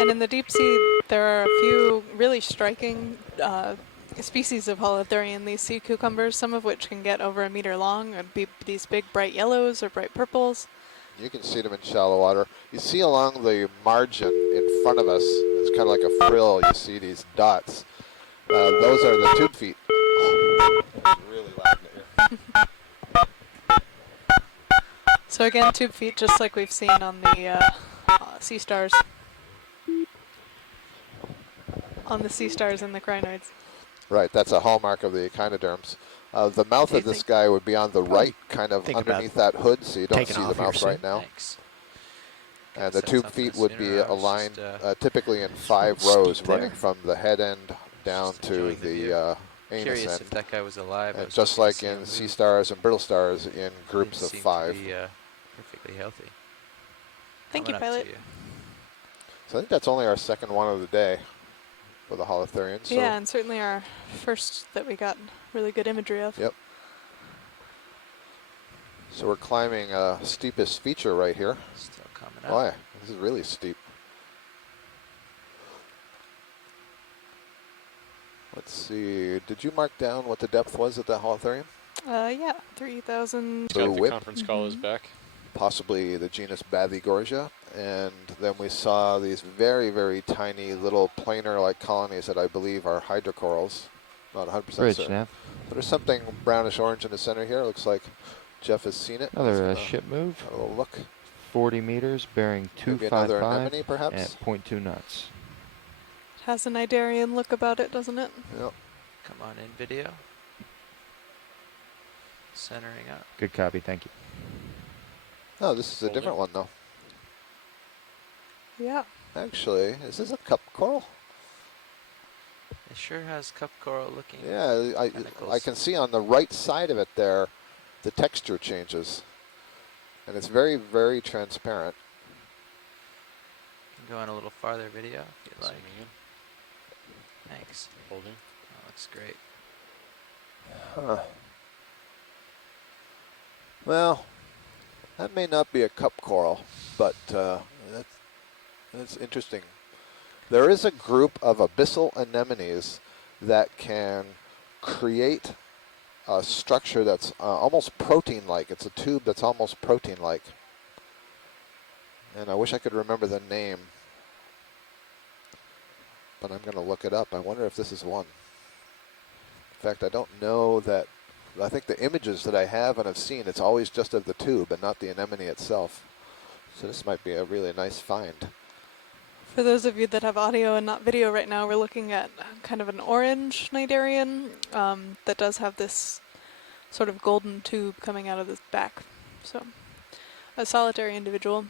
And in the deep sea, there are a few really striking species of holothurian, these sea cucumbers, some of which can get over a meter long and be these big bright yellows or bright purples. You can see them in shallow water. You see along the margin in front of us, it's kind of like a frill, you see these dots. Those are the tube feet. Really loud in here. So again, tube feet, just like we've seen on the sea stars. On the sea stars and the crinoids. Right, that's a hallmark of the echinoderms. The mouth of this guy would be on the right, kind of underneath that hood, so you don't see the mouth right now. Thanks. And the tube feet would be aligned typically in 5 rows, running from the head end down to the anus Curious end. if that guy was alive. And just like in sea stars and brittle stars, in groups of 5. To be, perfectly healthy. Thank you, pilot. So I think that's only our second one of the day for the holothurian. So Yeah, and certainly our first that we got really good imagery of. Yep. So we're climbing steepest feature right here. Still coming Oh up. yeah, this is really steep. Let's see, did you mark down what the depth was at the holothurian? Yeah, 3,000. Scott, the conference call is back. Possibly the genus Bathygorgia. And then we saw these very, very tiny little planer-like colonies that I believe are hydrocorals. Not 100% certain. Nav. But there's something brownish-orange in the center here. Looks like Jeff has seen it. Another ship move. A little look. 40 meters, bearing Maybe another 255 anemone, perhaps? at 0.2 knots. Has an Idarian look about it, doesn't it? Yep. Come on in, video. Centering up. Good copy, thank you. Oh, this is a different one, though. Yeah. Actually, is this a cup coral? It sure has cup coral looking. Yeah, I can see on the right side of it there, the texture changes. And it's very, very transparent. Go in a little farther, video, if you'd like. Thanks. Holding. That looks great. Huh. Well, that may not be a cup coral, but that's interesting. There is a group of abyssal anemones that can create a structure that's almost protein-like. It's a tube that's almost protein-like. And I wish I could remember the name, but I'm going to look it up. I wonder if this is one. In fact, I don't know that. I think the images that I have and have seen, it's always just of the tube and not the anemone itself. So this might be a really nice find. For those of you that have audio and not video right now, we're looking at kind of an orange cnidarian that does have this sort of golden tube coming out of the back. So a solitary individual.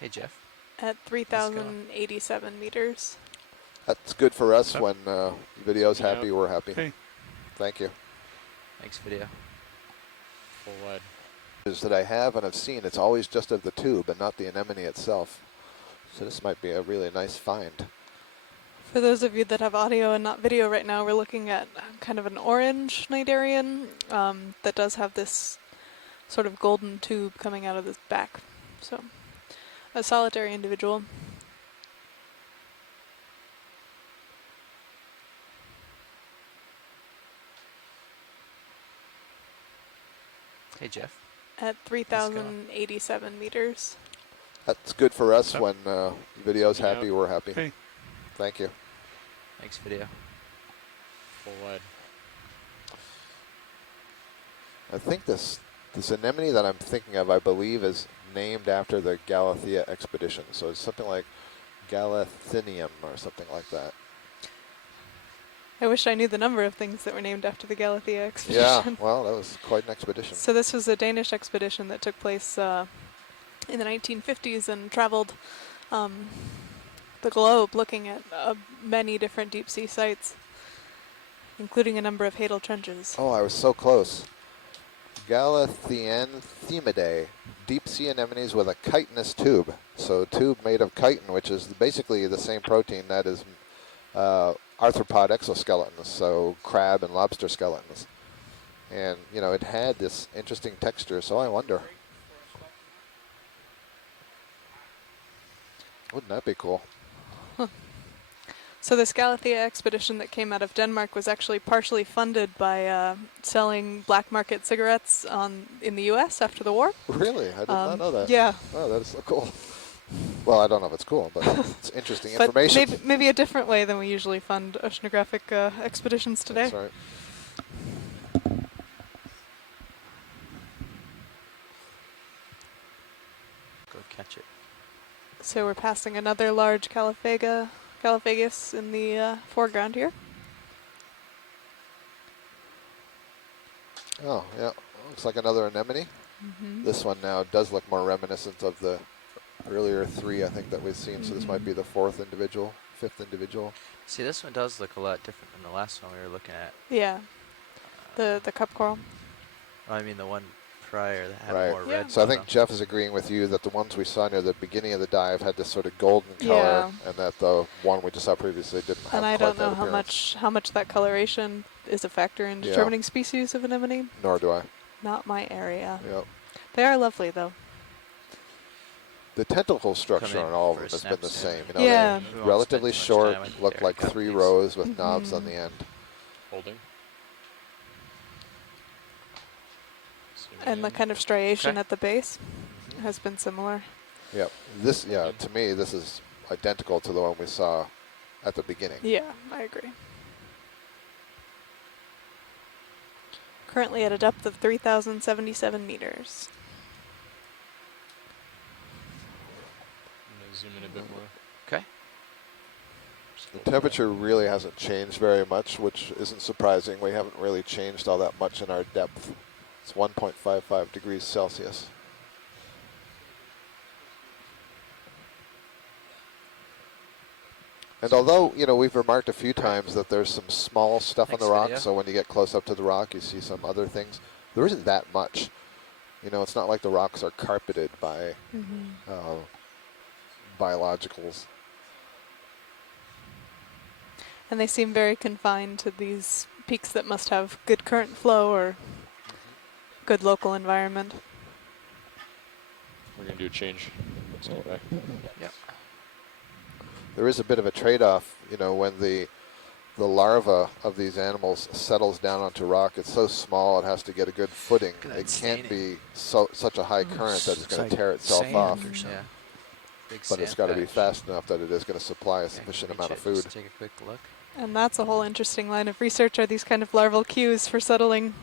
Hey, Jeff. At 3,087 meters. That's good for us when video's happy, we're happy. Hey. Thank you. Thanks, video. Full wide. That I have and have seen, it's always just of the tube and not the anemone itself. So this might be a really nice find. For those of you that have audio and not video right now, we're looking at kind of an orange cnidarian that does have this sort of golden tube coming out of the back. So a solitary individual. Hey, Jeff. At 3,087 meters. That's good for us when video's happy, we're happy. Hey. Thank you. Thanks, video. Full wide. I think this anemone that I'm thinking of, I believe, is named after the Galathea expedition. So it's something like Galathinium or something like that. I wish I knew the number of things that were named after the Galathea expedition. Yeah, well, that was quite an expedition. So this was a Danish expedition that took place in the 1950s and traveled the globe looking at many different deep sea sites, including a number of hadal trenches. Oh, I was so close. Galathenidae, deep sea anemones with a chitinous tube. So a tube made of chitin, which is basically the same protein that is arthropod exoskeletons, so crab and lobster skeletons. And, you know, it had this interesting texture, so I wonder. Wouldn't that be cool? Huh. So this Galathea expedition that came out of Denmark was actually partially funded by selling black market cigarettes in the U.S. after the war. Really? I did not know that. Yeah. Oh, that is so cool. Well, I don't know if it's cool, but it's interesting but information. Maybe a different way than we usually fund oceanographic expeditions today. That's right. Go catch it. So we're passing another large Calophagus in the foreground here. Oh, yeah. Looks like another anemone. Mm-hmm. This one now does look more reminiscent of the earlier three, I think, that we've seen. So this might be the fifth individual. See, this one does look a lot different than the last one we were looking at. Yeah. The cup coral. I mean, the one prior that had Right. more red. So I think Jeff is agreeing with you that the ones we saw near the beginning of the dive had this sort of golden color, and that the one we just saw previously didn't have And I quite don't know that appearance. how much that coloration is a factor in determining species of anemone. Nor do I. Not my area. Yep. They are lovely, though. The tentacle structure on all of them has been the same. You know, yeah. they're relatively short, look like 3 rows with knobs on the end. Holding. And the kind of striation at the base has been similar. Yep. This, to me, this is identical to the one we saw at the beginning. Yeah, I agree. Currently at a depth of 3,077 meters. I'm gonna zoom in a bit more. Okay. The temperature really hasn't changed very much, which isn't surprising. We haven't really changed all that much in our depth. It's 1.55 degrees Celsius. And although, you know, we've remarked a few times that there's some small stuff on the rock, so when you get close up to the rock, you see some other things. There isn't that much. You know, it's not like the rocks are carpeted by biologicals. And they seem very confined to these peaks that must have good current flow or good local environment. We're going to do a change. Stand back. Yep. There is a bit of a trade-off, you know, when the larva of these animals settles down onto rock. It's so small it has to get a good footing. It can't be such a high current that it's going to tear itself off. Yeah. Big But it's sand got to be patch. fast enough that it is going to supply a sufficient amount of food. Just take a quick look. And that's a whole interesting line of research, are these kind of larval cues for settling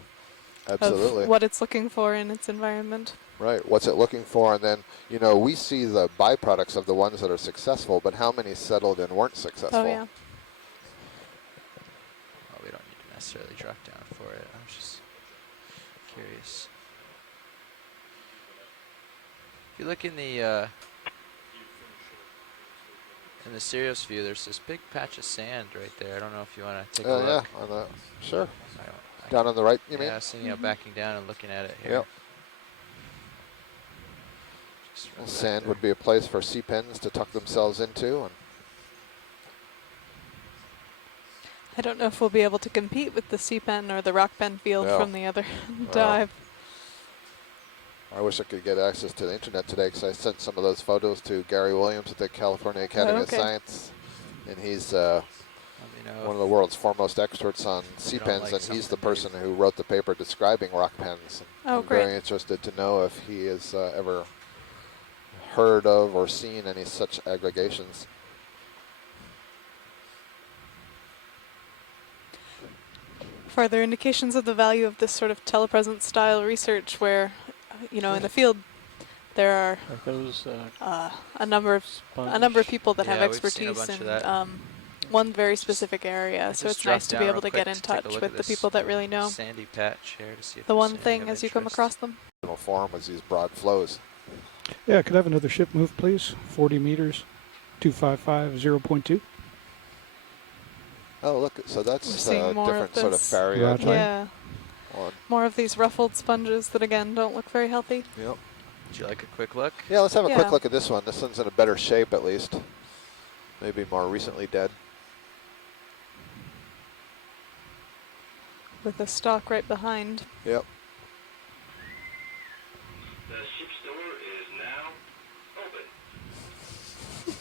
Absolutely. of what it's looking for in its environment. Right, what's it looking for? And then, you know, we see the byproducts of the ones that are successful, but how many settled and weren't successful? Oh, yeah. Well, we don't need to necessarily drop down for it. I was just curious. If you look in the Sirius view, there's this big patch of sand right there. I don't know if you want to take a look. Yeah, on the, sure. Down on the right, you mean? Yeah, seeing you backing down and looking at it here. Yep. Well, sand would be a place for sea pens to tuck themselves into. And I don't know if we'll be able to compete with the sea pen or the rock pen field No. from the other dive. I wish I could get access to the internet today because I sent some of those photos to Gary Williams at the California Academy of Science. And he's one of the world's foremost experts on sea pens, and he's the person who wrote the paper describing rock pens. I'm very interested to know if he has ever heard of or seen any such aggregations. Further indications of the value of this sort of telepresence style research where, you know, in the field there are Like those, a number of people that have expertise in one very specific area, so it's nice to be able to get in touch with the people that really know sandy patch here to see if the there's one thing as you come across them. Form was these broad flows. Yeah, could I have another ship move, please? 40 meters, 255, 0.2. Oh, look, so that's a seeing more different of sort of this. faria. Yeah. One. More of these ruffled sponges that, again, don't look very healthy. Yep. Would you like a quick look? Yeah, let's have a quick look at this one. This one's in a better shape, at least. Maybe more recently dead. With a stalk right behind. Yep. The ship's door is now open.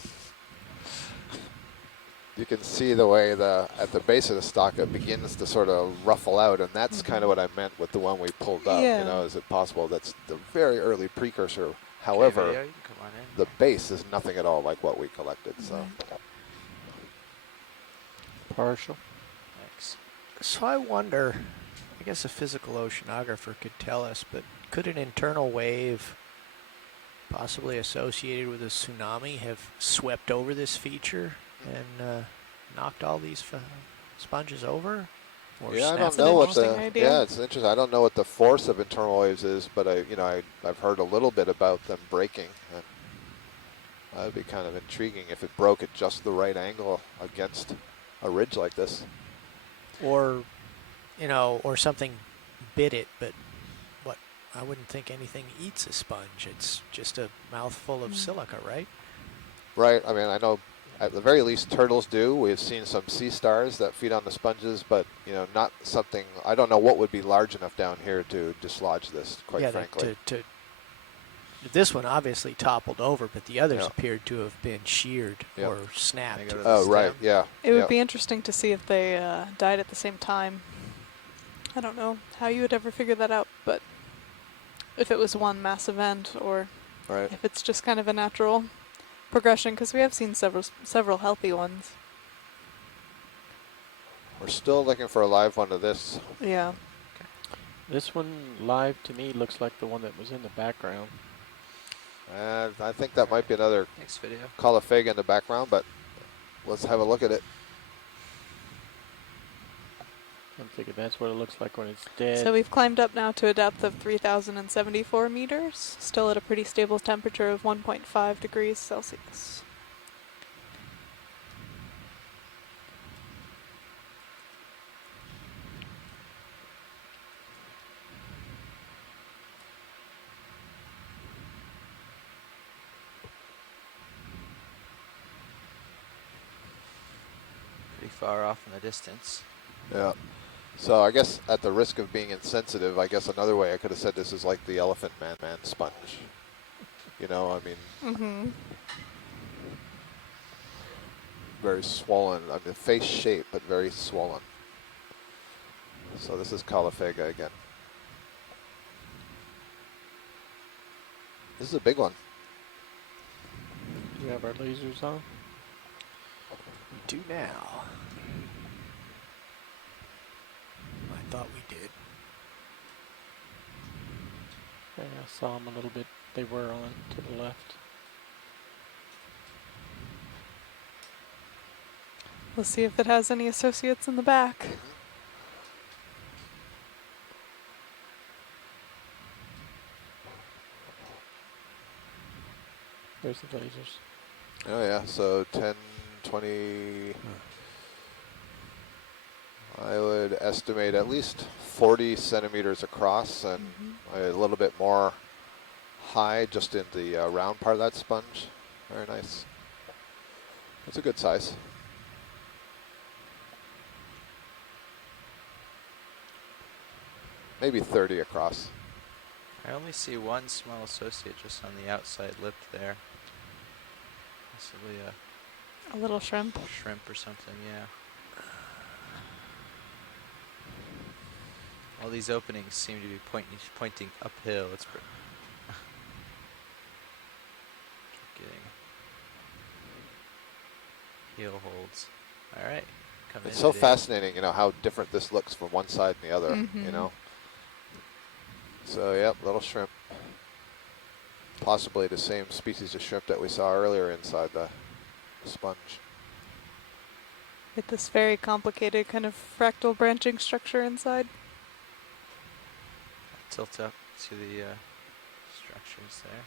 You can see the way at the base of the stalk it begins to sort of ruffle out, and that's kind of what I meant with the one we pulled up. Yeah. You know, is it possible that's the very early precursor? However, video, you can come on in. the base is nothing at all like what we collected. So. partial. Thanks. So I wonder, I guess a physical oceanographer could tell us, but could an internal wave possibly associated with a tsunami have swept over this feature and knocked all these sponges over? Or Yeah, I don't know what the it's interesting. I don't know what the force of internal waves is, but I've heard a little bit about them breaking. And that would be kind of intriguing if it broke at just the right angle against a ridge like this. Or, or something bit it, but I wouldn't think anything eats a sponge. It's just a mouthful of silica, right? Right. I mean, I know at the very least turtles do. We've seen some sea stars that feed on the sponges, but not something. I don't know what would be large enough down here to dislodge this. Quite frankly. This one obviously toppled over, but the others appeared to have been sheared or snapped. Oh, right. Yeah. It would be interesting to see if they died at the same time. I don't know how you would ever figure that out, but if it was one mass event or if it's just kind of a natural progression, because we have seen several healthy ones. We're still looking for a live one of this. Yeah. This one live to me looks like the one that was in the background. I think that might be another next video. Colifig in the background, but let's have a look at it. I'm thinking that's what it looks like when it's dead. So we've climbed up now to a depth of 3,074 meters, still at a pretty stable temperature of 1.5 degrees Celsius. Pretty far off in the distance. Yeah. So I guess at the risk of being insensitive, I guess another way I could have said this is like the elephant man sponge. You know, I mean, very swollen. I mean, face shape, but very swollen. So this is Calafega again. This is a big one. Do we have our lasers on? We do now. I thought we did. Yeah, I saw them a little bit. They were on to the left. We'll see if it has any associates in the back. There's the lasers. Oh yeah, so 10, 20, I would estimate at least 40 centimeters across and a little bit more high just in the round part of that sponge. Very nice. That's a good size. Maybe 30 across. I only see one small associate just on the outside lip there. Possibly a little shrimp. Shrimp or something, yeah. All these openings seem to be pointing uphill. It's keep getting heel holds. All right, come in. It's so fascinating, you know, how different this looks from one side and the other, you know. So, yep, little shrimp. Possibly the same species of shrimp that we saw earlier inside the sponge. With this very complicated kind of fractal branching structure inside. Tilt up to the structures there.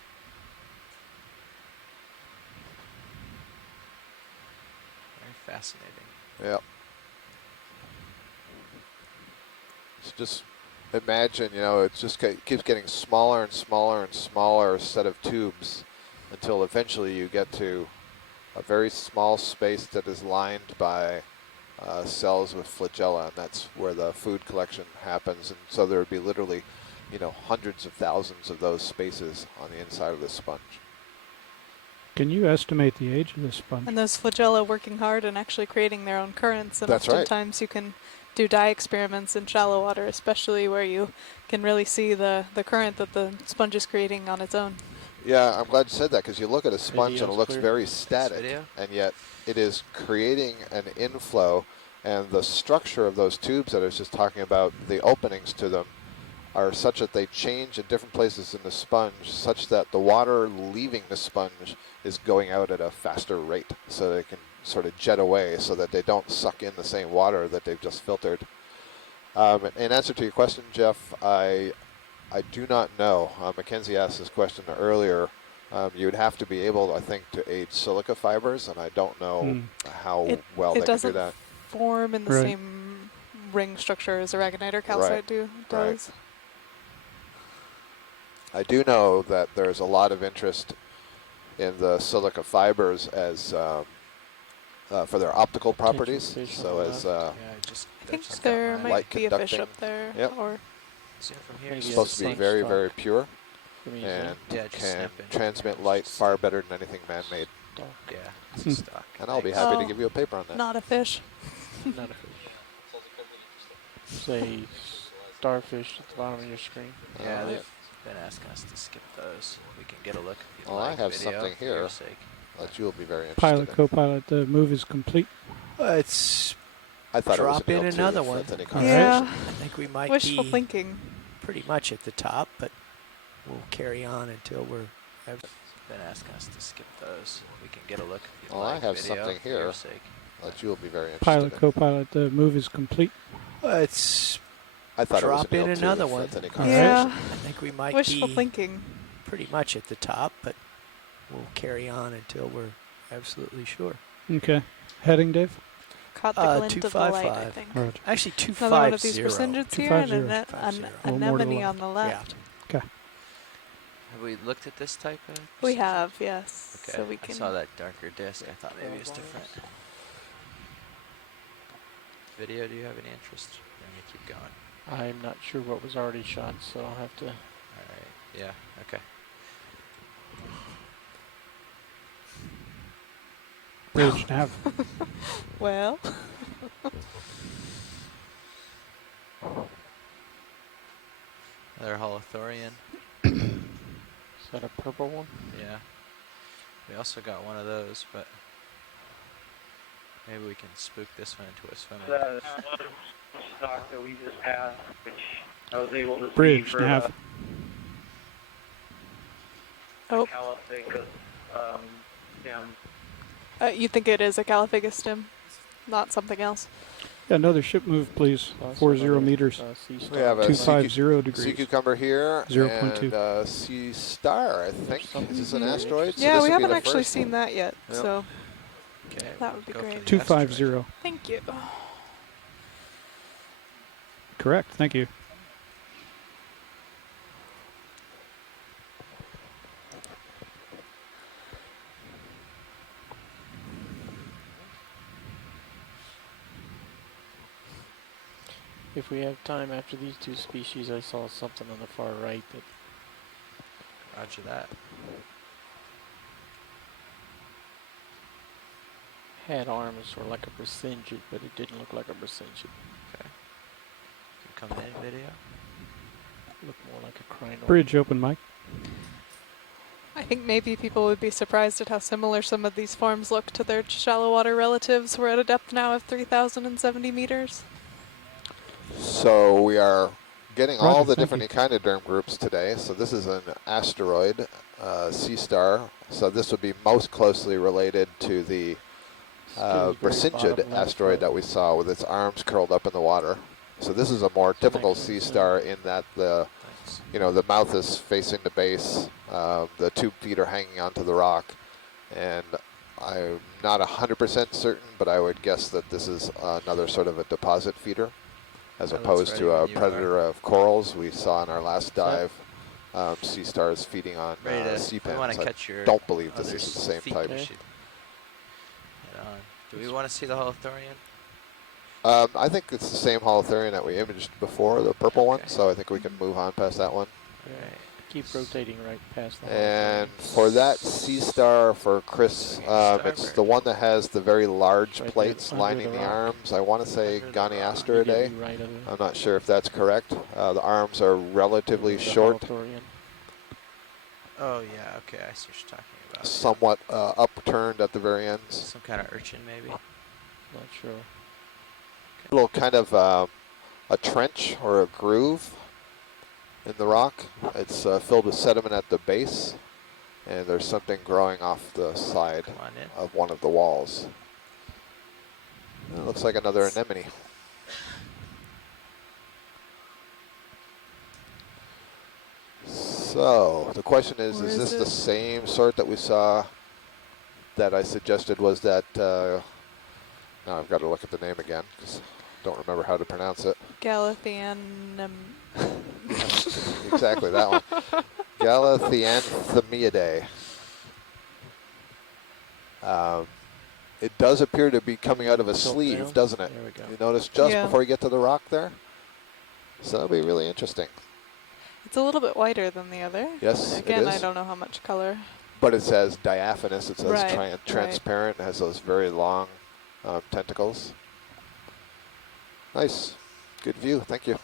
Very fascinating. Yep. So just imagine, you know, it just keeps getting smaller and smaller and smaller set of tubes until eventually you get to a very small space that is lined by cells with flagella, and that's where the food collection happens. And so there would be literally, you know, hundreds of thousands of those spaces on the inside of the sponge. Can you estimate the age of the sponge? And those flagella working hard and actually creating their own currents. And That's right. oftentimes you can do dye experiments in shallow water, especially where you can really see the current that the sponge is creating on its own. Yeah, I'm glad you said that, because you look at a sponge and it looks very static, video. and yet it is creating an inflow, and the structure of those tubes that I was just talking about, the openings to them, are such that they change in different places in the sponge, such that the water leaving the sponge is going out at a faster rate, so they can sort of jet away, so that they don't suck in the same water that they've just filtered. In answer to your question, Jeff, I do not know. Mackenzie asked this question earlier. You would have to be able, I think, to age silica fibers, and I don't know how well they can do that. It doesn't form in the same ring structure as aragonite or calcite does. Right. I do know that there's a lot of interest in the silica fibers as for their optical properties. So as I think there might be a fish up there. Yep. Or it's supposed to be very, very pure and can transmit light far better than anything man-made. Yeah, it's a stock. And I'll be happy to give you a paper on that. Not a fish. Not a fish. Say starfish at the bottom of your screen. Yeah, they've been asking us to skip those. We can get a look if you'd well, like. I have video something for here your sake. that you'll be very interested Pilot, in. co-pilot, the move is complete. It's I thought drop it was in another one. Yeah. I think we might Wishful be thinking. pretty much at the top, but we'll carry on until we're. Been asking us to skip those. We can get a look if you'd Well, like. I have video something for your here sake. that you'll be very interested Pilot, in. co-pilot, the move is complete. It's I thought drop it was in an another L2, one. if that's any Yeah. consolation. I think we might Wishful be thinking. pretty much at the top, but we'll carry on until we're absolutely sure. Okay. Heading, Dave? Caught the glint of the light, I 255. think. Right. Actually, Another one of these 250. percentages here and 250. an Well, more to anemone the on the left. Okay. Have we looked at this type of? We have, yes. Okay. So we I can. saw that darker disc. I thought maybe it was different. Video, do you have any interest? Or let me keep going. I'm not sure what was already shot, so I'll have to. All right. Yeah. Okay. Bridge, nav. Well. Another holothurian. Is that a purple one? Yeah. We also got one of those, but maybe we can spook this one into a swimming. The stock that we just passed, which I was able to see Bridge, for nav. Oh. Caliphate, stem. You think it is a Caliphate stem, not something else? Yeah, another ship move, please. 40 meters. We have a 250 degrees. sea cucumber here 0.2. and sea star, I think. Is this an asteroid? So Yeah, this we would be haven't the actually first. seen that yet, Yep. so Okay, that would be go for great. the 250. Thank you. Correct. Thank you. If we have time after these two species, I saw something on the far right that. Roger that. Had arms sort of like a bracingid, but it didn't look like a bracingid. Okay. Come in video. Looked more like a crinoid. Bridge open, Mike. I think maybe people would be surprised at how similar some of these forms look to their shallow water relatives. We're at a depth now of 3,070 meters. So we are getting Roger, all the thank different echinoderm groups today. So this is an asteroid, sea star. So this would be most closely related to the bracingid asteroid that we saw with its arms curled up in the water. So this is a more typical sea star in that the mouth is facing the base, the 2 feet are hanging onto the rock, and I'm not 100% certain, but I would guess that this is another sort of a deposit feeder, as opposed to a predator of corals we saw in our last dive. Sea stars feeding on sea pens. I don't believe this is the same type. Do we want to see the holothurian? I think it's the same holothurian that we imaged before, the purple one, so I think we can move on past that one. Right. Keep rotating right past the And for that sea star for Chris, it's the one that has the very large plates lining the arms. I want to say Goniastridae. I'm not sure if that's correct. The arms are relatively short. Oh yeah, okay, I see what you're talking about. Somewhat upturned at the very ends. Some kind of urchin, maybe? Not sure. A little kind of a trench or a groove in the rock. It's filled with sediment at the base, and there's something growing off the side of one of the walls. It looks like another anemone. So the question is this the same sort that we saw that I suggested was that, now I've got to look at the name again because I don't remember how to pronounce it. Galatheanum. Exactly, that one. Galatheanthemidae. It does appear to be coming out of a sleeve, doesn't it? There we go. You notice just before you get to the rock there? So that'll be really interesting. It's a little bit whiter than the other. Yes, Again, it is. I don't know how much color. But it says diaphanous, it says Right, transparent, it has those very long tentacles. Nice. Good view, thank you.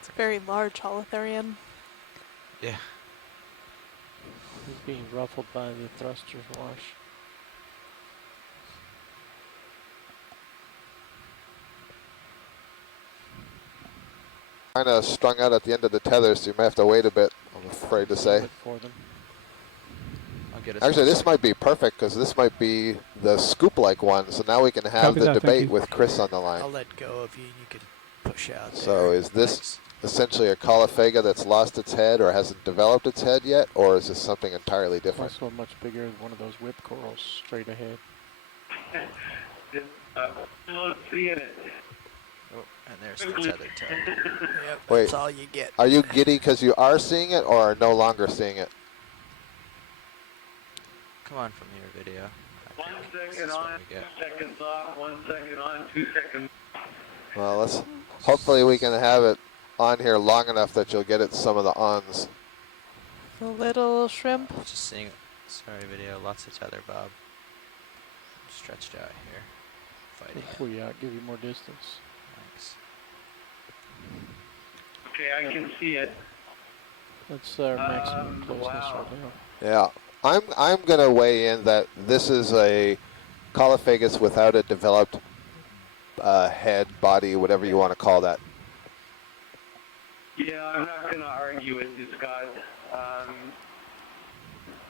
It's a very large holothurian. Yeah. He's being ruffled by the thrusters wash. Kind of strung out at the end of the tether, so you may have to wait a bit, I'm afraid to say. For them. Actually, this might be perfect because this might be the scoop-like one, so now we can have Copy the that, thank debate you. with Chris on the line. I'll let go of you. You can push out. So is this essentially a Caulophega that's lost its head or hasn't developed its head yet, or is this something entirely different? Also much bigger than one of those whip corals straight ahead. Still seeing it. Oh, and there's the tethered toe. Yep, Wait, that's all you get. Are you giddy because you are seeing it or are no longer seeing it? Come on from your video. 1 second on, 2 seconds off, 1 second on, 2 seconds. Well, hopefully we can have it on here long enough that you'll get it some of the ons. The little shrimp. Just seeing, sorry video, lots of tether bob. Stretched out here, fighting We'll pull you out, give you more distance. Thanks. Okay, I can see it. That's our maximum closeness wow. right now. Yeah, I'm gonna weigh in that this is a Colophagus without a developed head, body, whatever you want to call that. Yeah, I'm not going to argue with this guy.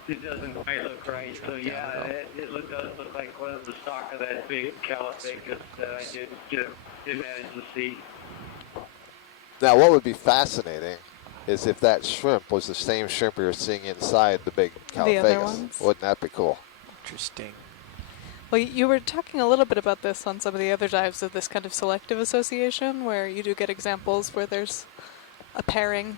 It doesn't quite look right. So yeah, it does look like one of the stock of that big Colophagus that I did manage to see. Now, what would be fascinating is if that shrimp was the same shrimp we were seeing inside the big The other Colophagus. ones? Wouldn't that be cool? Interesting. Well, you were talking a little bit about this on some of the other dives of this kind of selective association, where you do get examples where there's a pairing.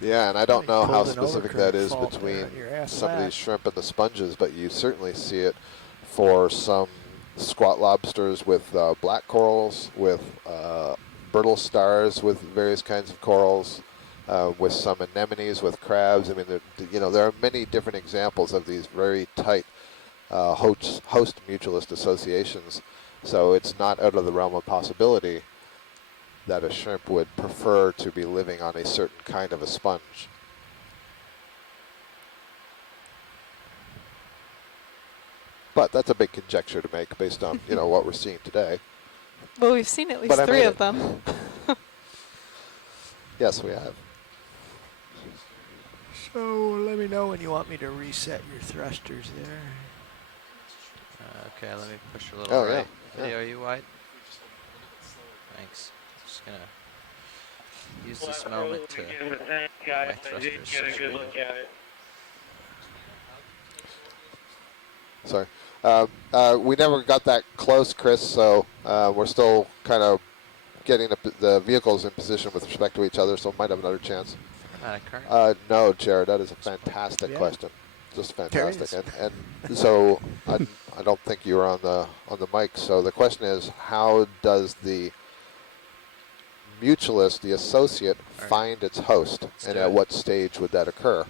Yeah, and I don't know how pulled an specific that overcurrent is fault between there. Your ass some of flat. these shrimp and the sponges, but you certainly see it for some squat lobsters with black corals, with brittle stars, with various kinds of corals, with some anemones, with crabs. I mean, there are many different examples of these very tight host mutualist associations. So it's not out of the realm of possibility that a shrimp would prefer to be living on a certain kind of a sponge. But that's a big conjecture to make based on what we're seeing today. Well, we've seen at least But I 3 made of it. them. Yes, we have. So let me know when you want me to reset your thrusters there. Okay, let me push a little Oh, right. yeah. Video, are you wide? Thanks. Just gonna use this moment to Again with that guy, I did get a good look at it. Sorry. We never got that close, Chris, so we're still kind of getting the vehicles in position with respect to each other, so might have another chance. No, Jared, that is a fantastic question. Just fantastic. And so I don't think you were on the mic. So the question is, how does the mutualist, the associate, find its host, and at what stage would that occur?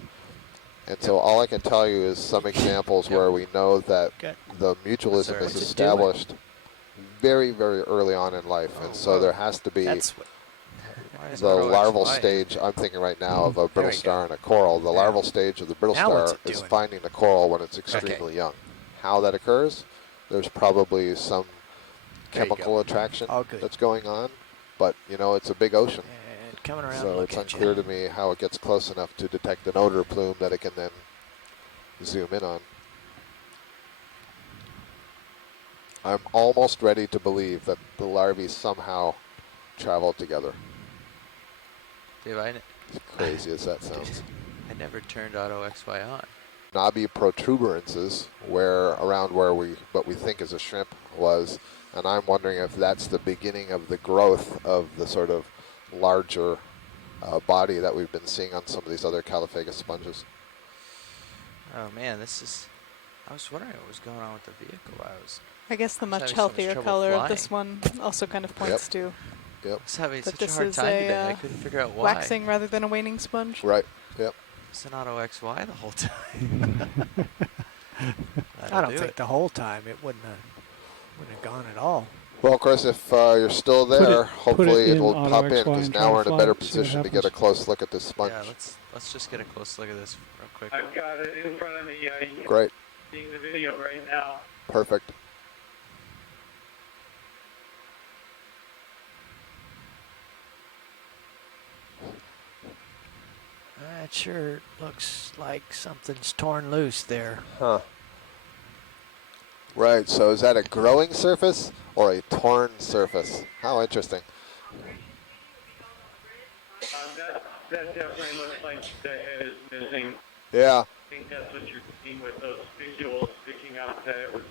And so all I can tell you is some examples where we know that the mutualism is established very, very early on in life, and so there has to be the larval stage. I'm thinking right now of a brittle star and a coral. The larval stage of the brittle star is finding the coral when it's extremely young. How that occurs, there's probably some chemical attraction that's going on, but it's a big ocean. And coming around, So it's unclear to me how it gets close enough to detect an odor plume that it can then zoom in on. I'm almost ready to believe that the larvae somehow travel together. Dave, As crazy as that sounds. I never turned auto XY on. Knobby protuberances around where what we think is a shrimp was, and I'm wondering if that's the beginning of the growth of the sort of larger body that we've been seeing on some of these other Colophagus sponges. Oh man, I was wondering what was going on with the vehicle. I guess the much having so much healthier trouble color of flying. this one also kind of points to I was having that such a this hard is time today. I a couldn't figure out why. waxing rather than a waning sponge. Right. Yep. It's an auto XY the whole time. I don't think the whole time it wouldn't have gone at all. Well, Chris, if you're still there, hopefully it it will in pop auto in, XY because and now try we're to in a fly better it, see what position to get a happens. close look at this sponge. Yeah, let's just get a close look at this real quick. I've got it in front of me. Great. Seeing the video right now. Perfect. That sure looks like something's torn loose there. Huh. Right, so is that a growing surface or a torn surface? How interesting. That definitely looks like the head is missing. Yeah. I think that's what you're seeing with those visuals sticking out, that it was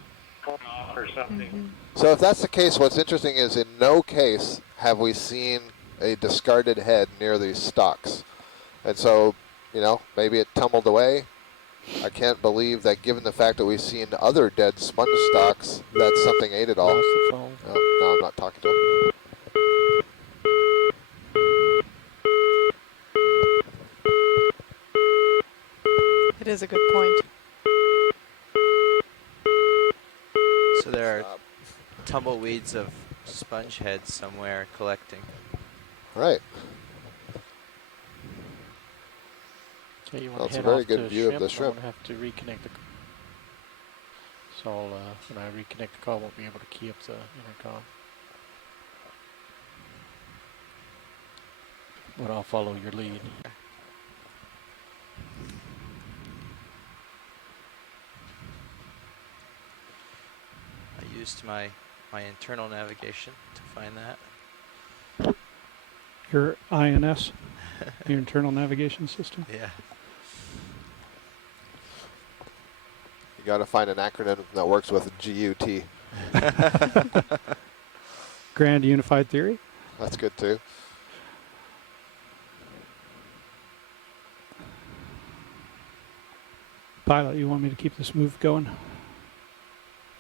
torn off. off or something. So if that's the case, what's interesting is in no case have we seen a discarded head near these stalks. And so, you know, maybe it tumbled away. I can't believe that given the fact that we've seen other dead sponge stalks, that something ate it all. Lost the phone. Oh, no, I'm not talking to him. It is a good point. So there are tumbleweeds of sponge heads somewhere collecting. Right. Okay, you want Well, to it's a head very off good to view of the I shrimp. won't have to reconnect the. So I'll, when I reconnect the call, I won't be able to key up the intercom. But I'll follow your lead. I used my internal navigation to find that. Your INS, your internal navigation system. Yeah. You got to find an acronym that works with GUT. Grand Unified Theory. That's good too. Pilot, you want me to keep this move going?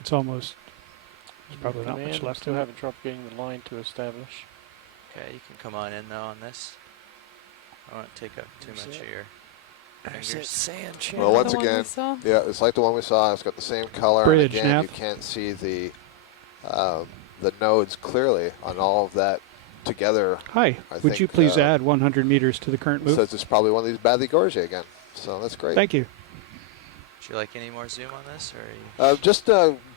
It's almost. There's probably not much left. Still having trouble getting the line to establish. Okay, you can come on in though on this. I won't take up too much of your There's that fingers. sand Well, once The one we again, saw? yeah, it's like the one we saw. It's got the same color. Bridge, and again, nav. you can't see the nodes clearly on all of that together. Hi, I would think, you please add 100 meters to the current move? Says it's probably one of these badly gorge again. So that's great. Thank you. Would you like any more zoom on this, or are you Just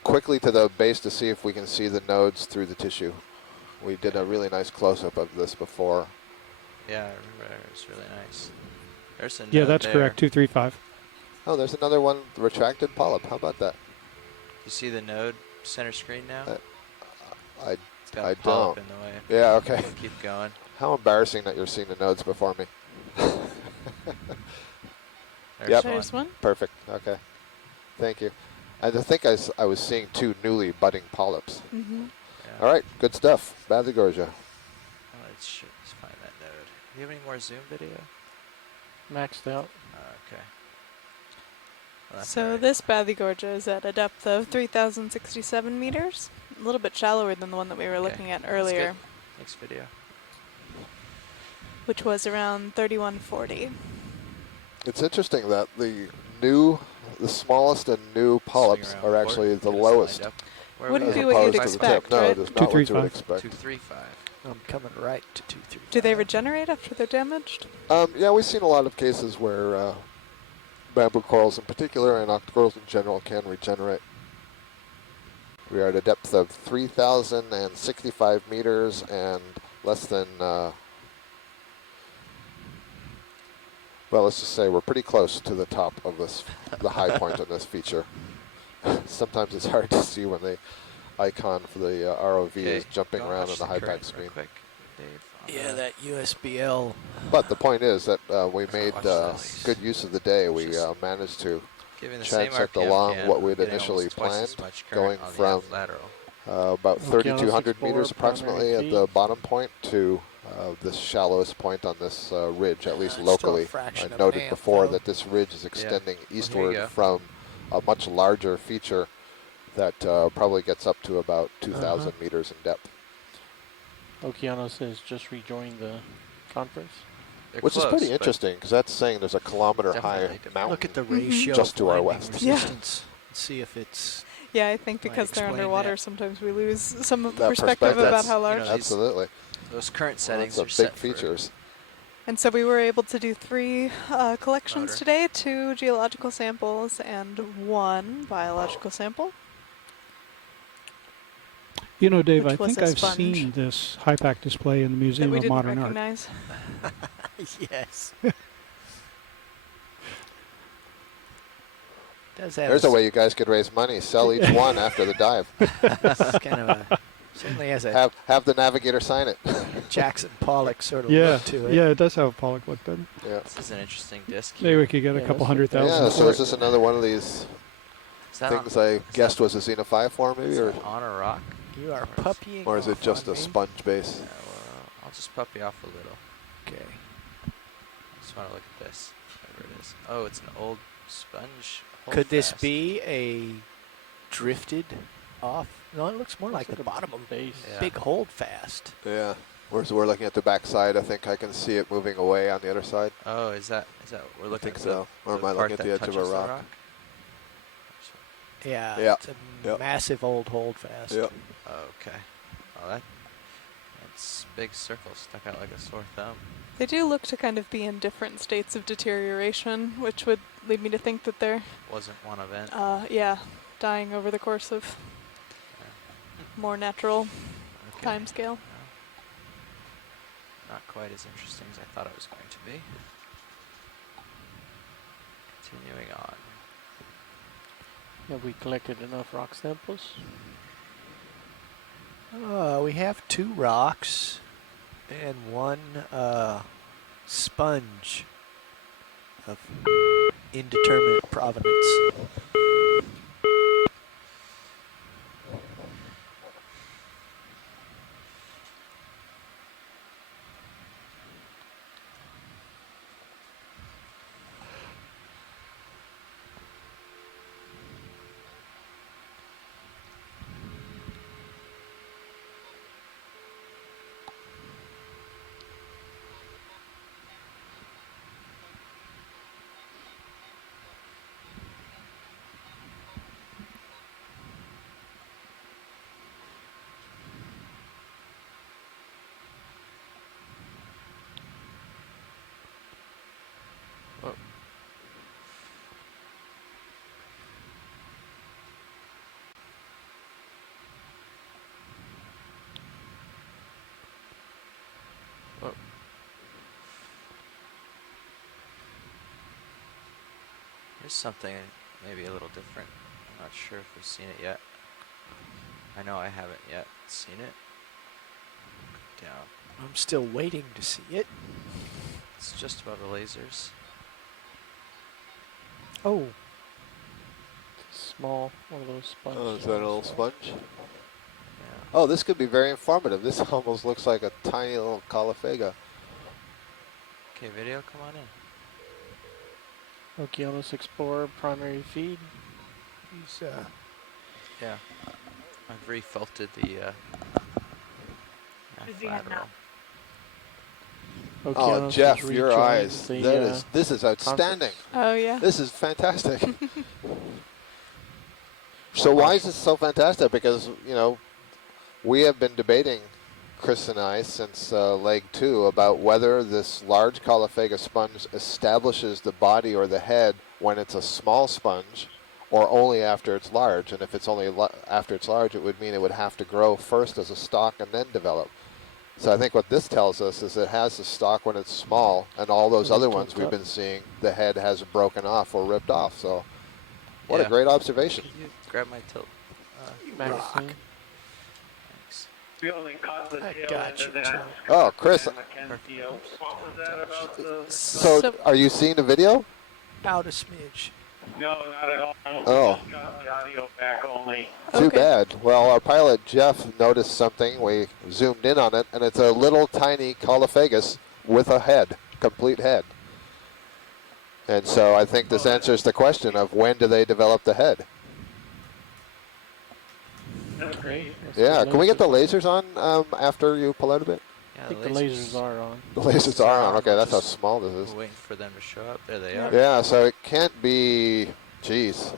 quickly to the base to see if we can see the nodes through the tissue. We did a really nice close-up of this before. Yeah, I remember it was really nice. There's a Yeah, node that's there. correct. 235. Oh, there's another one, the retracted polyp. How about that? You see the node center screen now? I It's got I a polyp don't. in the way. Yeah, okay. Keep going. How embarrassing that you're seeing the nodes before me. There's Yep. There's one. Perfect. Okay. Thank you. And I think I was seeing two newly budding polyps. Mm-hmm. Yeah. All right. Good stuff. Badly gorgia. Oh, let's find that node. Do you have any more zoom video? Maxed out. Okay. Well, that's So alright. this Bathygorgia is at a depth of 3,067 meters, a little bit shallower than the one that we were Okay, looking at that's earlier, good. Next video. which was around 3140. It's interesting that the smallest and new polyps around are forward, actually the get us lowest. lined up. Where Wouldn't are be we what at? you'd opposed to the expect, tip. No, right? it is not what you would 235. expect. 235. I'm coming right to 235. Do they regenerate after they're damaged? Yeah, we've seen a lot of cases where bamboo corals in particular and octocorals in general can regenerate. We are at a depth of 3,065 meters and less than, well, let's just say we're pretty close to the top of this, the high point on this feature. Sometimes it's hard to see when the icon for the ROV is jumping Go around watch on the high current pack real screen. quick, Dave, on Yeah, the- that USBL. But the point is that we made watch this. good use of the day. We Just managed to Giving the same transect RPM along cam, what we'd getting initially almost twice as planned, much current going on the from aft lateral. about Okeanos 3,200 Explorer meters approximately primary at the feed. bottom point to the shallowest point on this ridge, at least It's still a locally. fraction I of an noted amp, before though. that this ridge is extending Well, here you eastward go. from a much larger feature that probably gets up to about 2,000 meters in depth. Okeanos has just rejoined the conference. They're Which close, is pretty but interesting because that's saying there's a kilometer high definitely different. mountain Look at the ratio just of to our winding west. Yeah. resistance. See if it's Yeah, I think Might because they're explain underwater, that. sometimes we lose some of the That perspective about perspective. how large. You know, these- Absolutely. Those current Well, settings that's are a big set features. And so we were able to do 3 collections Motor. today, 2 geological samples and 1 biological sample. You know, Dave, Which I was think a I've sponge. seen this high pack display in the That Museum we of didn't Modern Art. recognize. yes. Does have There's a way you guys could raise money. Sell each one after the dive. It's kind of a certainly has a Have the navigator sign it. Jackson Pollock sort of Yeah, look to it. yeah, it does have a Pollock look, doesn't it? Yeah. This is an interesting disc. Maybe we could get a Yeah, couple that's- $100,000 Yeah. for So it. is this another one of these that things on, I guessed was a xenophyre form, maybe, or on a rock? You are puppying or is it off just on a me. sponge base? Yeah, well, I'll just puppy off a little. Okay. I just want to look at this. Whatever it is. Oh, it's an old sponge. Could this holdfast. be a drifted off? No, it looks more like the bottom of a base. big holdfast. Yeah. We're looking at the back side. I think I can see it moving away on the other side. Oh, is that we're looking think at so. the Or am I part looking at that the edge of a touches the rock? Yeah, Yeah. it's a massive old holdfast. Yep. Okay. Oh, that's big circle stuck out like a sore thumb. They do look to kind of be in different states of deterioration, which would lead me to think that they're Wasn't one event. yeah, dying over the course of more natural time scale. Not quite as interesting as I thought it was going to be. Continuing on. Have we collected enough rock samples? We have 2 rocks and 1 sponge of indeterminate provenance. Here's something maybe a little different. I'm not sure if we've seen it yet. I know I haven't yet seen it. Down. I'm still waiting to see it. It's just above the lasers. Oh. Small, one of those sponges. Oh, is that a little sponge? Yeah. Oh, this could be very informative. This almost looks like a tiny little Caulophega. Okay, video, come on in. Okeanos Explorer primary feed. He's Yeah. I've refelted the Should we have lateral. Oh, Okeanos Jeff, has your rejoined eyes. the, This is outstanding. Oh yeah. This is fantastic. So why is this so fantastic? Because, you know, we have been debating, Chris and I, since leg 2 about whether this large Caulophega sponge establishes the body or the head when it's a small sponge or only after it's large. And if it's only after it's large, it would mean it would have to grow first as a stalk and then develop. So I think what this tells us is it has the stalk when it's small, and all those other ones we've been seeing, the head has broken off or ripped off. So what a great observation. Can you grab my tilt? magazine. We only caught the tail got end you, of that. Oh, Chris. Mackenzie, what was that about the... So are you seeing the video? Out a smidge. No, not at all. Oh. Just got the audio back only. Too bad. Well, our pilot, Jeff, noticed something. We zoomed in on it, and it's a little tiny Caulophega with a head, complete head. And so I think this answers the question of when do they develop the head? That's great. Yeah, can we get the lasers on after you pull out a bit? Yeah, I think the lasers are on. The lasers are on. Okay, that's how small this is. We're waiting for them to show up. There they are. Yeah, so it can't be, geez.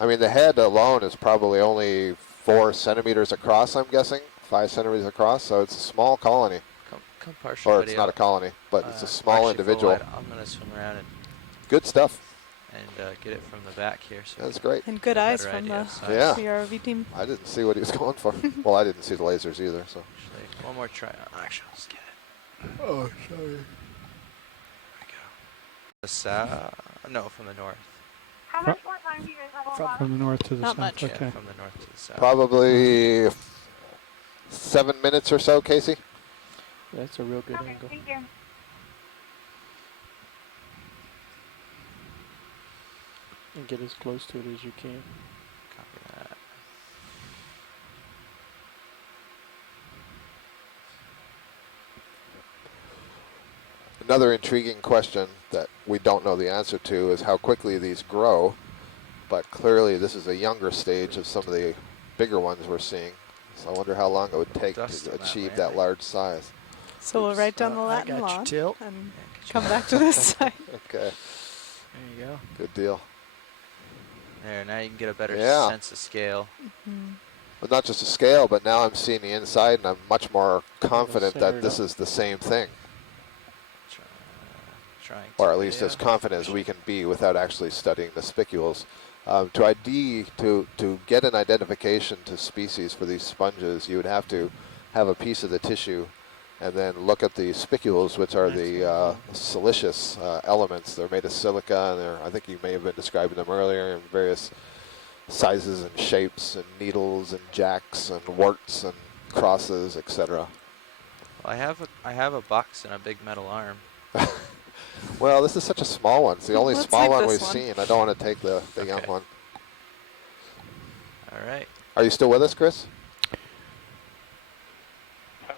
I mean, the head alone is probably only 4 centimeters across, I'm guessing. 5 centimeters across, so it's a small colony. Come partial Or video. it's not a colony, but it's a small actually, individual. full wide. I'm going to swim around and Good stuff. get it from the back here. So That's great. And good get a eyes better from idea the of size. CRV team. I didn't see what he was going for. Well, I didn't see the lasers either, so. Actually, one more try. Actually, let's get it. Oh, sorry. The south? No, from the north. How much more time do you guys have on From the north to the Not south. much. Okay. Yeah, from the north to the south. Probably 7 minutes or so, Casey. That's a real good Okay, angle. thank you. And get as close to it as you can. Copy that. Another intriguing question that we don't know the answer to is how quickly these grow, but clearly this is a younger stage of some of the bigger ones we're seeing. So I wonder how long it would take Dust to on that achieve that landing. large size. So we'll write down the I Latin got your law tilt. and come back to this side. Okay, There you go. good deal. There, now you can get a better Yeah. sense of scale. But not just a scale, but now I'm seeing the inside and I'm much more confident center that it this up. is the same thing. Trying Or to, at least yeah. as confident as we can be without actually studying the spicules. To get an identification to species for these sponges, you would have to have a piece of the tissue and then look at the spicules, which are the siliceous elements. They're made of silica, and I think you may have been describing them earlier in various sizes and shapes and needles and jacks and warts and crosses, etc. Well, I have a box and a big metal arm. Well, this is such a small one. It's the only Let's small leave one this we've one. seen. I don't want to take the young Okay. one. All right. Are you still with us, Chris?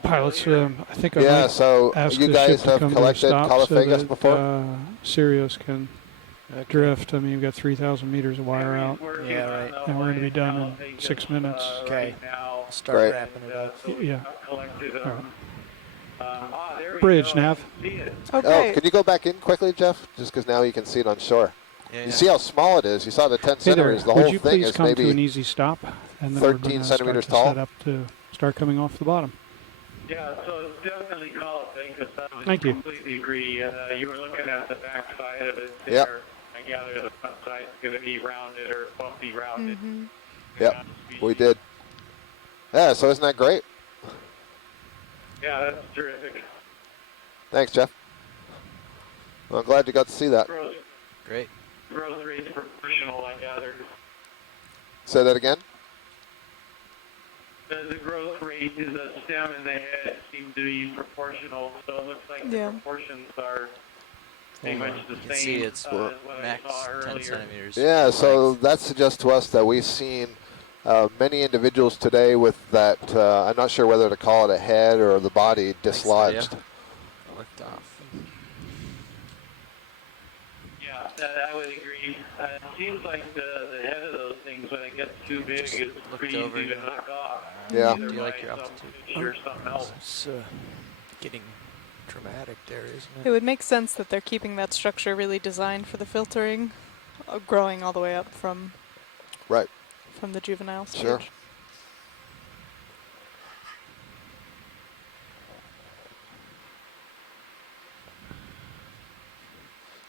Pilots, I think I Yeah, might so ask you the guys ship to have come to a collected stop Califagas so that before? Sirius can drift. I mean, you've got 3,000 meters of wire out, Yeah, right. and we're going to be done in 6 minutes. Okay. Start Great. wrapping it up. Yeah. Collected, All right. there we Bridge, go. Nav. I see it. Oh, Okay. could you go back in quickly, Jeff? Just because now you can see it on shore. Yeah, You yeah. see how small it is. You saw the 10 Hey there, centimeters. The would whole you thing please is come to an maybe easy stop? And then we're 13 gonna centimeters start to tall. set up to start coming off the bottom. Yeah, so definitely call it thing because I would Thank you. completely agree. You were looking at the back side of it there. Yep. I gather the front side is going to be rounded or bumpy rounded. Yep, we did. Yeah, so isn't that great? Yeah, that's terrific. Thanks, Jeff. Well, I'm glad you got to see that. Growth, Great. growth rate's proportional, I gather. Say that again? The growth rate is the stem and the head seem to be proportional, so it looks like the Yeah. proportions are pretty much the You same. can see it's as what max I saw 10 earlier. centimeters. Yeah, so length. that suggests to us that we've seen many individuals today with that, I'm not sure whether to call it a head or the body dislodged. Lift off. Yeah, I would agree. It seems like the head of those things, when it gets too big, is looked pretty over, easy to yeah. knock off. Yeah. Either Do you like by your some altitude? fish or something else. It's getting dramatic there, isn't It it? would make sense that they're keeping that structure really designed for the filtering, growing all the way up from Right. the juvenile stage. Sure.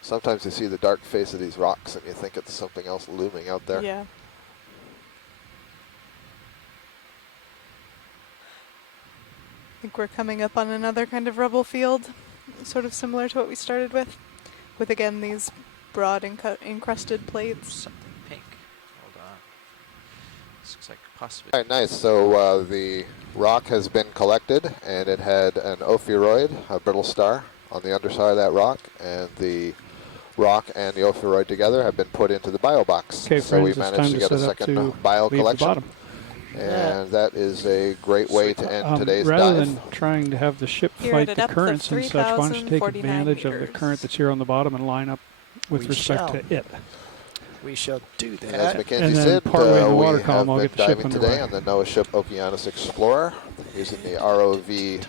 Sometimes you see the dark face of these rocks and you think it's something else looming out there. Yeah. I think we're coming up on another kind of rubble field, sort of similar to what we started with again these broad encrusted plates. Something pink. Hold on. This looks like possibly. All right, nice. So the rock has been collected, and it had an ophiuroid, a brittle star, on the underside of that rock, and the rock and the ophiuroid together have been put into the bio box. Okay, so we friends, it's managed time to to get a set up second to bio leave the collection. bottom. And that is a great way to end today's rather dive. than trying to have the ship Here fight at a the depth of currents and such, why don't you take 3,049 advantage of the meters. current that's here on the bottom and line up with We respect shall. to it. We shall do And as that. Mackenzie And then said, partway in the we water have column, I'll been get the ship diving today underway. on the NOAA ship Okeanos Explorer using the ROV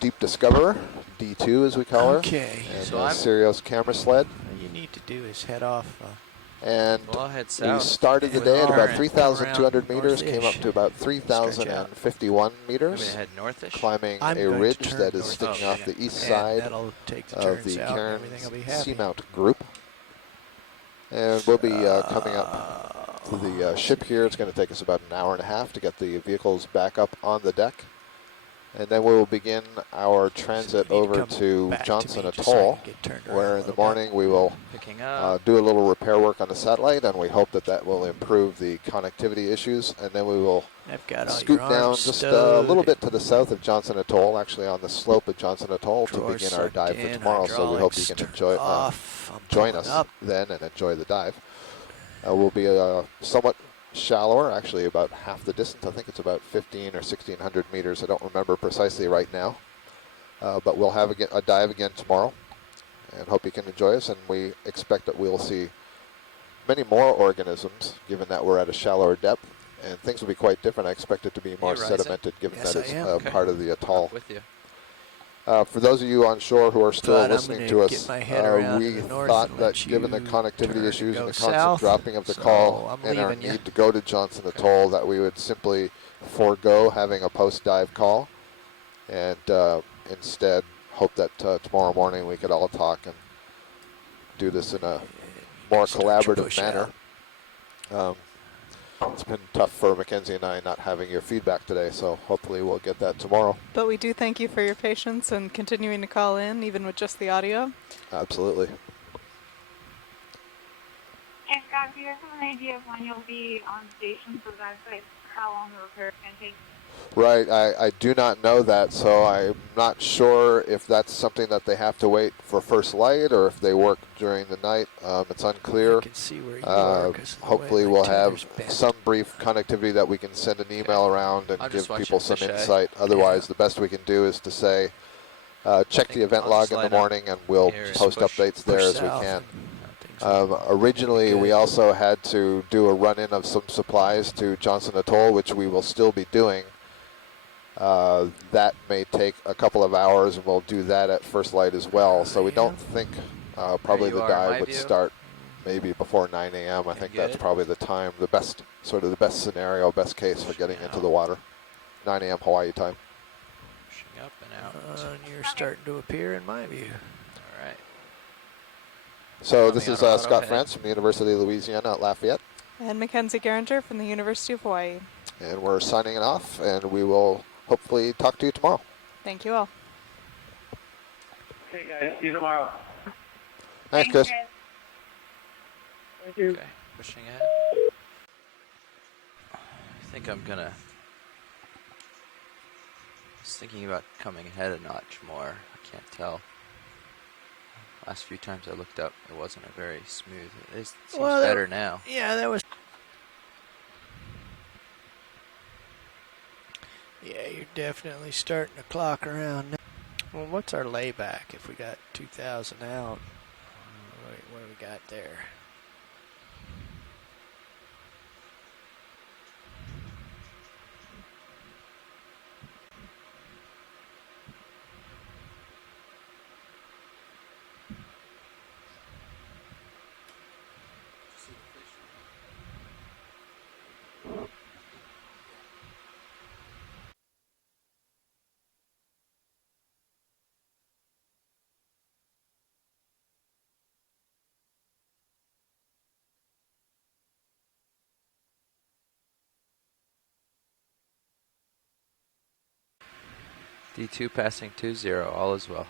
Deep Discoverer, D2 as we call her, Okay. and So the I'm- Sirius camera sled. All you need to do is head off. And Well, I'll head we south. started the with day at about current 3,200 around meters, came up north-ish. to about Stretch 3,051 I'm meters, going to head northish. climbing I'm a going to ridge turn that is north. sticking Oh, off yeah. the east And side that'll take the of turn the south and Karin everything will be happy. Seamount group. And we'll be coming up to the ship here. It's going to take us about an hour and a half to get the vehicles back up on the deck. And then we will begin our transit So you need to over come to back to Johnson me just so I Atoll, can get turned around where a in the little bit. morning we will Picking up. do a little repair work on the satellite, and we hope that that will improve the connectivity issues. And then we will I've got all scoot your down arms just a stowed, little bit to the south of Johnson Atoll, actually on the slope of Johnson Atoll, to drawers begin our dive sucked for in, tomorrow. So we hope you hydraulics can turned enjoy, off. I'm join pulling us up. then and enjoy the dive. will be somewhat shallower, actually about half the distance. I think it's about 15 or 1600 meters. I don't remember precisely right now. But we'll have a dive again tomorrow, and hope you can enjoy us. And we expect that we'll see many more organisms, given that we're at a shallower depth, and things will be quite different. I expect it to be more sedimented, given that it's part of the atoll. With you. For those of you on shore who are still listening to us, we thought that given the connectivity issues and the constant dropping of the call and our need to go to Johnson Atoll, that we would simply forego having a post-dive call, and instead hope that tomorrow morning we could all talk and do this in a more collaborative manner. It's been tough for Mackenzie and I not having your feedback today, so hopefully we'll get that tomorrow. But we do thank you for your patience and continuing to call in, even with just the audio. Absolutely. And Scott, do you have an idea of when you'll be on station for that site? How long the repair can take? Right, I do not know that, so I'm not sure if that's something that they have to wait for first light or if they work during the night. It's unclear. I can see where you are, hopefully we'll have some brief connectivity that we can send an email around and give people some insight. Otherwise, the best we can do is to say, check the event log in the morning and we'll post updates there as we can. Originally, we also had to do a run-in of some supplies to Johnson Atoll, which we will still be doing. That may take a couple of hours, and we'll do that at first light as well. So we don't think probably the dive would start maybe before 9 a.m. I think that's probably the time, the best scenario, best case for getting into the water. 9 a.m. Hawaii time. Pushing up and out. And you're starting to appear in my view. All right. So this is Scott France from the University of Louisiana at Lafayette. And Mackenzie Geringer from the University of Hawaii. And we're signing it off, and we will hopefully talk to you tomorrow. Thank you all. Okay, guys. See you tomorrow. Thanks, Chris. Thank you. Okay, pushing ahead. I think I'm gonna. Just thinking about coming ahead a notch more. I can't tell. Last few times I looked up, it wasn't a very smooth. It seems better now. Yeah, that was. Yeah, you're definitely starting to clock around now. Well, what's our layback if we got 2,000 out? What do we got there? D2 passing 2-0, all is well.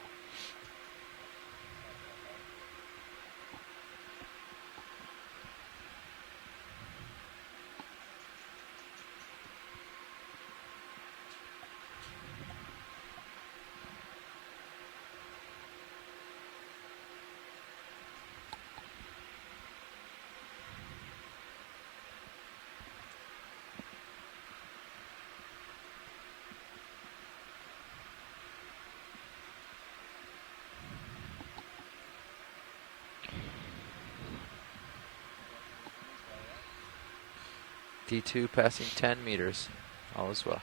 D2 passing 10 meters, all is well.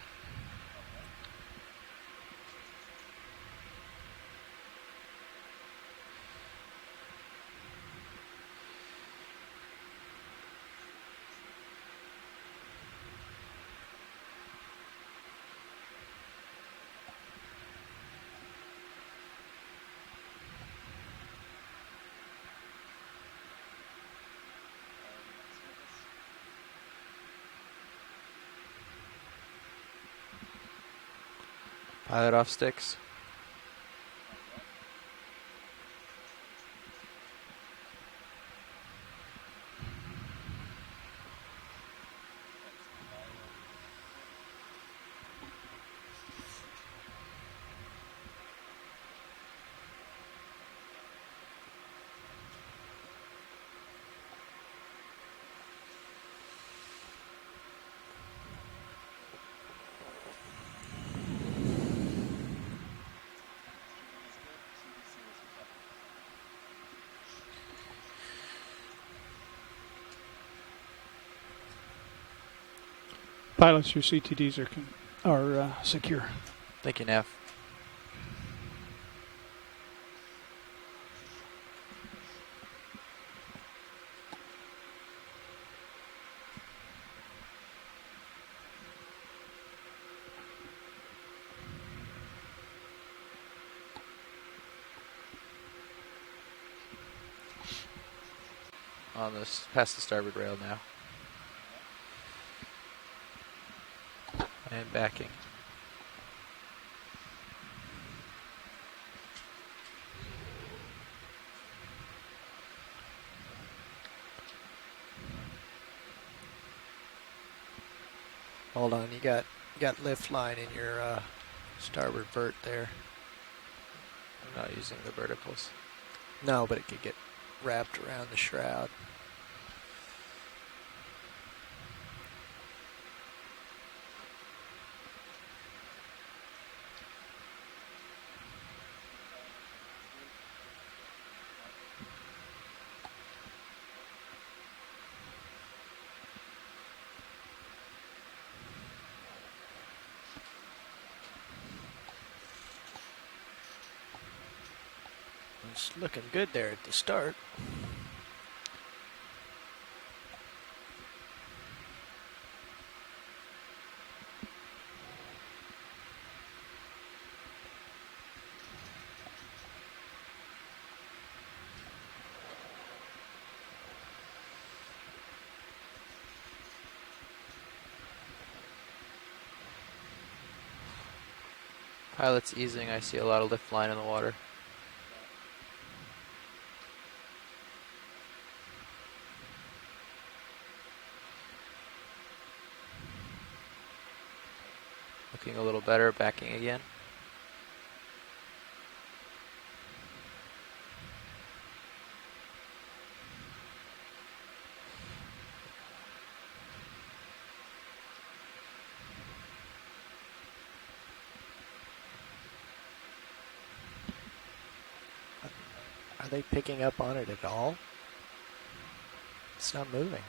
Pilot off sticks. Pilots, your CTDs are secure. Thank you, Nav. On this, past the starboard rail now. And backing. Hold on, you got lift line in your starboard vert there. I'm not using the verticals. No, but it could get wrapped around the shroud. It's looking good there at the start. Pilot's easing. I see a lot of lift line in the water. Looking a little better, backing again. Are they picking up on it at all? It's not moving.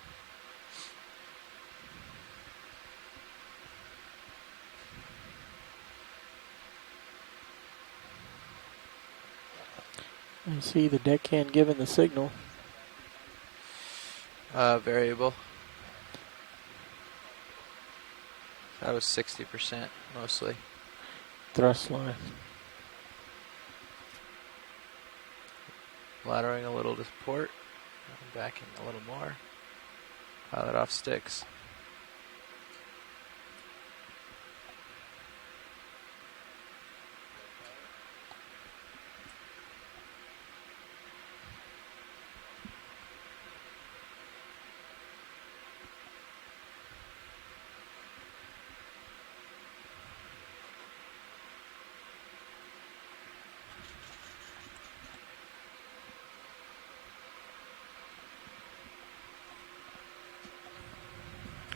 I see the deckhand giving the signal. Variable. That was 60% mostly. Thrust line. Laddering a little to port. Backing a little more. Pilot off sticks.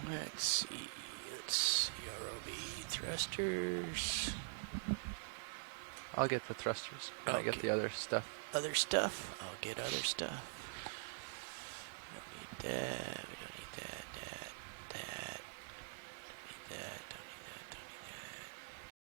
Let's see, ROV thrusters. I'll get the thrusters. I'll get the other stuff. Other stuff? I'll get other stuff. Don't need that.